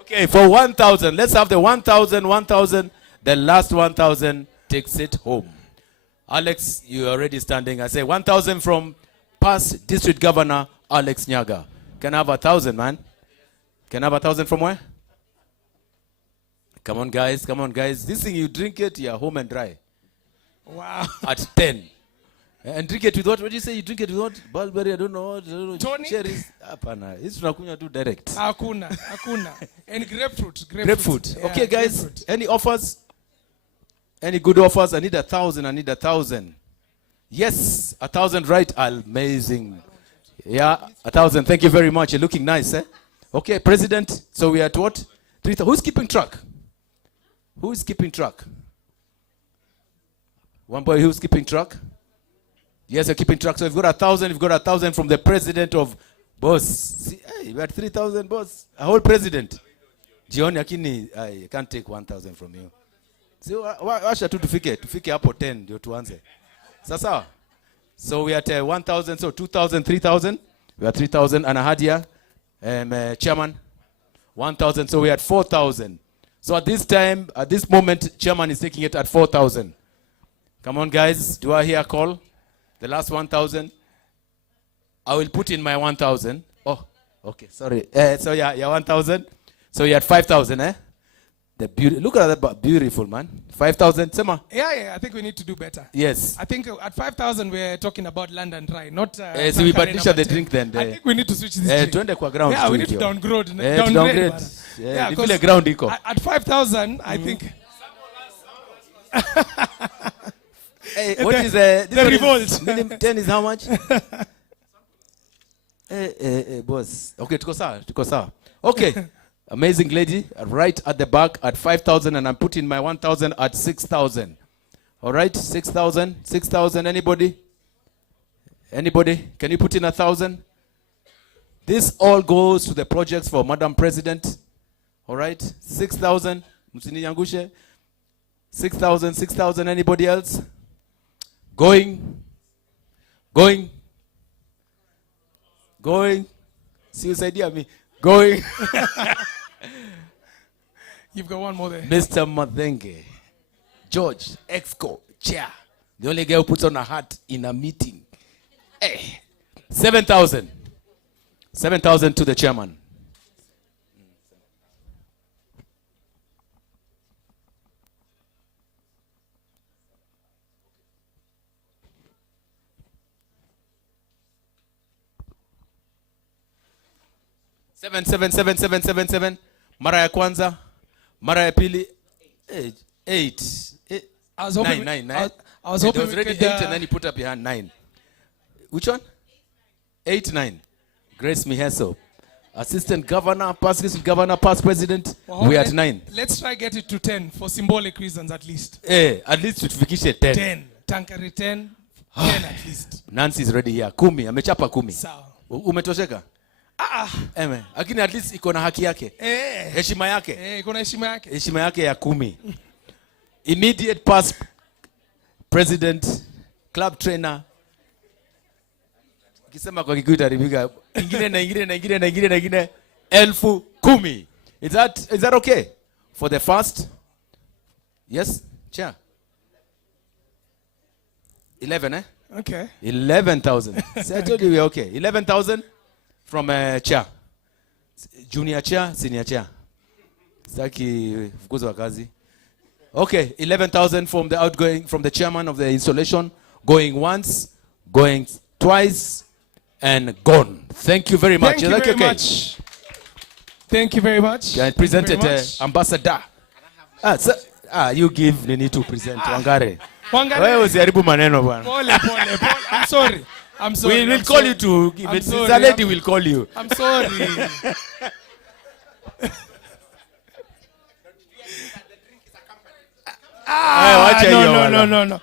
Okay, for 1,000. Let's have the 1,000. The last 1,000 takes it home. Alex, you're already standing. I say 1,000 from past District Governor Alex Nyaga. Can I have 1,000, man? Can I have 1,000 from where? Come on, guys. This thing, you drink it, you're home and dry. Wow. At 10. And drink it with what? What do you say? You drink it with what? Bulberry, I don't know what. I don't know. Tonic? Cherries. Hapana. Hizi tunakunywa tu direct. Hakuna. And grapefruit. Grapefruit. Yeah, Okay, guys. grapefruit. Any offers? Any good offers? I need 1,000. I need 1,000. Yes, 1,000, right? Amazing. Yeah, 1,000. Thank you very much. You're looking nice, eh? Okay, President. So we are at what? 3,000. Who's keeping track? Who is keeping track? One boy who's keeping track? Yes, you're keeping track. So you've got 1,000. You've got 1,000 from the president of boss. See, hey, we had 3,000 boss. A whole president. Jioni akini, I can't take 1,000 from you. See, washa tu tufike hapo 10 ndio tuanze. Sasa. So we are at 1,000, so 2,000, 3,000. We are 3,000 and I had here, chairman, 1,000. So we are at 4,000. So at this time, at this moment, chairman is taking it at 4,000. Come on, guys. Do I hear a call? The last 1,000. I will put in my 1,000. Oh, okay. Sorry. So yeah, 1,000. So you're at 5,000, eh? Look at that beautiful, man. 5,000. Sema. Yeah. I think we need to do better. Yes. I think at 5,000 we're talking about London Dry, not. So we badilisha the drink then. I think we need to switch this drink. Tuende kwa ground. Yeah, we need to downgrade. Downgrade. Yeah, vile ground iko. At 5,000, I think. Hey, what is the revolt? Minimum 10 is how much? Boss. Okay, tuko sawa. Okay. Amazing lady, right at the back at 5,000, and I'm putting my 1,000 at 6,000. All right, 6,000. 6,000. Anybody? Can you put in 1,000? This all goes to the projects for Madam President. All right, 6,000. Msiniangushe. 6,000. 6,000. Anybody else? Going. See, you said me. Going. You've got one more there. Mr. Madenge. George, Exco, chair. The only guy who puts on a hat in a meeting. Hey. 7,000. 7,000 to the chairman. Seven. Mara ya kwanza. Mara ya pili. 8. I was hoping. 9. I was hoping it was already 8 and then he put up behind 9. Which one? 8, 9. Grace Miheso. Assistant Governor, past President. Well, we are at 9. Let's try get it to 10 for symbolic reasons at least. At least tufikishe 10. 10. Tankari 10. 10 at least. Nancy is ready here. 10. Amechapa 10. Sawa. Umetosheka? Lakini at least iko na haki yake. Heshima yake. Iko na heshima yake. Heshima yake ya 10. Immediate past president, club trainer. Kisema kwa Kikuyu taribika. Ingine. 10,000. Is that okay? For the first? Yes, chair. 11, eh? Okay. 11,000. See, I told you we're okay. 11,000 from chair. Junior chair, senior chair. Saki fukuzo wa kazi. Okay, 11,000 from the chairman of the installation, going once, going twice, and gone. Thank you very much. Thank you very much. Thank you very much. Can I present it, Ambassador? You give Nini to present. Wangare. Wewe usiharibu maneno bwana. Pole. I'm sorry. We will call you to give it. The lady will call you. I'm sorry. No.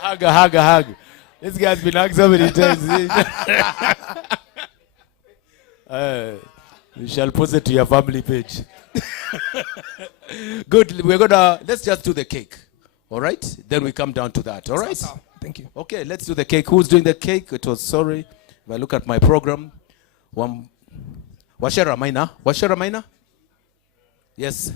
Hug. This guy's been hugged so many times. You shall post it to your family page. Good. Let's just do the cake. All right? Then we come down to that. All right? Thank you. Okay, let's do the cake. Who's doing the cake? Sorry. If I look at my program. Washera Maina? Yes.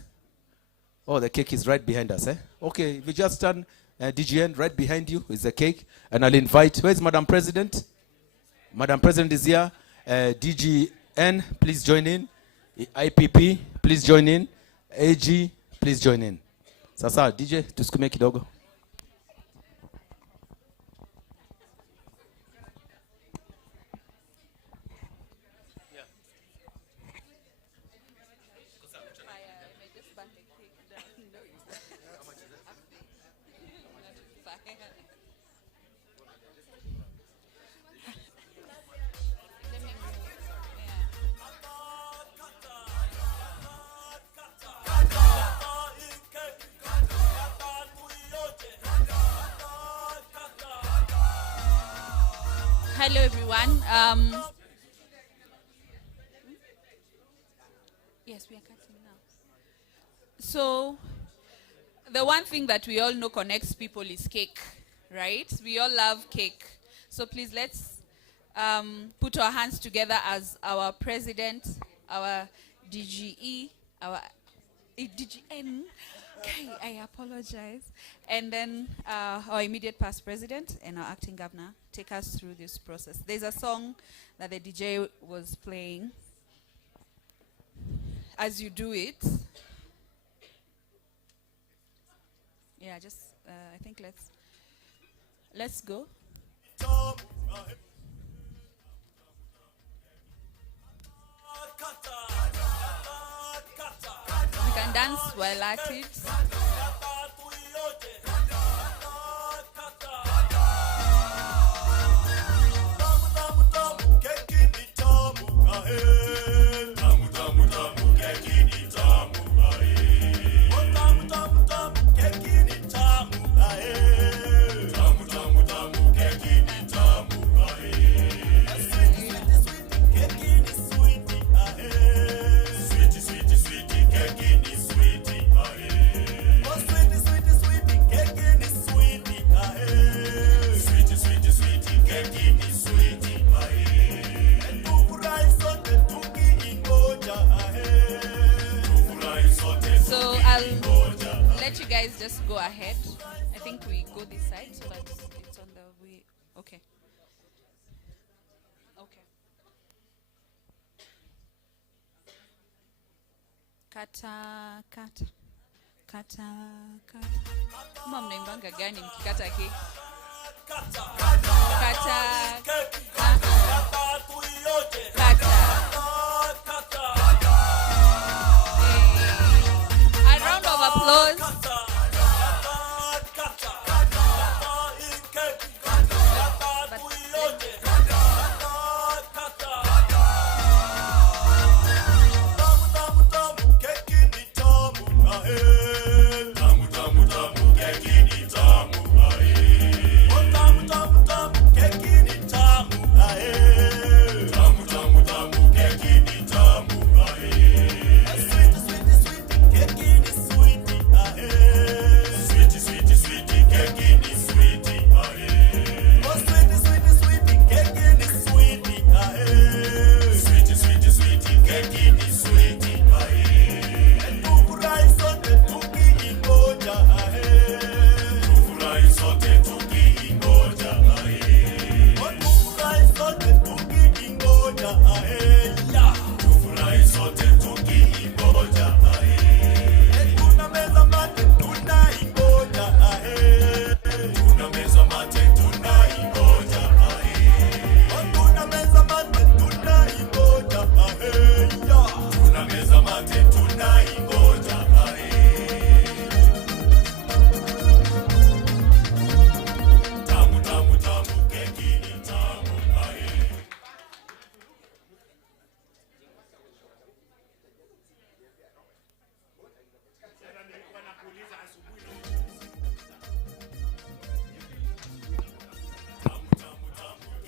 Oh, the cake is right behind us, eh? Okay, if you just turn DGN right behind you is the cake. And I'll invite, where's Madam President? Madam President is here. DGN, please join in. IPP, please join in. AG, please join in. Sasa, DJ, tusukume kidogo. Hello, everyone. Yes, we are cutting now. So, the one thing that we all know connects people is cake, right? We all love cake. So please, let's put our hands together as our president, our DGE, our DGN. Okay, I apologize. And then our immediate past president and our acting governor take us through this process. There's a song that the DJ was playing. As you do it, yeah, just I think let's go. We can dance while at it. So I'll let you guys just go ahead. I think we go this side so that it's on the way. Okay. Okay. Kata. Mama mnaimbanga gani mkikata keki? Kata. A round of applause.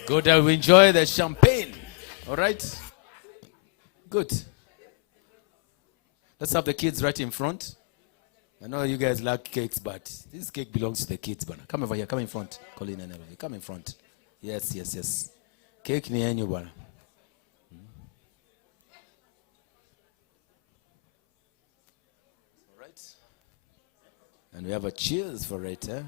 Good, we enjoy the champagne. All right? Good. Let's have the kids right in front. I know you guys like cakes, but this cake belongs to the kids. Bana. Come over here. Come in front. Colleen and everybody. Come in front. Yes. Cake ni yenyu bana. All right. And we have a cheers for it, eh?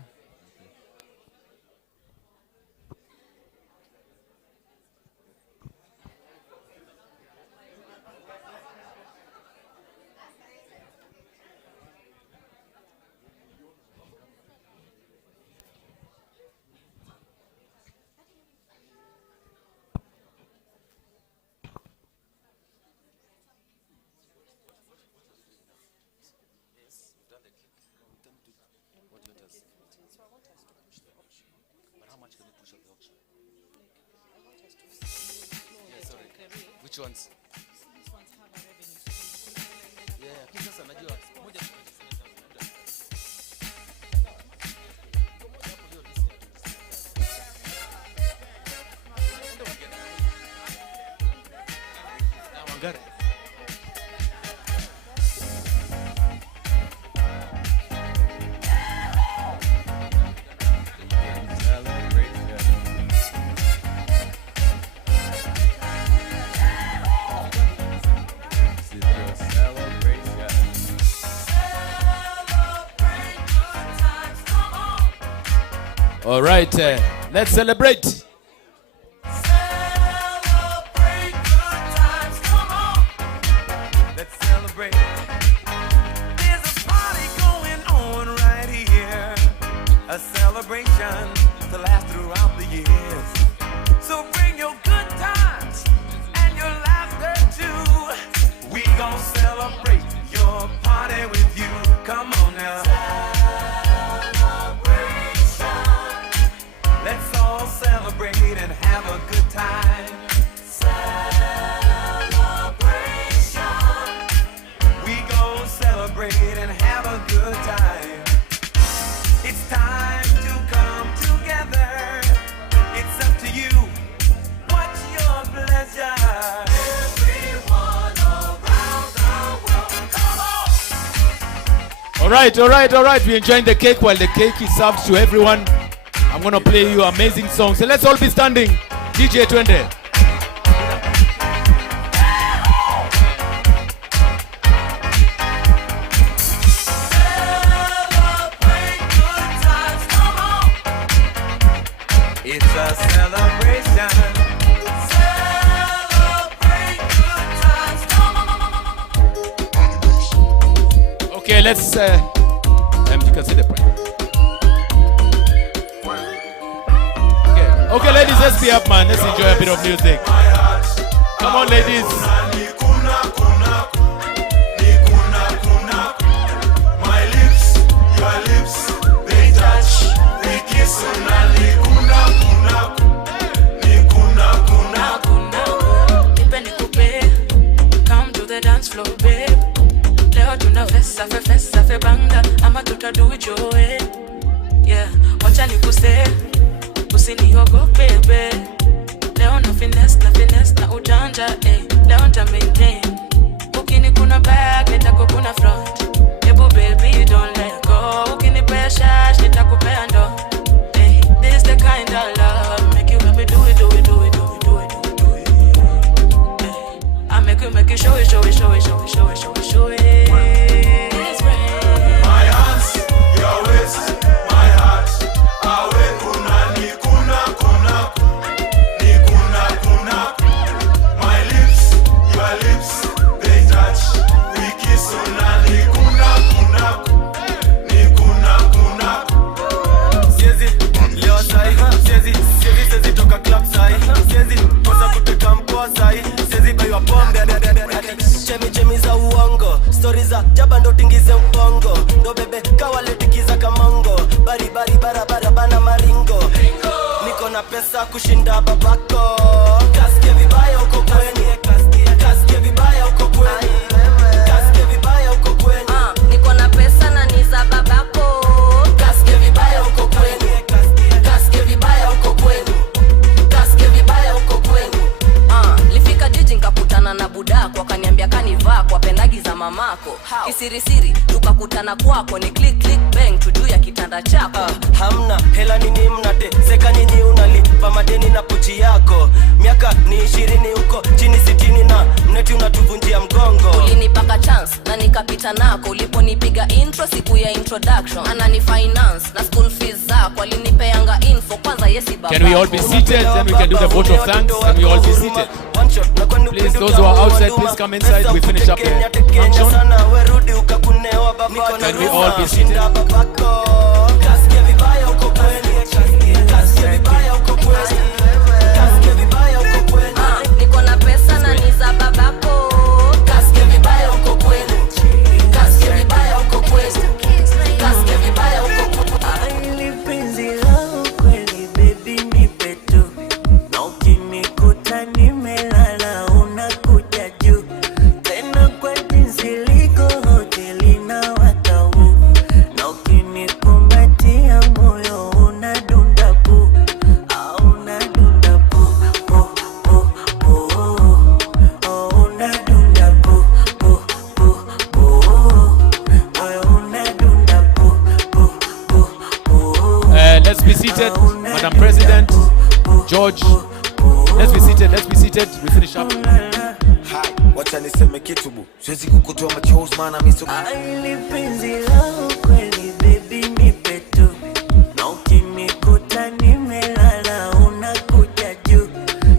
Which ones? These ones have a revenue. Yeah, sasa najua moja Mangara. All right, let's celebrate. Let's celebrate. There's a party going on right here. A celebration to last throughout the years. So bring your good times and your laughter too. We gon' celebrate your party with you. Come on now. Let's all celebrate and have a good time. Celebration. We gon' celebrate and have a good time. It's time to come together. It's up to you. What's your pleasure? Everyone around the world, come on! All right. We're enjoying the cake while the cake is served to everyone. I'm gonna play you amazing songs. So let's all be standing. DJ Twende. It's a celebration. Celebrate good times. Okay, let's you can see the price. Okay, ladies, let's be up, man. Let's enjoy a bit of music. Come on, ladies. My lips, your lips, they touch. We kiss Come to the dance floor, babe. Leo tuna festa fe banga. Ama tutadu it your way. Yeah, wacha nikuse. Usiniogope, babe. Leo na finesse na ujanja, eh. Leo nta maintain. Ukini kuna back, nitakukuna front. Ebu baby, don't let go. Ukini pea shash, nitakupea ndo. Eh, this the kind of love make you do it. Eh, I make you show it. It's rain. My hands, your waist, my heart. Awe kuna. My lips, your lips, they touch. We kiss kuna. Siezi, leo sai. Siezi toka club sai. Siezi, kosa kuteka mkoa sai. Siezi baiwa pombe. Chemi za uongo. Story za jaba ndo tingize mpongo. Ndo bebe kawaletikiza kamongo. Bari barabara bana maringo. Niko na pesa kushinda babako. Kasikia vibaya uko kweni. Niko na pesa na ni za babako. Kasikia vibaya uko kweni. Lifika jiji nikakutana na budako. Akaniambia kanivaa kwa pendagi za mamako. Kisirisiri tukakutana kwako. Ni click bang tuju ya kitanda chako. Hamna hela nini mnate. Seka nyinyi unalipa madeni na pochi yako. Miaka ni 20 huko chini 60 na mneti unatuvunjia mgongo. Ulinipaka chance na nikapita nako. Uliponipiga intro siku ya introduction. Anani finance na school fees zako. Alinipeanga info kwanza yesi baba. Can we all be seated? Then we can do the vote of thanks. Can we all be seated? Please, those who are outside, please come inside. We finish up the function. Can we all be seated? Niko na pesa na ni za babako. Kasikia vibaya uko kwenu. Aili penzi lao kweli, baby nipe tu. Na ukinikuta nimelala unakuja juu. Tena kwa jinsi liko hoteli na watau. Na ukinikumbatia moyo unadunda pu. Hauna George. Let's be seated. Let's be seated. We finish up. Hi, wacha niseme kitu bu. Siwezi kukutoa machozi maana mimi sio. Aili penzi lao kweli baby nipe tu. Na ukinikuta nimelala unakuja juu.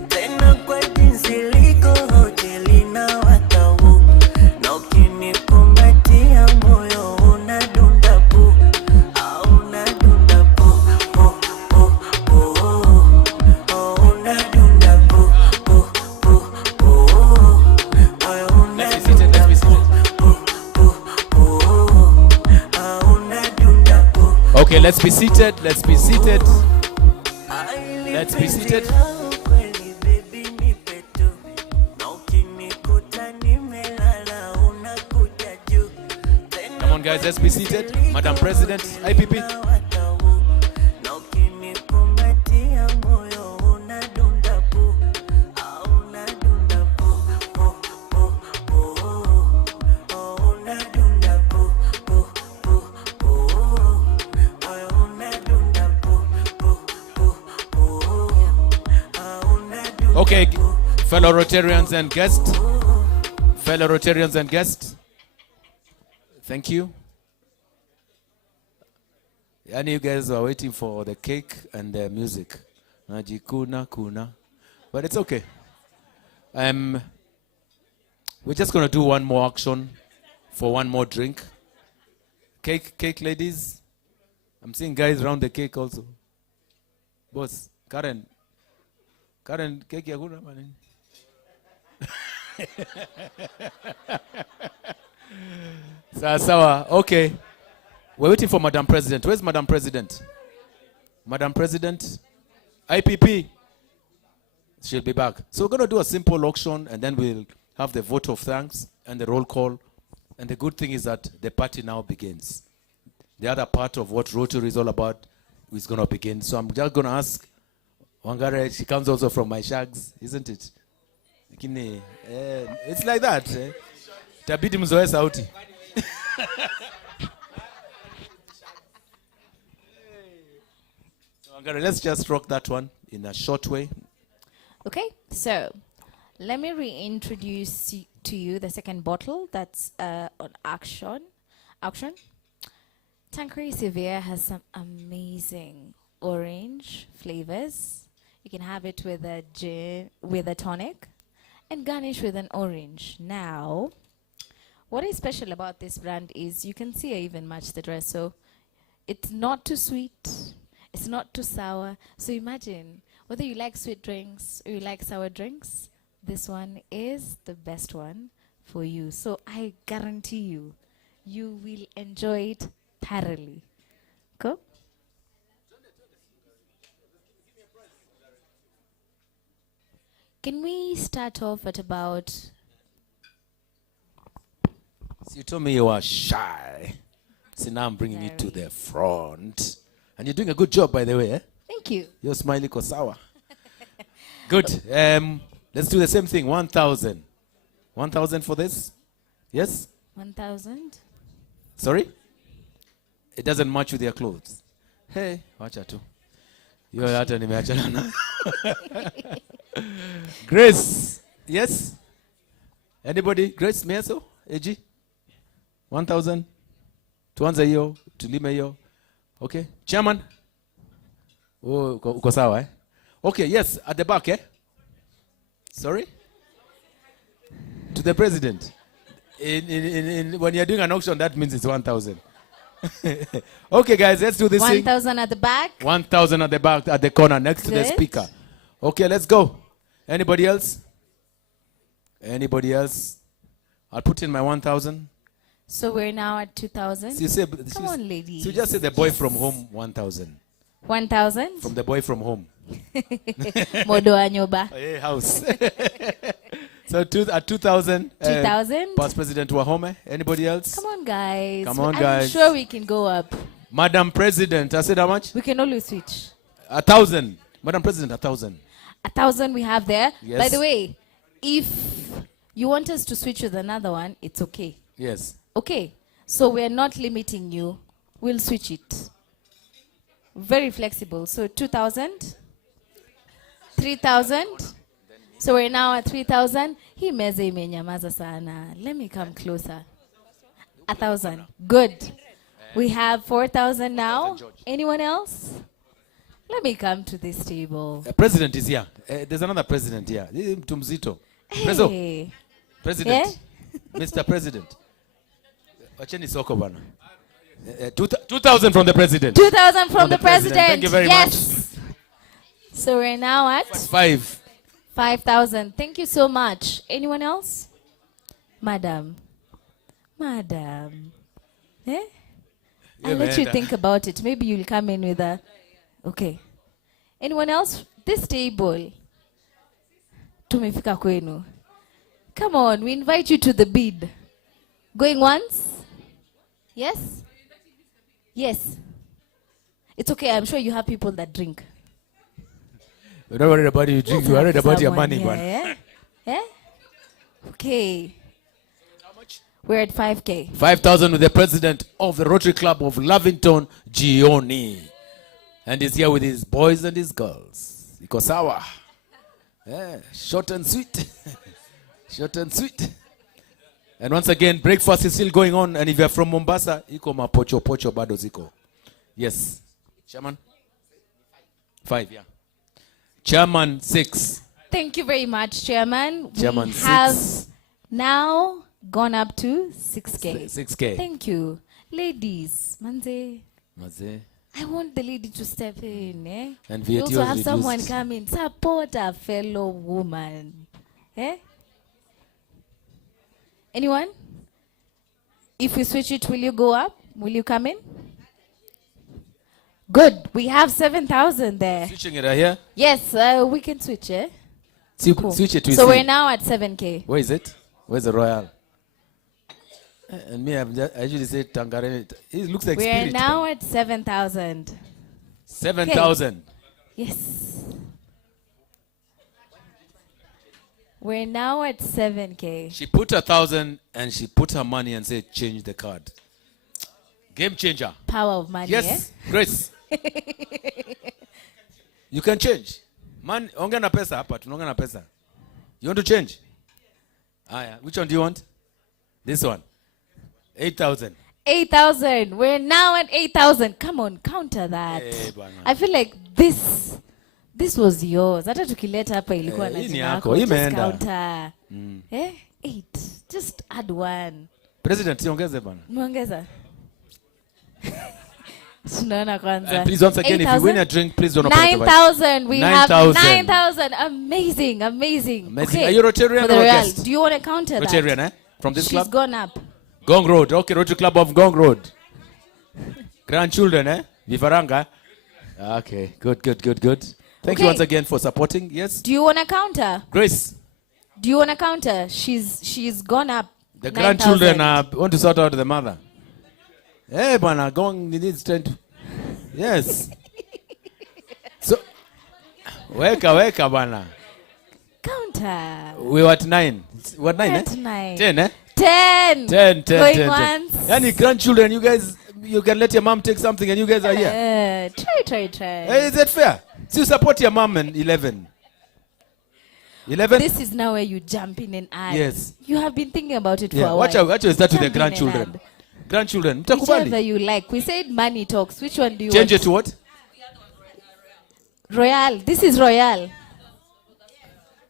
Tena kwa jinsi liko hoteli na watau. Na ukinikumbatia moyo unadunda pu. Unadunda pu. Unadunda pu. Let's be seated. Let's be seated. Okay, let's be seated. Let's be seated. Let's be seated. Come on, guys, let's be seated. Madam President, IPP. Okay, fellow Rotarians and guests. Fellow Rotarians and guests. Thank you. I know you guys are waiting for the cake and the music. Najikuna kuna. But it's okay. We're just going to do one more action for one more drink. Cake ladies. I'm seeing guys around the cake also. Boss, Karen, cake ya kuna manini? Sawa. Okay. We're waiting for Madam President. Where's Madam President? Madam President? IPP? She'll be back. So we're going to do a simple auction and then we'll have the vote of thanks and the roll call. And the good thing is that the party now begins. The other part of what Rotary is all about is going to begin. So I'm just going to ask Wangare, she comes also from my shags, isn't it? It's like that. Tabidi mzoe sauti. So Wangare, let's just rock that one in a short way. Okay, so let me reintroduce to you the second bottle that's on auction. Tanqueray Severe has some amazing orange flavors. You can have it with a gin, with a tonic, and garnish with an orange. Now, what is special about this brand is you can see I even match the dress. So it's not too sweet, it's not too sour. So imagine whether you like sweet drinks or you like sour drinks, this one is the best one for you. So I guarantee you, you will enjoy it thoroughly. Go. Can we start off at about... So you told me you were shy. So now I'm bringing you to the front. And you're doing a good job, by the way. Eh? Thank you. You're smiling kosawa. Good. Let's do the same thing. 1,000. 1,000 for this? Yes? 1,000. Sorry? It doesn't match with your clothes. Hey, wacha tu. Yo hata nimeachana na. Grace. Yes? Anybody? Grace Meso? AG? 1,000. Tuanze hiyo, tulime hiyo. Okay. Chairman? Oh, uko sawa, eh? Okay, yes, at the back, eh? Sorry? To the president. When you're doing an auction, that means it's 1,000. Okay, guys, let's do this 1,000 at the back. 1,000 at the back, at the corner, next to the Good. speaker. Okay, let's go. Anybody else? Anybody else? I'll put in my 1,000. So we're now at 2,000. Come on, ladies. So just say the boy from home, 1,000. 1,000? From the boy from home. Modo Anyoba. Hey, house. So at 2,000. 2,000? Past President Wahome. Anybody else? Come on, guys. Come on, I'm guys. sure we can go up. Madam President, I said how much? We can always switch. 1,000. Madam President, 1,000. 1,000 we have there. Yes. By the way, if you want us to switch with another one, it's okay. Yes. Okay. So we're not limiting you. We'll switch it. Very flexible. So 2,000. 3,000. So we're now at 3,000. Hii meza imenyamaza sana. Let me come closer. 1,000. Good. We have 4,000 now. Anyone else? Let me come to this table. The president is here. There's another president here. This is mtu mzito. Hey. President. Yeah? Mr. President. Wacheni soko bana. 2,000 from the president. 2,000 from the president. Thank you very yes. So we're now at 5,000. Thank you so much. Anyone else? Madam. Eh? I'll let you think about it. Maybe you'll come in with a... Okay. Anyone else? This table. Tumefika kwenu. Come on, we invite you to the bid. Going once? Yes? Yes. It's okay, I'm sure you have people that drink. We're not worried about you drink, we're worried about your money, man. Yeah? Yeah? Okay. How much? We're at 5K. 5,000 with the president of the Rotary Club of Lavington, Gioni. And he's here with his boys and his girls. Iko sawa. Yeah, short and sweet. Short and sweet. And once again, breakfast is still going on. And if you're from Mombasa, iko mapocho pocho bado ziko. Yes. Chairman? 5, yeah. Chairman 6. Thank you very much, Chairman. Chairman we have 6. now gone up to 6K. 6K. Thank you. Ladies, Manze, Maze. I want the lady to step in. Eh? And we VAT also was have someone reduced. come in. Support a fellow woman. Eh? Anyone? If we switch it, will you go up? Will you come in? Good. We have 7,000 there. Switching it right here? Yes, we can switch, eh? Cool. Switch it to So C. we're now at 7K. Where is it? Where's the royal? And me, I usually say Tangarene. It looks like We're spirit. now at 7,000. 7,000. Yes. We're now at 7K. She put 1,000 and she put her money and said, change the card. Game changer. Power of money, Yes, eh? Grace. You can change. Man, ongea na pesa hapa, tunaongea na pesa. You want to change? Which one do you want? This one. 8,000. 8,000. We're now at 8,000. Come on, counter that. Eh, bwana. I feel like this was yours. Hata tukileta hapa ilikuwa na hii ni jina yako, yako. hii Just imeenda. counter. 8. Just add 1. President, siongeze bwana. Muongeza. Tunaona kwanza. Please, once again, if you win a drink, please don't open it. 9,000. We have 9,000. 9,000. Amazing, amazing. Amazing. Okay. Are you Rotarian For the or a Real, guest? do you want to counter that? Rotarian, eh? From this She's club? gone up. Gong Road. Okay, Rotary Club of Gong Road. Grandchildren, eh? Vifaranga. Okay, good. Thank you Okay. once again for supporting. Yes? Do you want to counter? Grace, Do you want to counter? She's gone up. the 9,000. grandchildren want to sort out the mother. Hey, bana, Gong needs strength. Yes. So, weka, bana. Counter. We were at 9. What 9, At eh? 9. 10, eh? 10. 10. Going once. Yani grandchildren, you guys, you can let your mom take something and you guys are here. Try. Hey, is that fair? So you support your mom and 11. 11? This is now where you jump in and add. Yes. You have been thinking about it for Yeah, a watch while. out start with the Jump in and grandchildren. add. Grandchildren, Whichever mtakubali. you like. We said money talks. Which one do you Change want? it to what? Royal. This is Royal.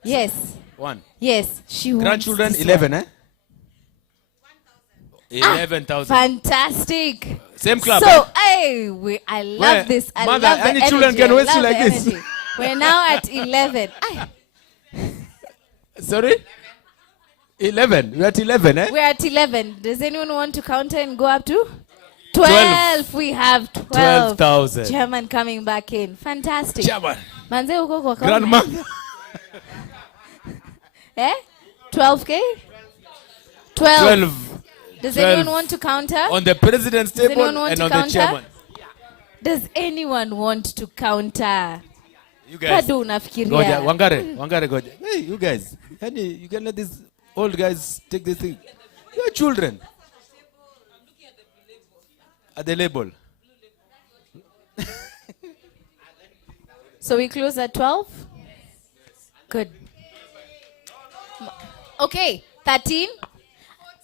Yes. 1. Yes. She wants Grandchildren, this 11, one. eh? 11,000. Fantastic. Same club, So, eh? I love Where? this. I Mother, love the any energy. children can I waste love you like the this? energy. We're now at 11. Sorry? 11. We're at 11, eh? We're at 11. Does anyone want to counter and go up to? 12. We have 12. 12,000. Chairman coming back in. Fantastic. Chairman. Manze uko kwa Grandma. Eh? 12K? 12. Does 12. anyone want to counter? On the president's Does table anyone want and to on counter? the chairman. Does anyone want to counter? You guys. Bado Goja, unafikiria. Wangare, Goja. Hey, you guys. You can let these old guys take this thing. You're children. At the label. So we close at 12? Good. Okay, 13.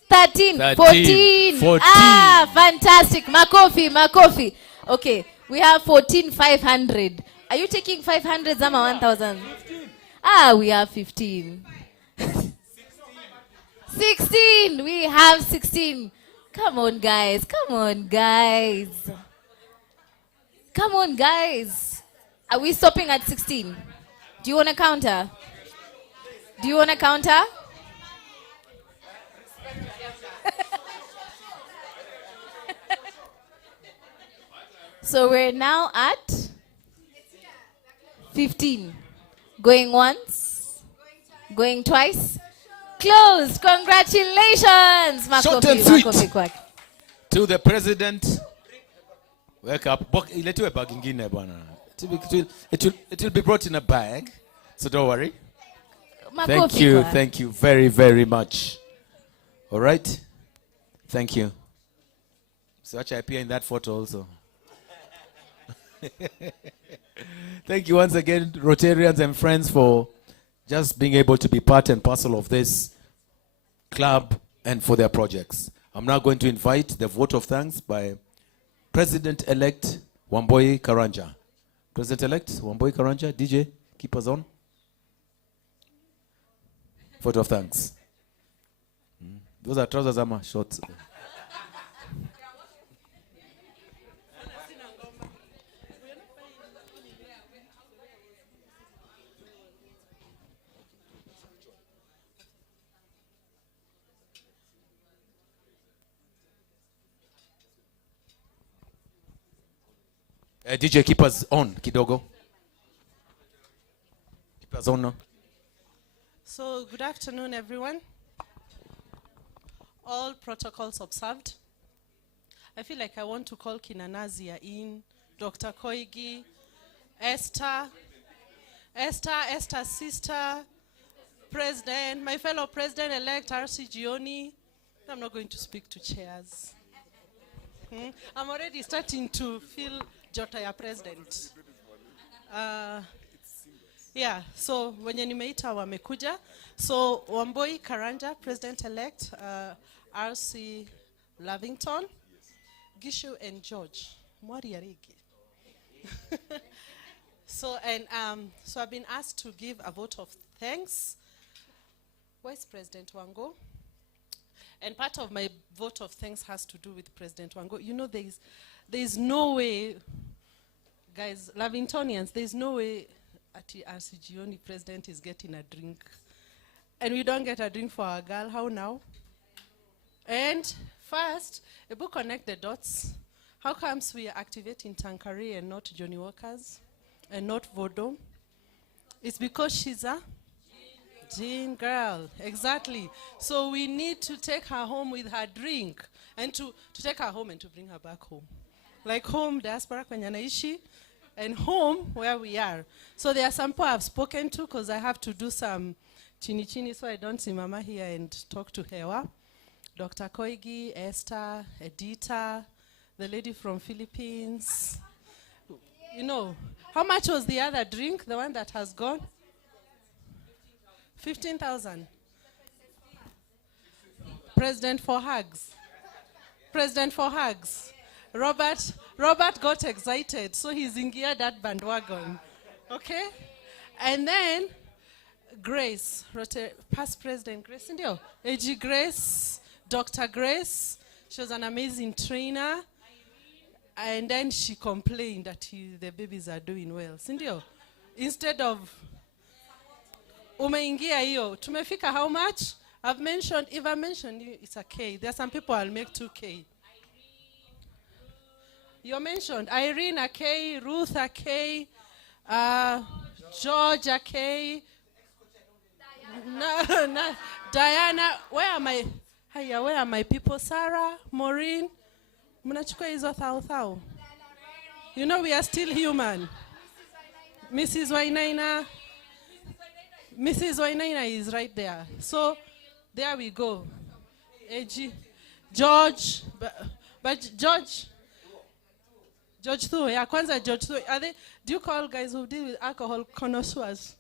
13, 14. 14. Ah, fantastic. Makofi. Okay, we have 14,500. Are you taking 500 Zama 1,000? Ah, we have 15. 16. We have 16. Come on, guys. Are we stopping at 16? Do you want to counter? So we're now at 15. Going once, going twice. Closed. Congratulations, Short and sweet. Makofi kwake. To the president. Wake up. Iletiwe bag ingine bwana. It will be brought in a bag. So don't worry. Makofi Thank you very, very much. All right. Thank you. So I appear in that photo also. Thank you once again, Rotarians and friends, for just being able to be part and parcel of this club and for their projects. I'm now going to invite the vote of thanks by President-elect Wambui Karanja. President-elect Wambui Karanja, DJ, keep us on. Vote of thanks. Those are trousers, ama shorts. DJ, keep us on, kidogo. Keep us on now. So, good afternoon, everyone. All protocols observed. I feel like I want to call Kinanazia in, Dr. Koigi, Esther's sister, President, my fellow President-elect, R.C. Gioni. I'm not going to speak to chairs. I'm already starting to feel Jotaya President. Yeah, so wenye nimeita wamekuja. So Wambui Karanja, President-elect, R.C. Lavington, Gishu and George. So I've been asked to give a vote of thanks. Where's President Wango? And part of my vote of thanks has to do with President Wango. You know, there's no way, guys, Lavingtonians, there's no way at RCGONI president is getting a drink. And we don't get a drink for our girl. How now? And first, Ebu connect the dots. How comes we are activating Tankari and not Johnny Walkers and not Vodo? It's because she's a Jean girl. Exactly. So we need to take her home with her drink and to take her home and to bring her back home. Like home, diaspora kwenye anaishi, and home where we are. So there are some people I've spoken to because I have to do some chini so I don't see Mama here and talk to Hewa. Dr. Koigi, Esther, Edita, the lady from Philippines. You know, how much was the other drink, the one that has gone? 15,000. President for hugs. President for hugs. Robert got excited, so he's in gear that bandwagon. Okay? And then Grace, past President Grace, Indio, AG Grace, Dr. Grace, she was an amazing trainer. And then she complained that the babies are doing well. Sindio, instead of umeingia hiyo, tumefika how much? If I mentioned you, it's a K. There are some people I'll make 2K. You mentioned Irene a K, Ruth a K, George a K, Diana. Where are my people? Sarah, Maureen. Mnachukua hizo thau. You know we are still human. Mrs. Wainaina is right there. So there we go. AG, George, but George Thu, yeah, Kwanza George Thu. Do you call guys who deal with alcohol connoisseurs?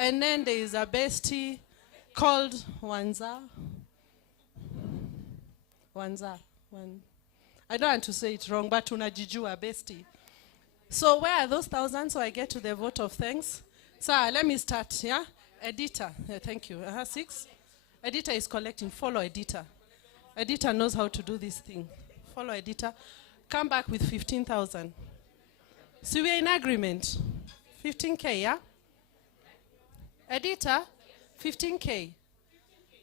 And then there is a bestie called Wanza. Wanza. I don't want to say it wrong, but unajijua bestie. So where are those thousands? So I get to the vote of thanks. So let me start, yeah? Editor, thank you. 6. Editor is collecting. Follow editor. Editor knows how to do this thing. Follow editor. Come back with 15,000. So we're in agreement. 15K, yeah? Editor, 15K.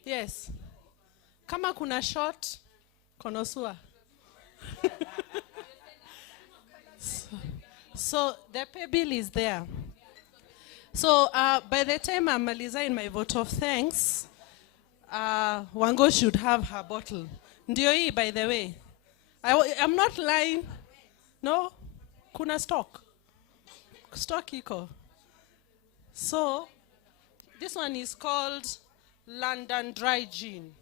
Yes. Kama kuna short, konosua. So the pay bill is there. So by the time I'm in my vote of thanks, Wango should have her bottle. Ndio hii, by the way. I'm not lying. No? Kuna stock. Stock iko. So this one is called London Dry Gin.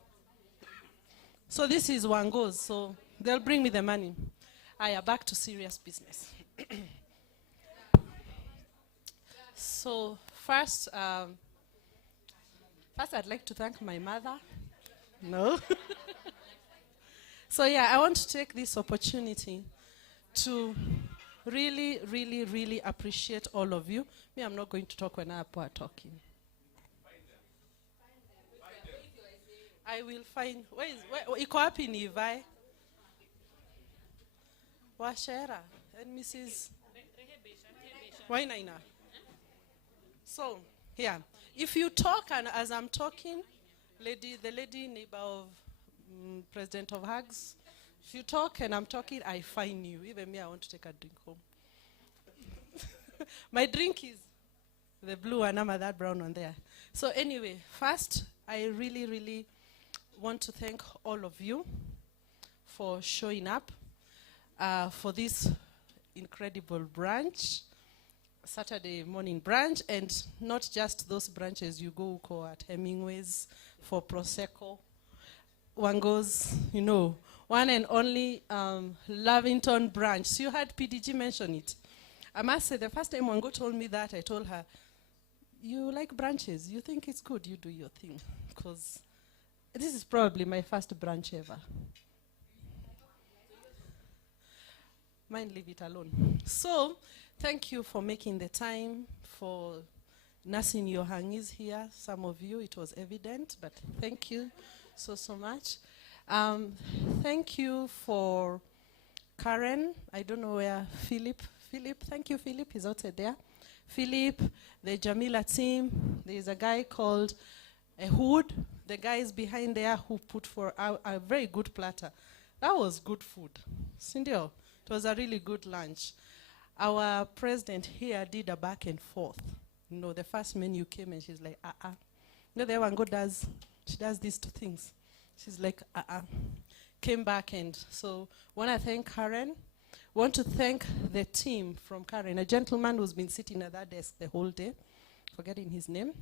So this is Wango's. So they'll bring me the money. Back to serious business. So first I'd like to thank my mother. No. So yeah, I want to take this opportunity to really, really, really appreciate all of you. Me, I'm not going to talk when Apo are talking. I will find, iko wapi ni Ivai? Washera and Mrs. Wainaina. So, yeah. If you talk and as I'm talking, the lady neighbor of President of Hugs, if you talk and I'm talking, I find you. Even me, I want to take a drink home. My drink is the blue one, I'm that brown one there. So anyway, first, I really, really want to thank all of you for showing up for this incredible brunch, Saturday morning brunch, and not just those brunches you go at Hemingway's for Prosecco. Wango's, you know, one and only Lavington brunch. So you heard PDG mention it. I must say, the first time Wango told me that, I told her, you like brunches, you think it's good, you do your thing. Because this is probably my first brunch ever. Mine, leave it alone. So, thank you for making the time, for nursing your hangis here. Some of you, it was evident, but thank you so much. Thank you for Karen. I don't know where Philip, thank you, Philip, he's outside there. Philip, the Jamila team, there's a guy called Ehud. The guy is behind there who put for a very good platter. That was good food. Cindy, it was a really good lunch. Our president here did a back and forth. You know, the first menu came and she's like, You know, the one she does these two things. She's like, Came back, and so want to thank Karen. Want to thank the team from Karen, a gentleman who's been sitting at that desk the whole day, forgetting his name.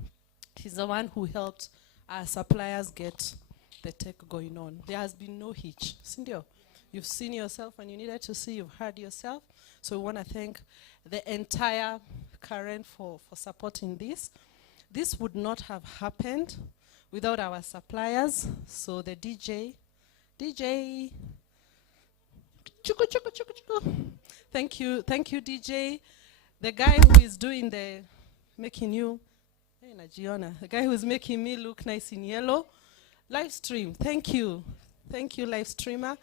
He's the one who helped our suppliers get the tech going on. There has been no hitch. Cindy, you've seen yourself when you needed to see, you've heard yourself. So we want to thank the entire Karen for supporting this. This would not have happened without our suppliers. So the DJ, chuku, chuku, chuku, chuku. Thank you, DJ. The guy who is doing the, making you, the guy who is making me look nice in yellow. Live stream, thank you live streamer.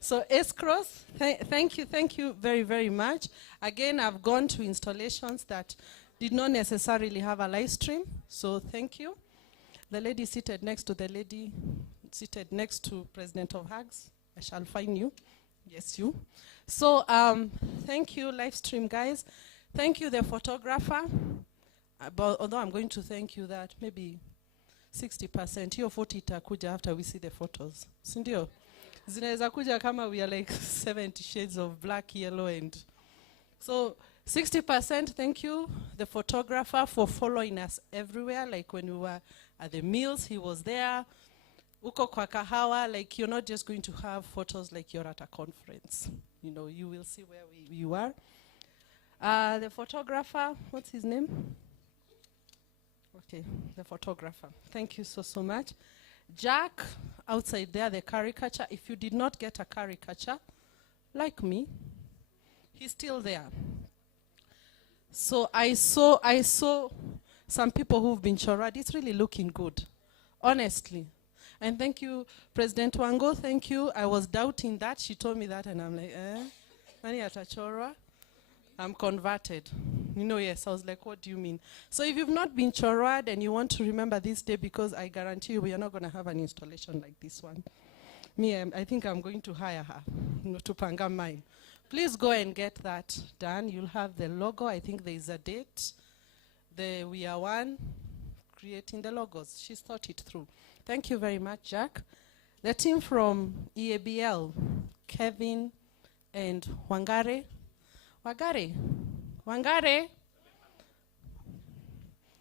So S-Cross, thank you very, very much. Again, I've gone to installations that did not necessarily have a live stream, so thank you. The lady seated next to the lady seated next to President of Hugs. I shall find you. Yes, you. So thank you, live stream guys. Thank you, the photographer. Although I'm going to thank you that maybe 60%, your 40 itakuja after we see the photos. Sindio? Zinaweza kuja kama we are like 70 shades of black, yellow, and so 60%, thank you, the photographer, for following us everywhere. Like when we were at the meals, he was there. uko kwa kahawa, like you're not just going to have photos like you're at a conference. You know, you will see where you are. The photographer, what's his name? Okay, the photographer. Thank you so much. Jack, outside there, the caricature. If you did not get a caricature, like me, he's still there. So I saw some people who've been chorad. It's really looking good, honestly. And thank you, President Wango, thank you. I was doubting that. She told me that, and I'm like, nani atachora? I'm converted. You know, yes, I was like, what do you mean? So if you've not been chorad and you want to remember this day, because I guarantee you we are not going to have an installation like this one. Me, I think I'm going to hire her, you know, to panga mine. Please go and get that done. You'll have the logo. I think there is a date. We are one, creating the logos. She's thought it through. Thank you very much, Jack. The team from EABL, Kevin and Wangare. Wangare?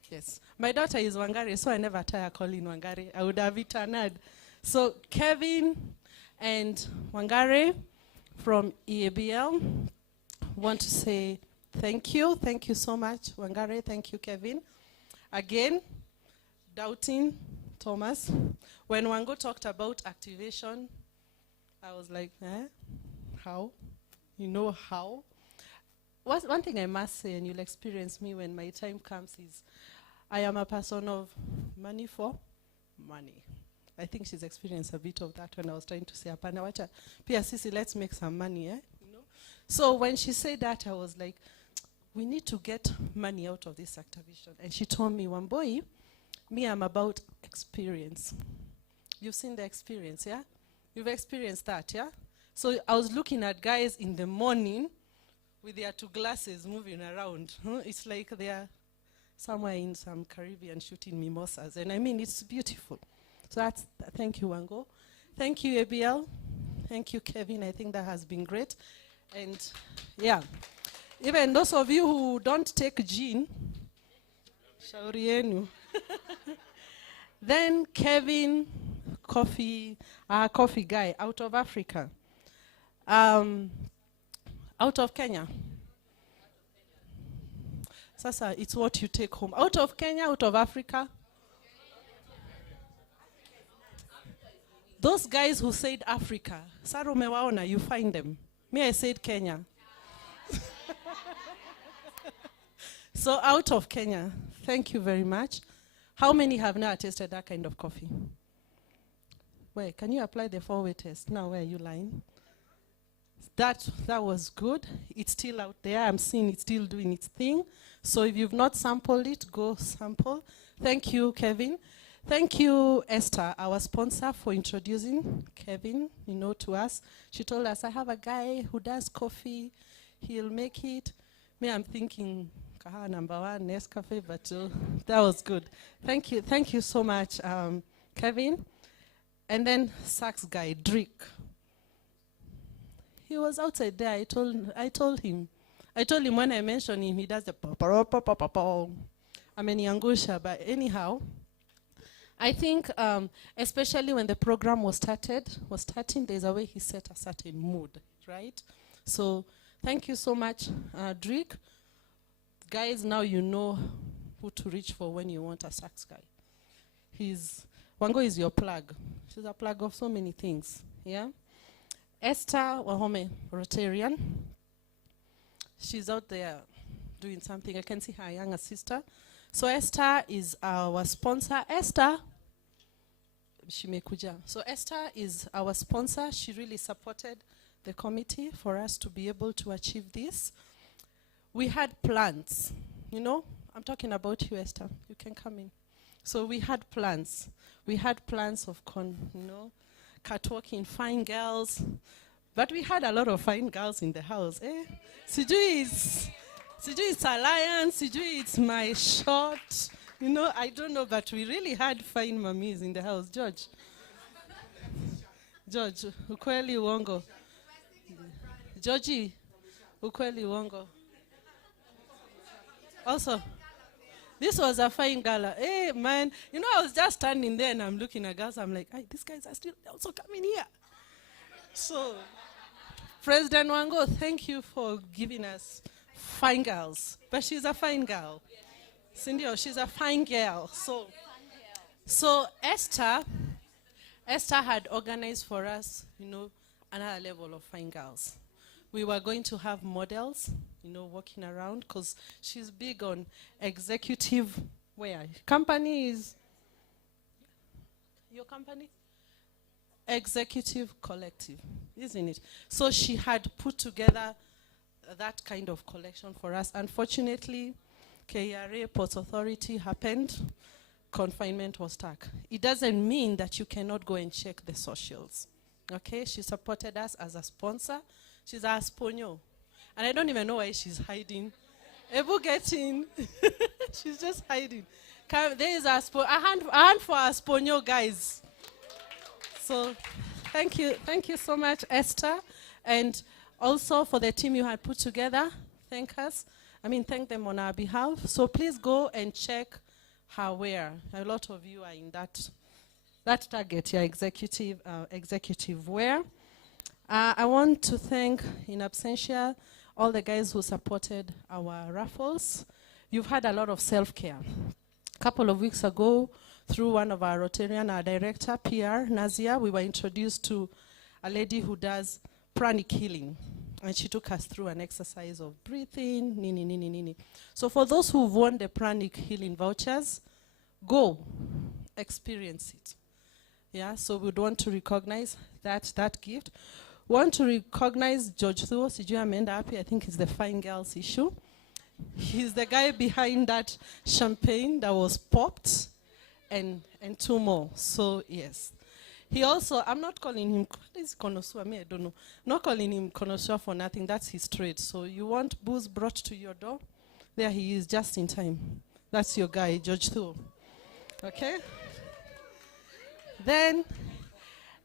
Yes. My daughter is Wangare, so I never tire calling Wangare. I would have it honored. So Kevin and Wangare from EABL want to say thank you. Thank you so much, Wangare. Thank you, Kevin. Again, doubting Thomas. When Wango talked about activation, I was like, how? You know how? One thing I must say, and you'll experience me when my time comes, is I am a person of money for money. I think she's experienced a bit of that when I was trying to say, Apana wacha, pia sisi, let's make some money, You know? So when she said that, I was like, we need to get money out of this activation. And she told me, one boy, me, I'm about experience. You've seen the experience, yeah? You've experienced that, yeah? So I was looking at guys in the morning with their 2 glasses moving around. It's like they're somewhere in some Caribbean shooting mimosas. And I mean, it's beautiful. So thank you, Wango. Thank you, ABL. Thank you, Kevin. I think that has been great. And yeah, even those of you who don't take gin, shauri yenu. Then Kevin, coffee guy out of Africa. Out of Kenya. Sasa, it's what you take home. Out of Kenya, out of Africa. Those guys who said Africa, Saru mewaona, you find them. Me, I said Kenya. So out of Kenya, thank you very much. How many have now tasted that kind of coffee? Where, can you apply the 4-way test? Now, where are you lying? That was good. It's still out there. I'm seeing it's still doing its thing. So if you've not sampled it, go sample. Thank you, Kevin. Thank you, Esther, our sponsor, for introducing Kevin, you know, to us. She told us, I have a guy who does coffee. He'll make it. Me, I'm thinking, kahawa number 1, Nescafe, but that was good. Thank you. Thank you so much, Kevin. And then sax guy, Drake. He was outside there. I told him when I mentioned him, he does the ameniangusha. But anyhow, I think especially when the program was starting, there's a way he set a certain mood, right? So thank you so much, Drake. Guys, now you know who to reach for when you want a sax guy. Wango is your plug. She's a plug of so many things, yeah? Esther Wahome, Rotarian. She's out there doing something. I can see her younger sister. So Esther is our sponsor. Esther, Shimekuja. So Esther is our sponsor. She really supported the committee for us to be able to achieve this. We had plans, you know. I'm talking about you, Esther. You can come in. So we had plans. We had plans of, catwalking, fine girls. But we had a lot of fine girls in the house. Sijui it's Alliance, Sijui it's my shot. You know, I don't know, but we really had fine mummies in the house. George, ukweli uongo. Georgie, ukweli uongo. Also, This was a fine gala. Hey, man. You know, I was just standing there and I'm looking at girls. I'm like, hey, these guys are still also coming here. So, President Wango, thank you for giving us fine girls. But she's a fine girl. Cindy, she's a fine girl. So Esther had organized for us, another level of fine girls. We were going to have models, walking around, because she's big on executive wear. Company is, your company? Executive collective, isn't it? So she had put together that kind of collection for us. Unfortunately, KRA, Ports Authority happened, confinement was stuck. It doesn't mean that you cannot go and check the socials. Okay, she supported us as a sponsor. She's a sponyo. And I don't even know why she's hiding. Ebu get in. She's just hiding. There is a hand for a sponyo, guys. So thank you so much, Esther. And also for the team you had put together, thank them on our behalf. So please go and check her wear. A lot of you are in that target, executive wear. I want to thank, in absentia, all the guys who supported our raffles. You've had a lot of self-care. A couple of weeks ago, through one of our Rotarian, our director, PR, Nazia, we were introduced to a lady who does pranic healing. And she took us through an exercise of breathing, nini. So for those who've won the pranic healing vouchers, go, experience it. Yeah, so we'd want to recognize that gift. Want to recognize George Thuo, Sijui ameenda hapi, I think it's the fine girls issue. He's the guy behind that champagne that was popped, and two more. So yes. He also, I'm not calling him, what is connoisseur? I don't know. Not calling him connoisseur for nothing, that's his trade. So you want booze brought to your door? There he is, just in time. That's your guy, George Thuo. Okay? Then,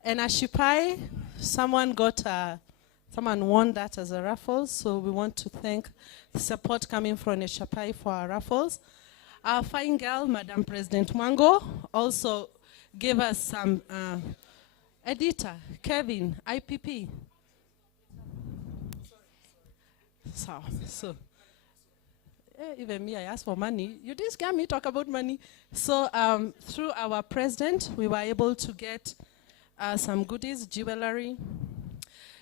an ashipai, someone won that as a raffle, so we want to thank the support coming from Eshapai for our raffles. Our fine girl, Madam President Mwango, also gave us some editor, Kevin, IPP. So even me, I asked for money. You didn't scare me, talk about money. So through our president, we were able to get some goodies, jewelry,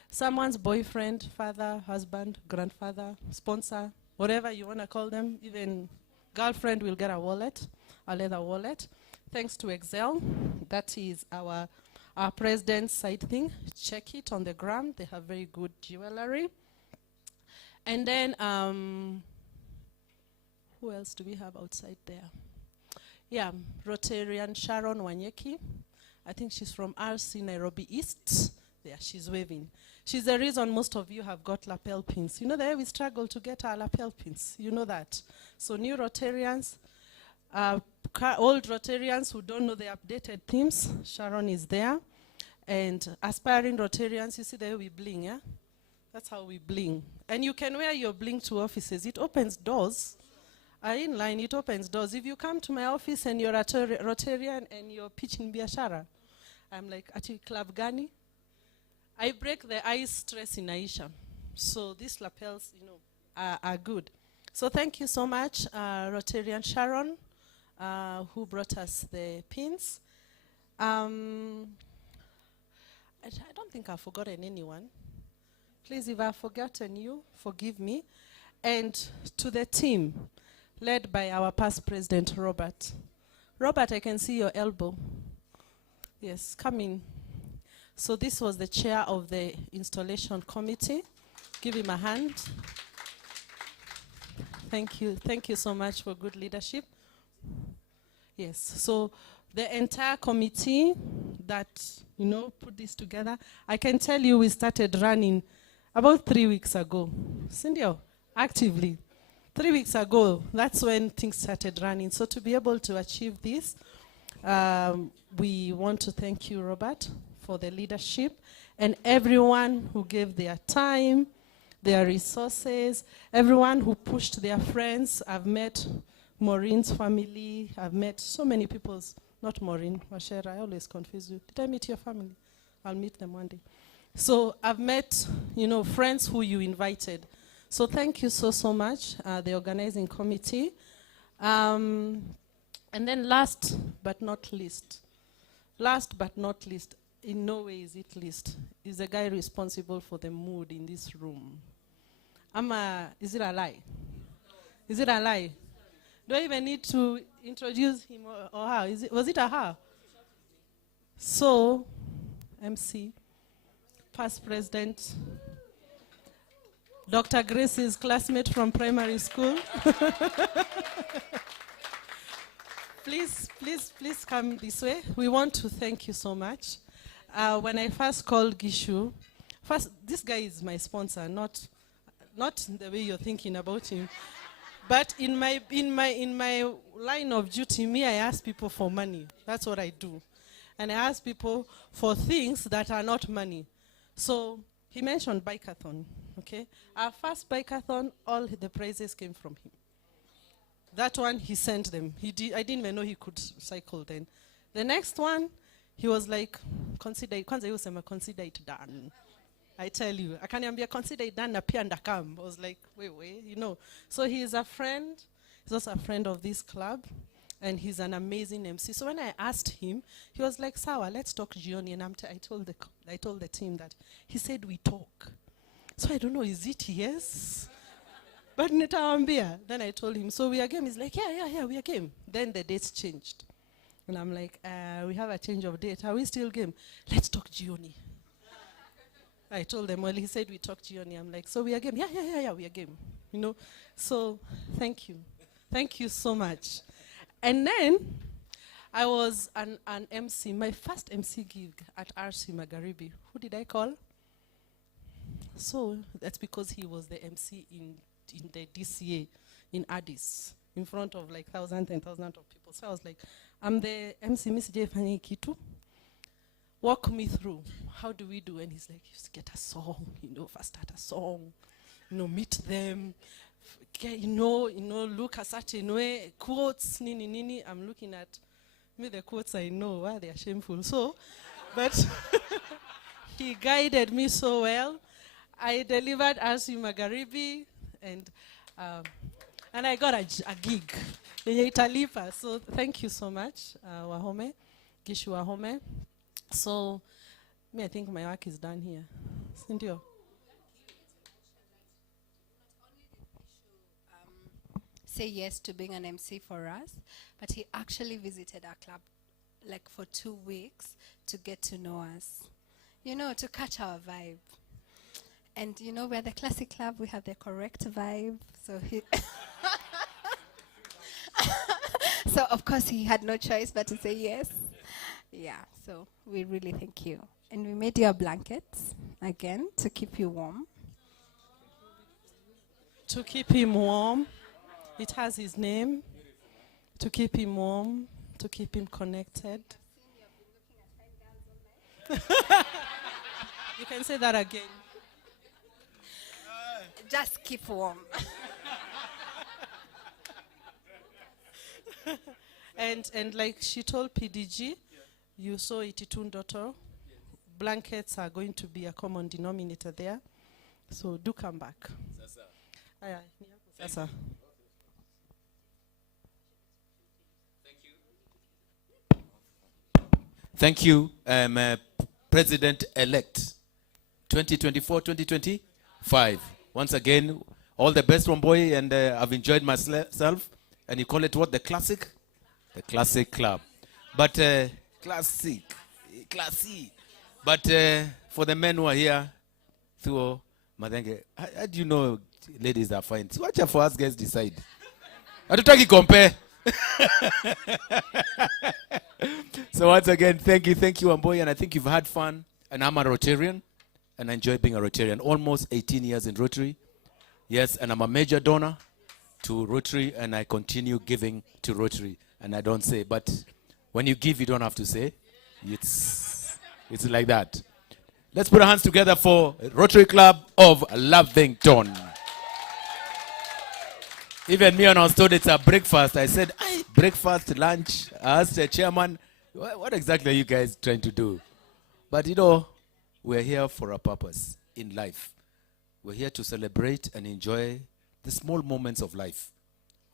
someone's boyfriend, father, husband, grandfather, sponsor, whatever you want to call them. Even girlfriend will get a wallet, a leather wallet. Thanks to Excel. That is our president's side thing. Check it on the gram. They have very good jewelry. And then, who else do we have outside there? Yeah, Rotarian Sharon Wanyeki. I think she's from RC Nairobi East. There, she's waving. She's the reason most of you have got lapel pins. You know that we struggle to get our lapel pins. You know that. So new Rotarians, old Rotarians who don't know the updated themes, Sharon is there. And aspiring Rotarians, you see the way we bling, yeah? That's how we bling. And you can wear your bling to offices. It opens doors. In line, it opens doors. If you come to my office and you're a Rotarian and you're pitching biashara, I'm like, ati club gani? I break the ice stress in Aisha. So these lapels, are good. So thank you so much, Rotarian Sharon, who brought us the pins. I don't think I've forgotten anyone. Please, if I've forgotten you, forgive me. And to the team, led by our past president, Robert. Robert, I can see your elbow. Yes, come in. So this was the chair of the installation committee. Give him a hand. Thank you. Thank you so much for good leadership. Yes, so the entire committee that, put this together, I can tell you we started running about 3 weeks ago. Cindy, actively. 3 weeks ago, that's when things started running. So to be able to achieve this, we want to thank you, Robert, for the leadership, and everyone who gave their time, their resources, everyone who pushed their friends. I've met Maureen's family. I've met so many people's, not Maureen, Washera, I always confuse you. Did I meet your family? I'll meet them one day. So I've met, friends who you invited. So thank you so much, the organizing committee. And then last but not least, in no way is it least, is the guy responsible for the mood in this room. Is it a lie? Is it a lie? Do I even need to introduce him or her? Was it a her? So, MC, past president, Dr. Grace's classmate from primary school. Please come this way. We want to thank you so much. When I first called Gishu, this guy is my sponsor, not the way you're thinking about him. But in my line of duty, I ask people for money. That's what I do. And I ask people for things that are not money. So he mentioned bikeathon, okay? Our first bikeathon, all the prizes came from him. That one, he sent them. I didn't even know he could cycle then. The next one, he was like, consider it done. I tell you, I can't be consider it done, appear and come. I was like, wait, So he is a friend. He's also a friend of this club. And he's an amazing MC. So when I asked him, he was like, Sawa, let's talk Gioni. And I told the team that he said we talk. So I don't know, is it yes? But nitawambia. Then I told him, so we are game. He's like, yeah, we are game. Then the dates changed. And I'm like, we have a change of date. Are we still game? Let's talk Gioni. I told them, well, he said we talk Gioni. I'm like, so we are game? Yeah, we are game. So thank you. Thank you so much. And then I was an MC, my first MC gig at RC Magharibi. Who did I call? So that's because he was the MC in the DCA in Addis, in front of like thousands and thousands of people. So I was like, I'm the MC, Miss J. Fanny Kitu. Walk me through. How do we do? And he's like, just get a song, first start a song, meet them. Look a certain way, quotes, nini. I'm looking at the quotes I know, they are shameful. So, but he guided me so well. I delivered RC Magharibi, and I got a gig in Italipa. So thank you so much, Wahome, Gishu Wahome. So, I think my work is done here. Sindio? Say yes to being an MC for us, but he actually visited our club like for 2 weeks to get to know us, to catch our vibe. And we're the classic club, we have the correct vibe. So he so of course he had no choice but to say yes. Yeah, so we really thank you. And we made you a blankets again to keep you warm. To keep him warm. It has his name, to keep him warm, to keep him connected. You can say that again. Just keep warm. And like she told PDG, you saw Ititun Doto, blankets are going to be a common denominator there. So do come back. Sasa. Thank you, President-elect 2024-2025. Once again, all the best, Romboy, and I've enjoyed myself. And you call it what? The classic? The classic club. But classic. But for the men who are here, Thuo, Madenge, how do you know ladies are fine? So watch out for us guys decide. Hatutaki compare. So once again, thank you, Amboy, and I think you've had fun. And I'm a Rotarian, and I enjoy being a Rotarian. Almost 18 years in Rotary. Yes, and I'm a major donor to Rotary, and I continue giving to Rotary. And I don't say, but when you give, you don't have to say. It's like that. Let's put our hands together for Rotary Club of Lavington. Even me, when I was told it's a breakfast, I said, "Aye, breakfast, lunch." I asked the chairman, what exactly are you guys trying to do? But we're here for a purpose in life. We're here to celebrate and enjoy the small moments of life.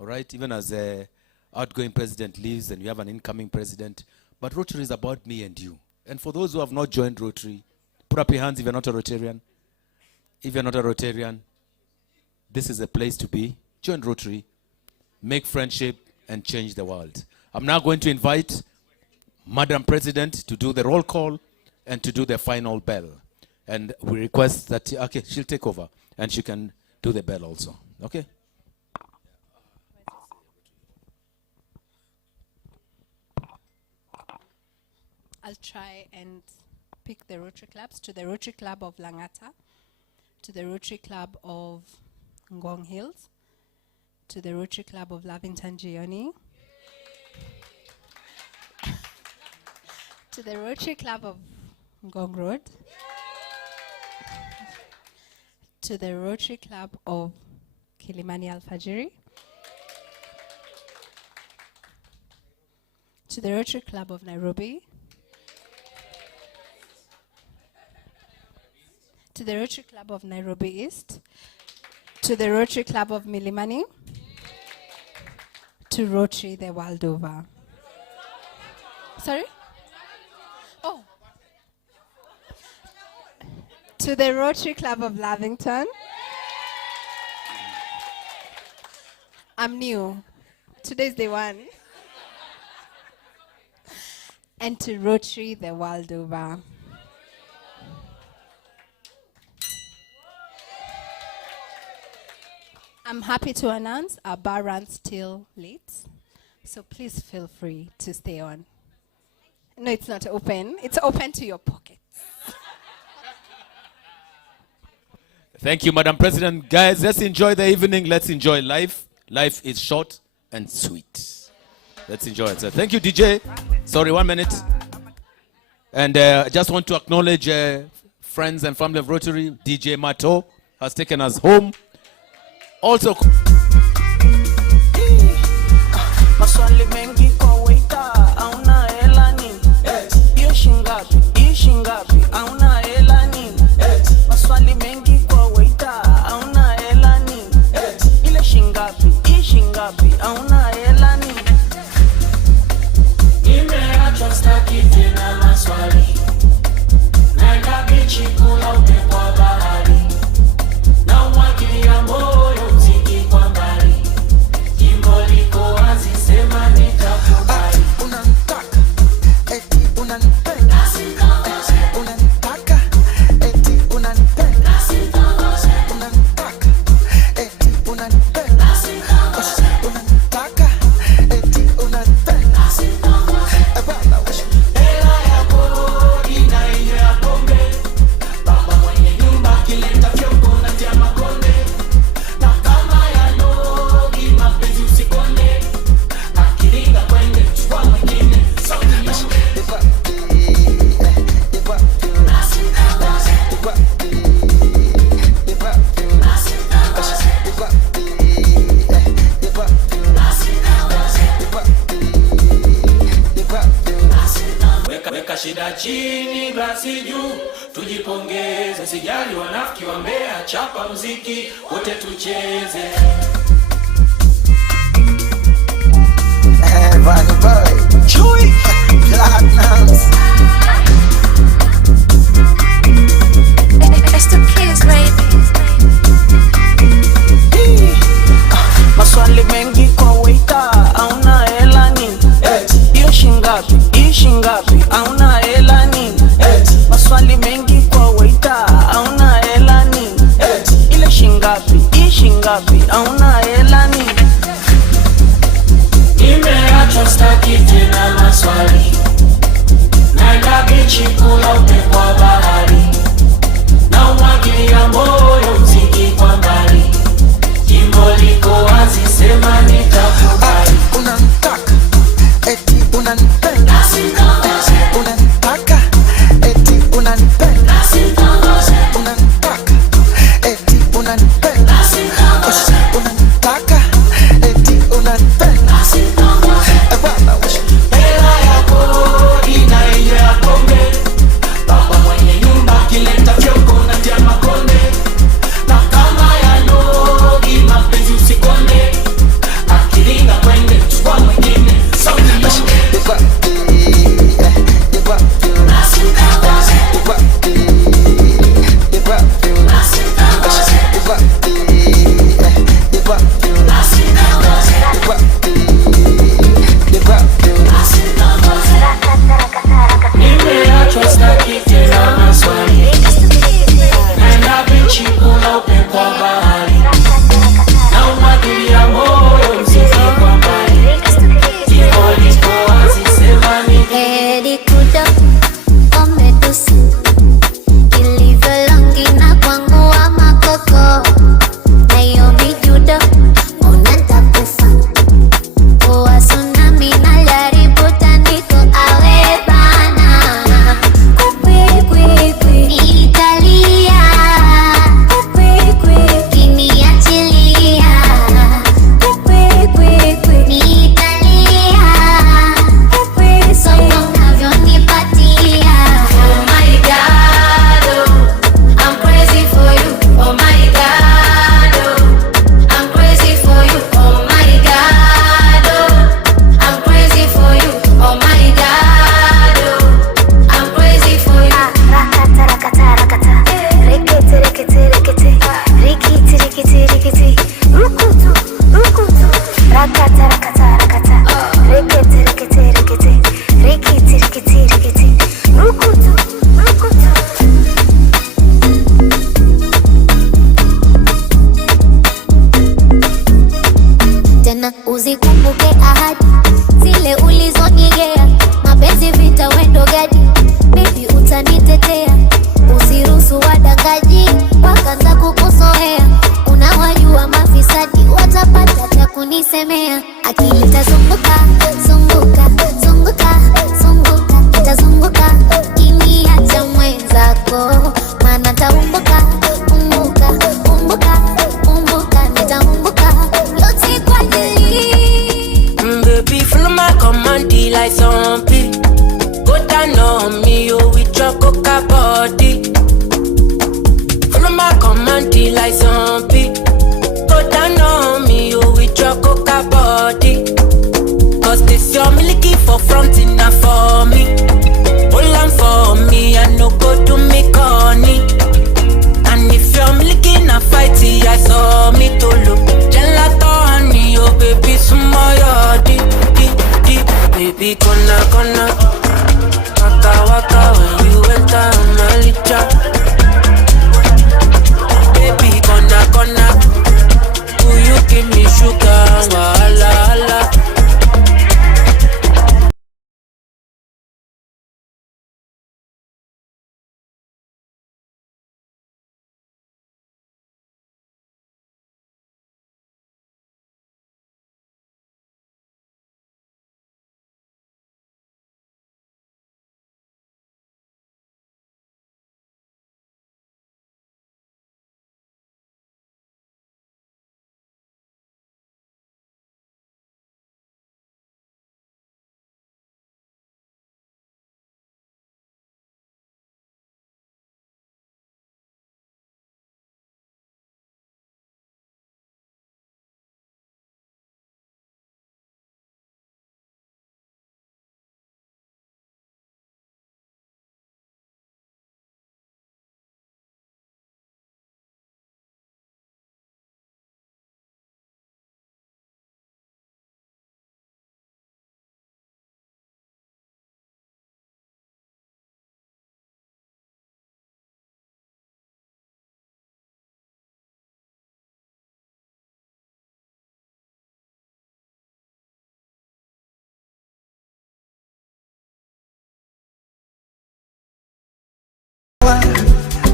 All right? Even as the outgoing president leaves and we have an incoming president. But Rotary is about me and you. And for those who have not joined Rotary, put up your hands if you're not a Rotarian. If you're not a Rotarian, this is a place to be. Join Rotary, make friendship, and change the world. I'm now going to invite Madam President to do the roll call and to do the final bell. And we request that, okay, she'll take over and she can do the bell also. Okay? I'll try and pick the Rotary clubs. To the Rotary Club of Langata, to the Rotary Club of Ngong Hills, to the Rotary Club of Lavington Gioni, to the Rotary Club of Ngong Road, to the Rotary Club of Kilimani Alfajiri, to the Rotary Club of Nairobi, to the Rotary Club of Nairobi East, to the Rotary Club of Milimani, to Rotary the world over. Sorry? Oh. To the Rotary Club of Lavington. I'm new. Today's day one. And to Rotary the world over. I'm happy to announce our bar runs till late, so please feel free to stay on. No, it's not open. It's open to your pockets. Thank you, Madam President. Guys, let's enjoy the evening. Let's enjoy life. Life is short and sweet. Let's enjoy it. So thank you, DJ. Sorry, 1 minute. And I just want to acknowledge friends and family of Rotary. DJ Mato has taken us home. Also, maswali mengi kwa waiter, hauna hela nini? Hiyo shingapi, hauna hela nini? Maswali mengi kwa waiter, hauna hela nini? Ile shingapi, hauna hela nini? Nimeachwa staki tena maswali, naenda bichi kula upepo wa bahari, na umwagilia moyo kwa mbali, jimbo liko wazi, sema nitakubali. Unanitaka, eti unanipenda, unanitaka, eti unanipenda, unanitaka, eti unanipenda, unanitaka, eti unanipenda. Hela ya kodi na hiyo ya pombe, baba mwenye nyumba kileta vyombo na tia makonde. Weka shida chini, glasi juu, tujipongeze, sijali wanafiki wa Mbeya, chapa mziki, wote tucheze. Bunny boy, Chewy, Platinums. It's the kids, baby. Maswali mengi kwa waiter, hauna hela nini? Hiyo shingapi, hauna hela nini? Maswali mengi kwa waiter, hauna hela nini? Ile shingapi, hauna hela nini? Nimeachwa staki tena maswali, naenda bichi kula upepo wa bahari, na umwagilia moyo mziki kwa mbali, jimbo liko wazi, sema nitakubali. Unanitaka, eti unanipenda, unanitaka, eti unanipenda, unanitaka, eti unanipenda, unanitaka, uzikumbuke ahadi zile ulizonigea, mapenzi vita wendo gadi, baby utanitetea, usiruhusu wadangaji wakaanza kukuzoea, unawajua mafisadi watapata cha kunisemea, akili tazunguka zunguka zunguka zunguka itazunguka kiniacha mwenzako, maana taumbuka umbuka umbuka umbuka nitaumbuka yote kwa ajili. Baby follow my command like zombie, go down on me you with your coca body. Follow my command like zombie, go down on me you with your coca body. Cause this your milky for front enough for me, hold on for me and no go to me corny. And if you're milky na fighty I saw me to look gelato honey, oh baby sumoyo di di di, baby kona waka waka when you enter my licha, baby kona will you give me sugar wala wala.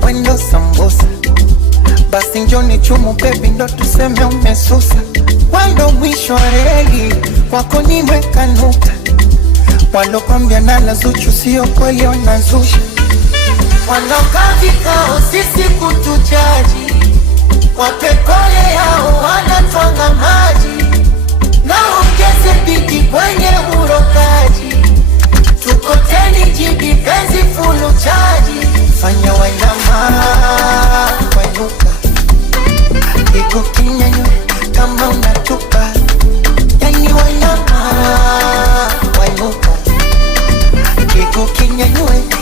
Wendo sambusa basi njoni chumu baby ndo tuseme umesusa, wendo mwisho wa reli wako nimeweka nukta, walokwambia nala Zuchu sio kweli wanazusha, wanaokaa vikao sisi kutujaji, wapekole yao wanatwanga maji, na ongeze bidi kwenye urokaji, tukoteni jibi penzi fulu chaji, fanya wainama wainuka iko kinya